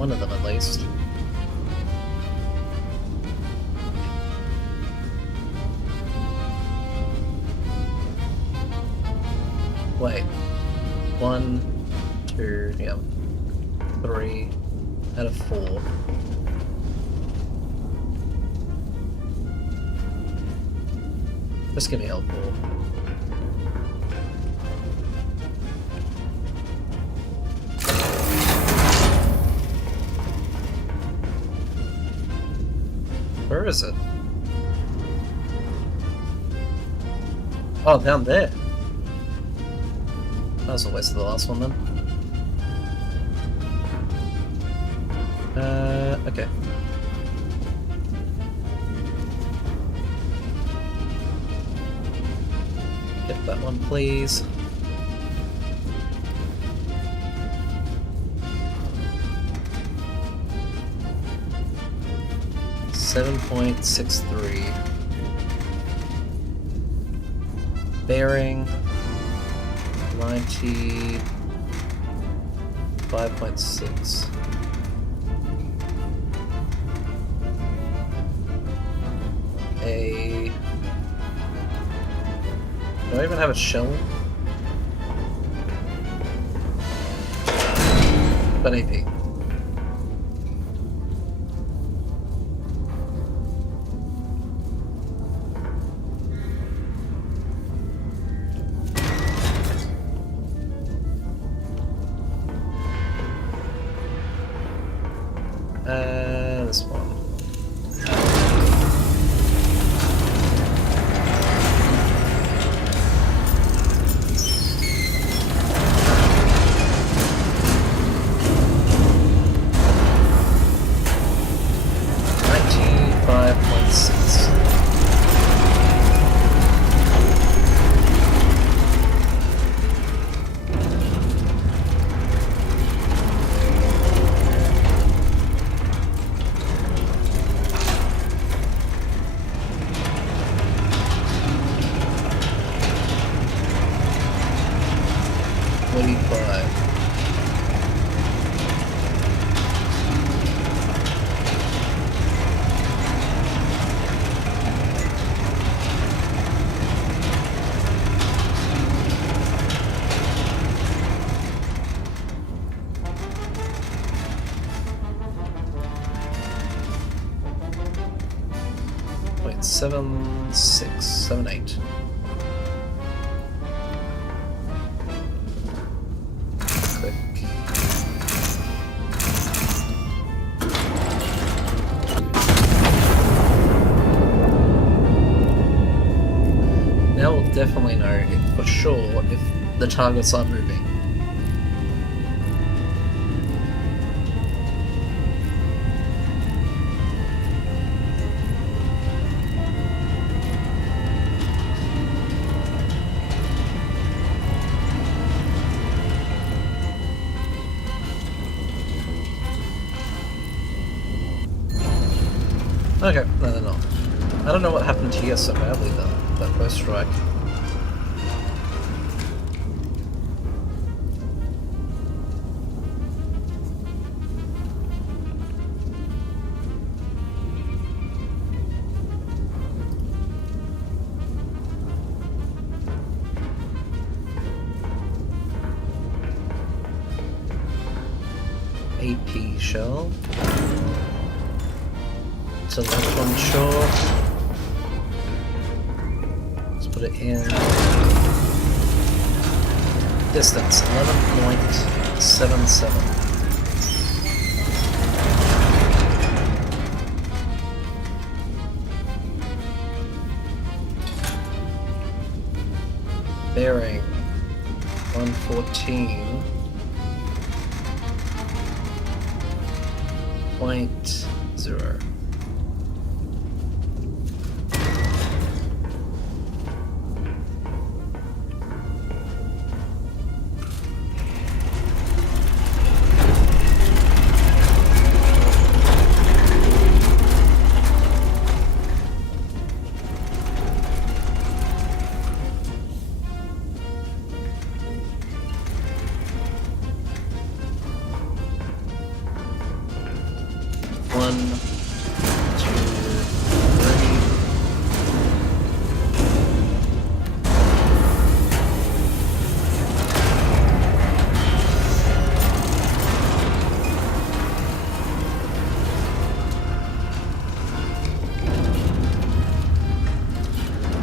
One of them at least. Wait. 1, 2, yeah. 3 out of 4. Just give me L4. Where is it? Oh, down there. That was a waste of the last one then. Okay. Get that one, please. .63. Bearing 95.6. Do I even have a shell? But AP. This one. Wait, 7, 6, 7, 8. Click. Now we'll definitely know for sure if the targets are moving. Okay, no, they're not. I don't know what happened to you so badly though, that first strike. AP shell. So left one short. Let's put it in. Distance 11.77. Bearing 114.0.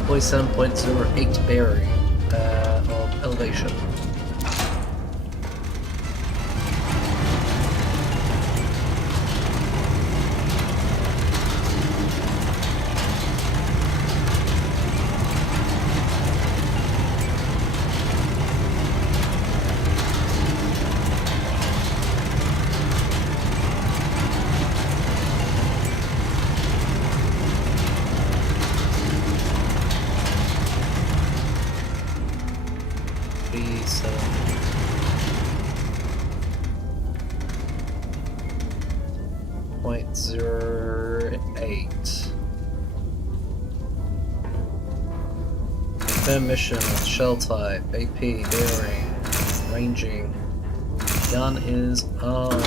47.08 bearing of elevation. Point 08. Confirm mission, shell type, AP, bearing, ranging. Gun is armed.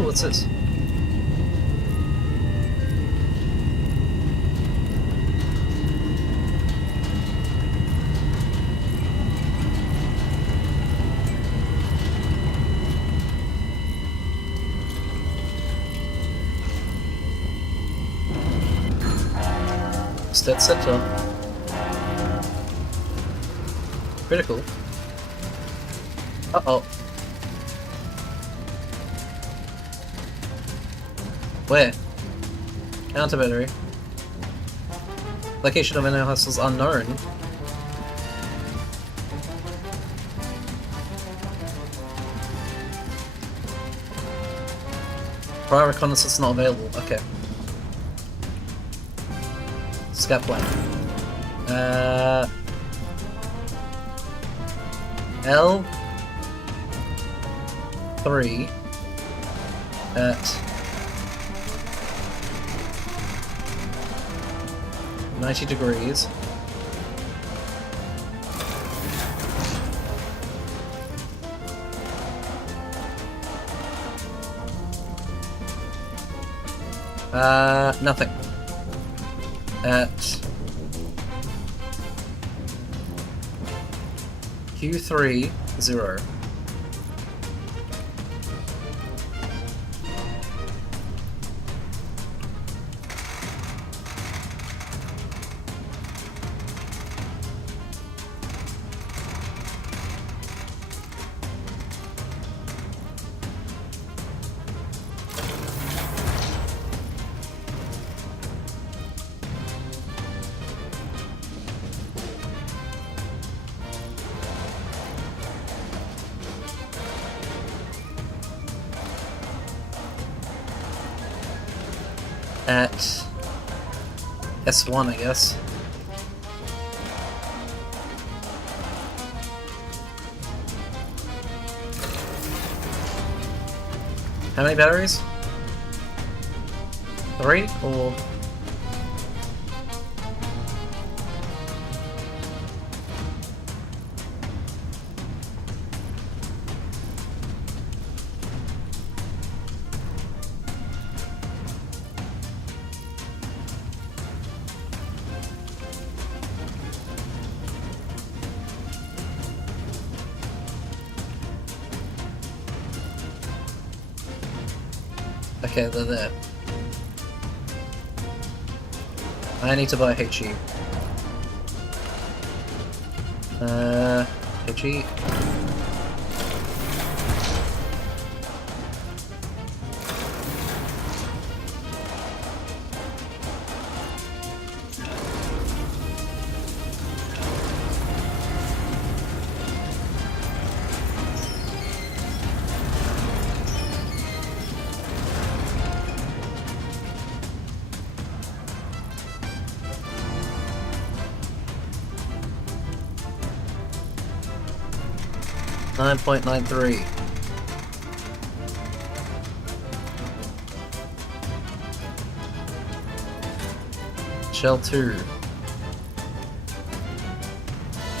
Ooh, what's this? Dead center. Critical. Uh-oh. Where? Counter battery. Location of enemy hostiles unknown. Prior reconnaissance not available. Okay. Scout plane. L3 at 90 degrees. Nothing. At Q3 0. At S1, I guess. How many batteries? 3 or... Okay, they're there. I need to buy HE. HE. .93. Shell 2.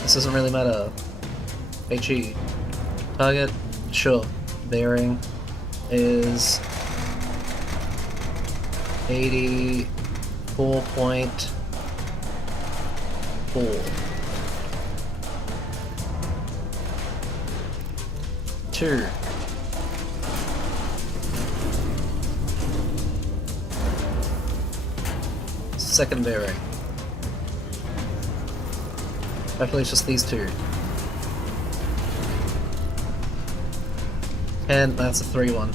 This doesn't really matter. HE. Target, sure. Bearing is 84.4. 82. Second bearing. Hopefully it's just these two. And that's a 3-1.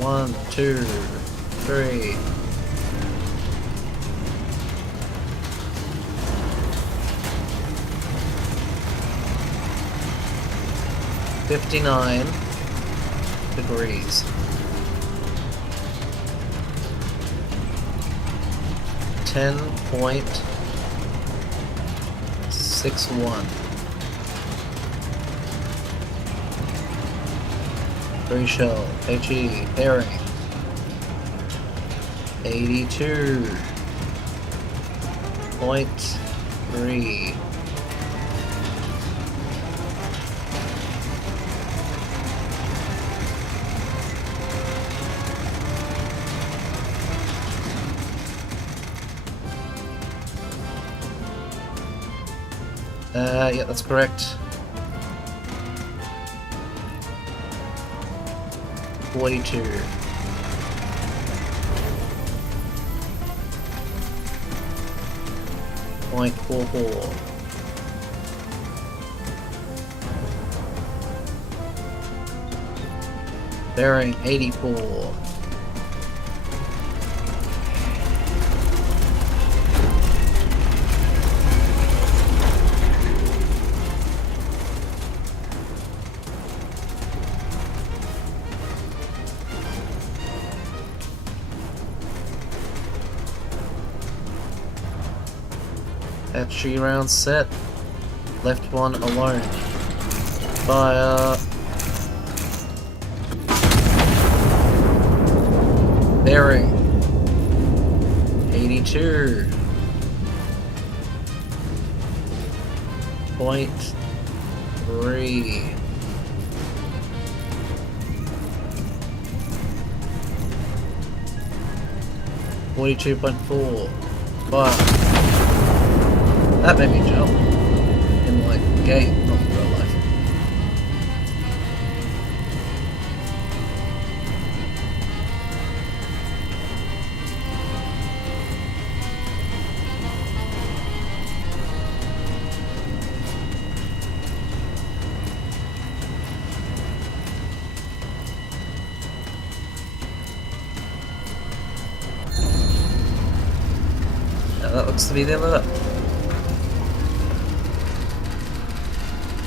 1, 2, 3. $59 degrees. 10.61. 3 shell, HE, bearing. 82.3. Yeah, that's correct. 42. .44. Bearing 84. Hatchery round set. Left one alone. Fire. Bearing. 82. .3. .4. Fire. That made me jump. In like game, not in real life. Now that looks to be the end of that.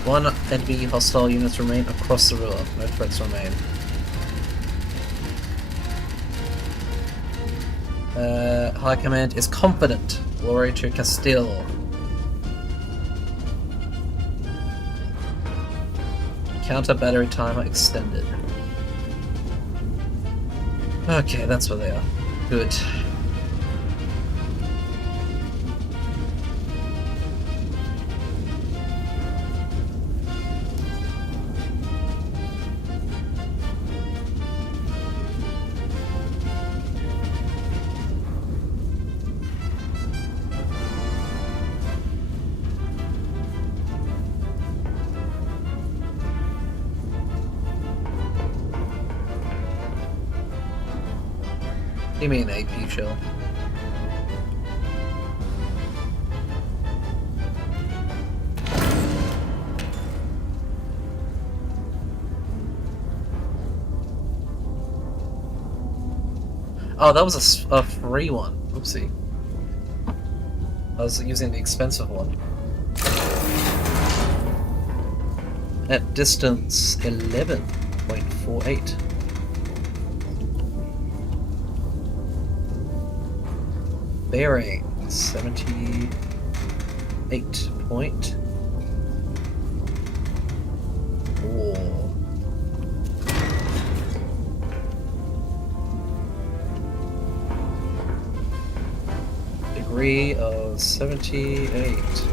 One enemy hostile units remain across the river. No threats remain. High Command is confident. Glory to Castile. Counter battery timer extended. Okay, that's where they are. Good. Give me an AP shell. Oh, that was a free one. Oopsie. I was using the expensive one. At distance 11.48. Bearing 78.4. Degree of 78.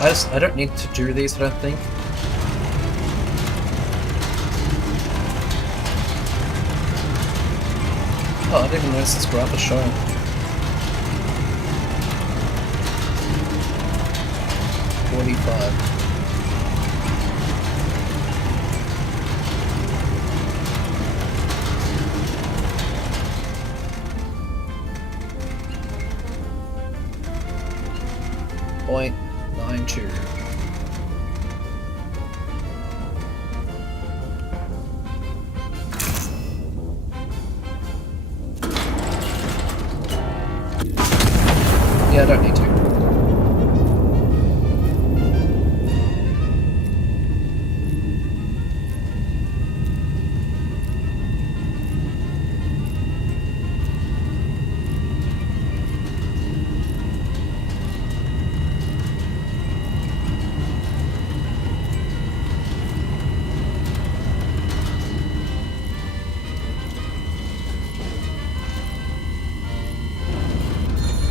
I don't need to do these, I don't think. Oh, I didn't even notice this graph is showing. .92. Yeah, I don't need to.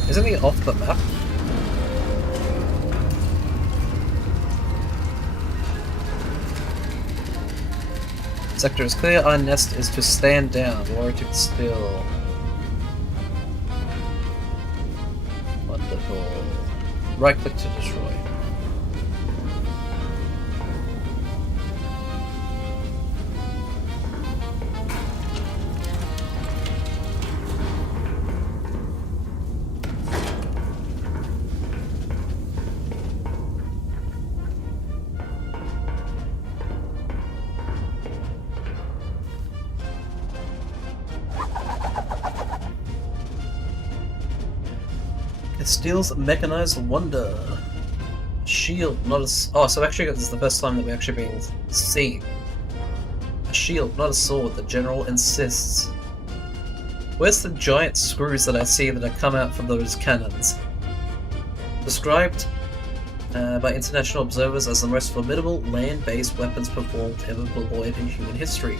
Isn't he off the map? Sector is clear. Iron Nest is to stand down. Warrior to still. Wonderful. Right click to destroy. Steel's mechanized wonder. Shield, not a... Oh, so actually this is the first time that we're actually being seen. A shield, not a sword, the general insists. Where's the giant screws that I see that have come out from those cannons? Described by international observers as the most formidable land-based weapons performed ever deployed in human history.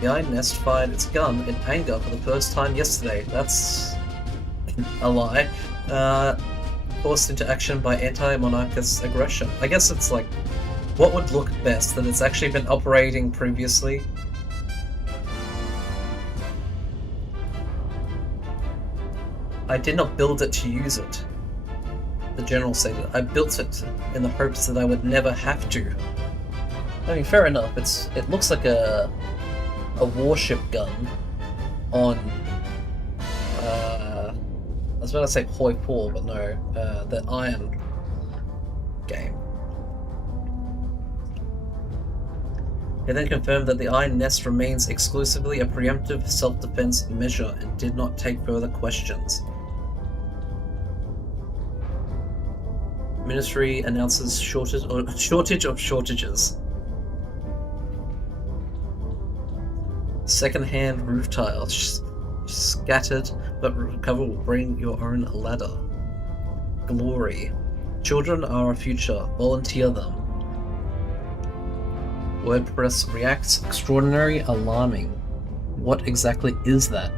The Iron Nest fired its gun in anger for the first time yesterday. That's a lie. Forced into action by anti-monarchist aggression. I guess it's like, what would look best? That it's actually been operating previously? I did not build it to use it. The general stated. I built it in the hopes that I would never have to. I mean, fair enough. It looks like a warship gun on I was about to say Hoi Po, but no, the Iron game. It then confirmed that the Iron Nest remains exclusively a preemptive self-defense measure and did not take further questions. Ministry announces shortage of shortages. Second-hand roof tiles. Scattered, but recover will bring your own ladder. Glory. Children are our future. Volunteer them. WordPress reacts. Extraordinary, alarming. What exactly is that?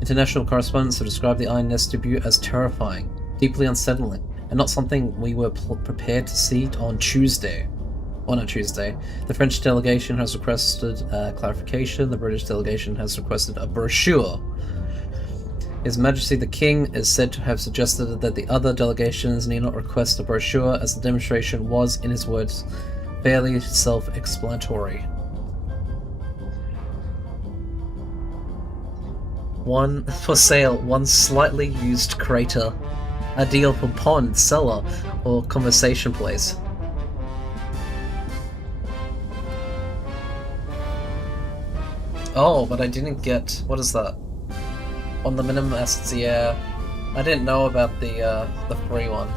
International correspondents have described the Iron Nest debut as terrifying, deeply unsettling, and not something we were prepared to see on Tuesday. On a Tuesday. The French delegation has requested clarification. The British delegation has requested a brochure. His Majesty the King is said to have suggested that the other delegations need not request a brochure, as the demonstration was, in his words, fairly self-explanatory. One for sale, one slightly used crater. A deal for pond, cellar, or conversation place. Oh, but I didn't get... What is that? On the minimum assets, yeah. I didn't know about the free one.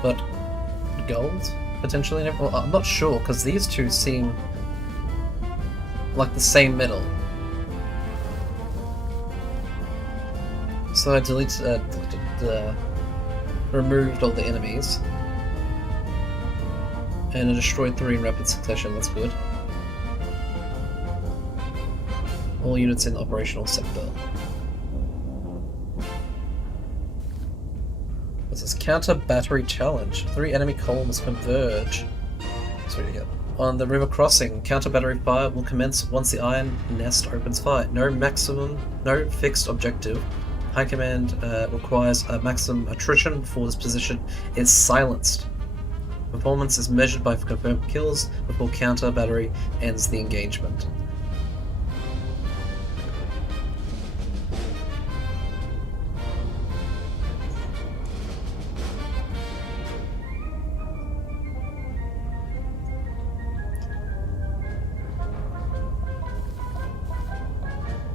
But... gold? Potentially? Well, I'm not sure, because these two seem... like the same metal. So I removed all the enemies. And I destroyed 3 in rapid succession, that's good. All units in operational sector. What's this? Counter battery challenge. 3 enemy columns converge. That's really good. On the river crossing, counter battery fire will commence once the iron nest opens fire. No fixed objective. High command requires a maximum attrition before this position is silenced. Performance is measured by confirmed kills before counter battery ends the engagement.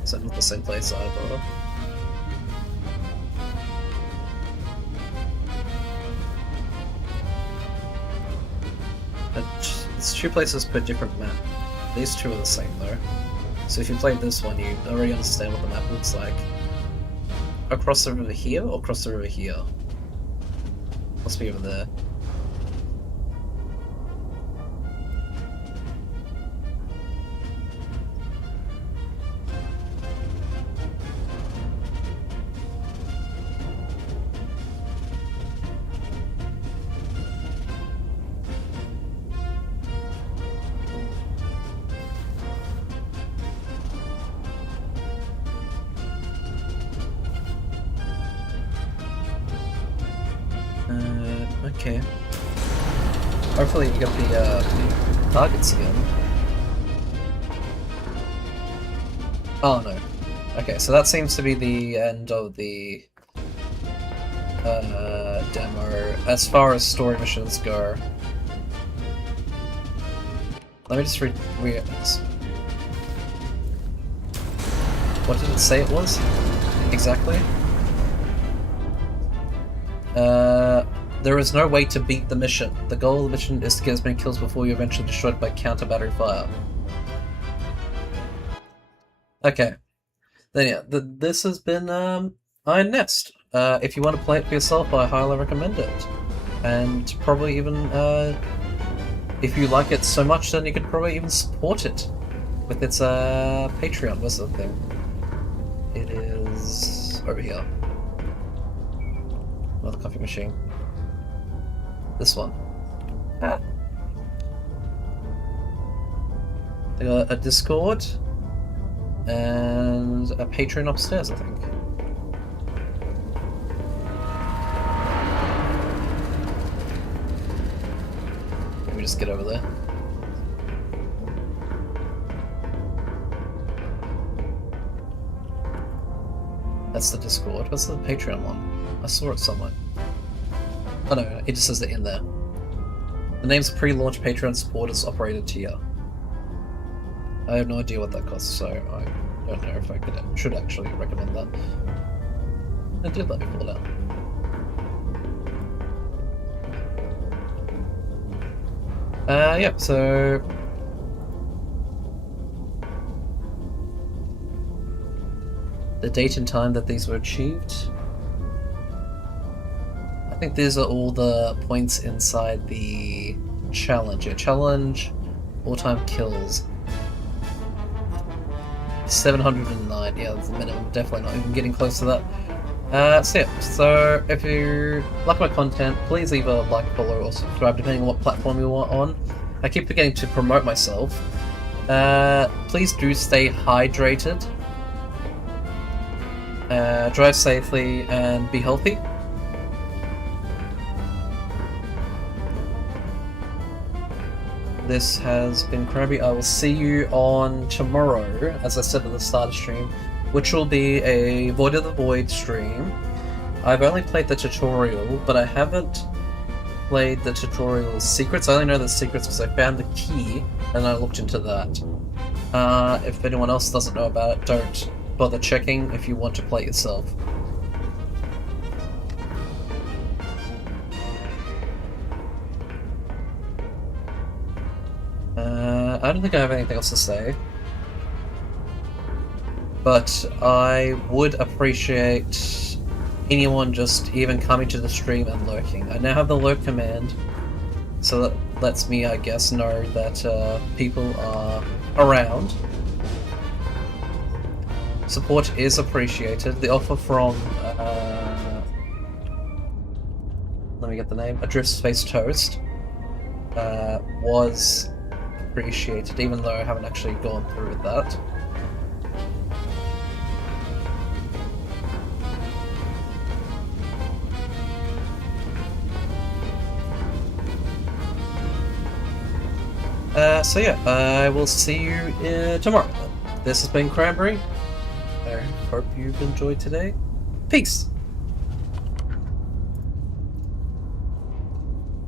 Is that not the same place either? It's 2 places per different map. These 2 are the same though. So if you played this one, you already understand what the map looks like. Across the river here or across the river here? Must be over there. Okay. Hopefully you get the targets again. Oh no. Okay, so that seems to be the end of the demo as far as story missions go. Let me just read this. What did it say it was? Exactly? There is no way to beat the mission. The goal of the mission is to get as many kills before you're eventually destroyed by counter battery fire. Okay. Then yeah, this has been Iron Nest. If you want to play it for yourself, I highly recommend it. And probably even, if you like it so much, then you could probably even support it with its Patreon. What's the thing? It is over here. Another coffee machine. This one. Ah. They got a Discord and a Patreon upstairs, I think. Let me just get over there. That's the Discord. What's the Patreon one? I saw it somewhere. Oh no, it just says it in there. The name's pre-launch Patreon supporters operated tier. I have no idea what that costs, so I don't know if I should actually recommend that. It did let me pull it out. Yep, so... the date and time that these were achieved. I think these are all the points inside the challenge. Yeah, challenge, all-time kills. 709, yeah, that's the minimum. Definitely not even getting close to that. So yeah, so if you like my content, please either like, follow, or subscribe, depending on what platform you are on. I keep forgetting to promote myself. Please do stay hydrated. Drive safely and be healthy. This has been Cranberry. I will see you on tomorrow, as I said at the start of the stream, which will be a Void of the Void stream. I've only played the tutorial, but I haven't played the tutorial secrets. I only know the secrets because I found the key and I looked into that. If anyone else doesn't know about it, don't bother checking if you want to play it yourself. I don't think I have anything else to say, but I would appreciate anyone just even coming to the stream and lurking. I now have the lurk command, so that lets me, I guess, know that people are around. Support is appreciated. The offer from let me get the name, Adrift Space Toast, was appreciated, even though I haven't actually gone through with that. So yeah, I will see you tomorrow. This has been Cranberry. I hope you've enjoyed today. Peace!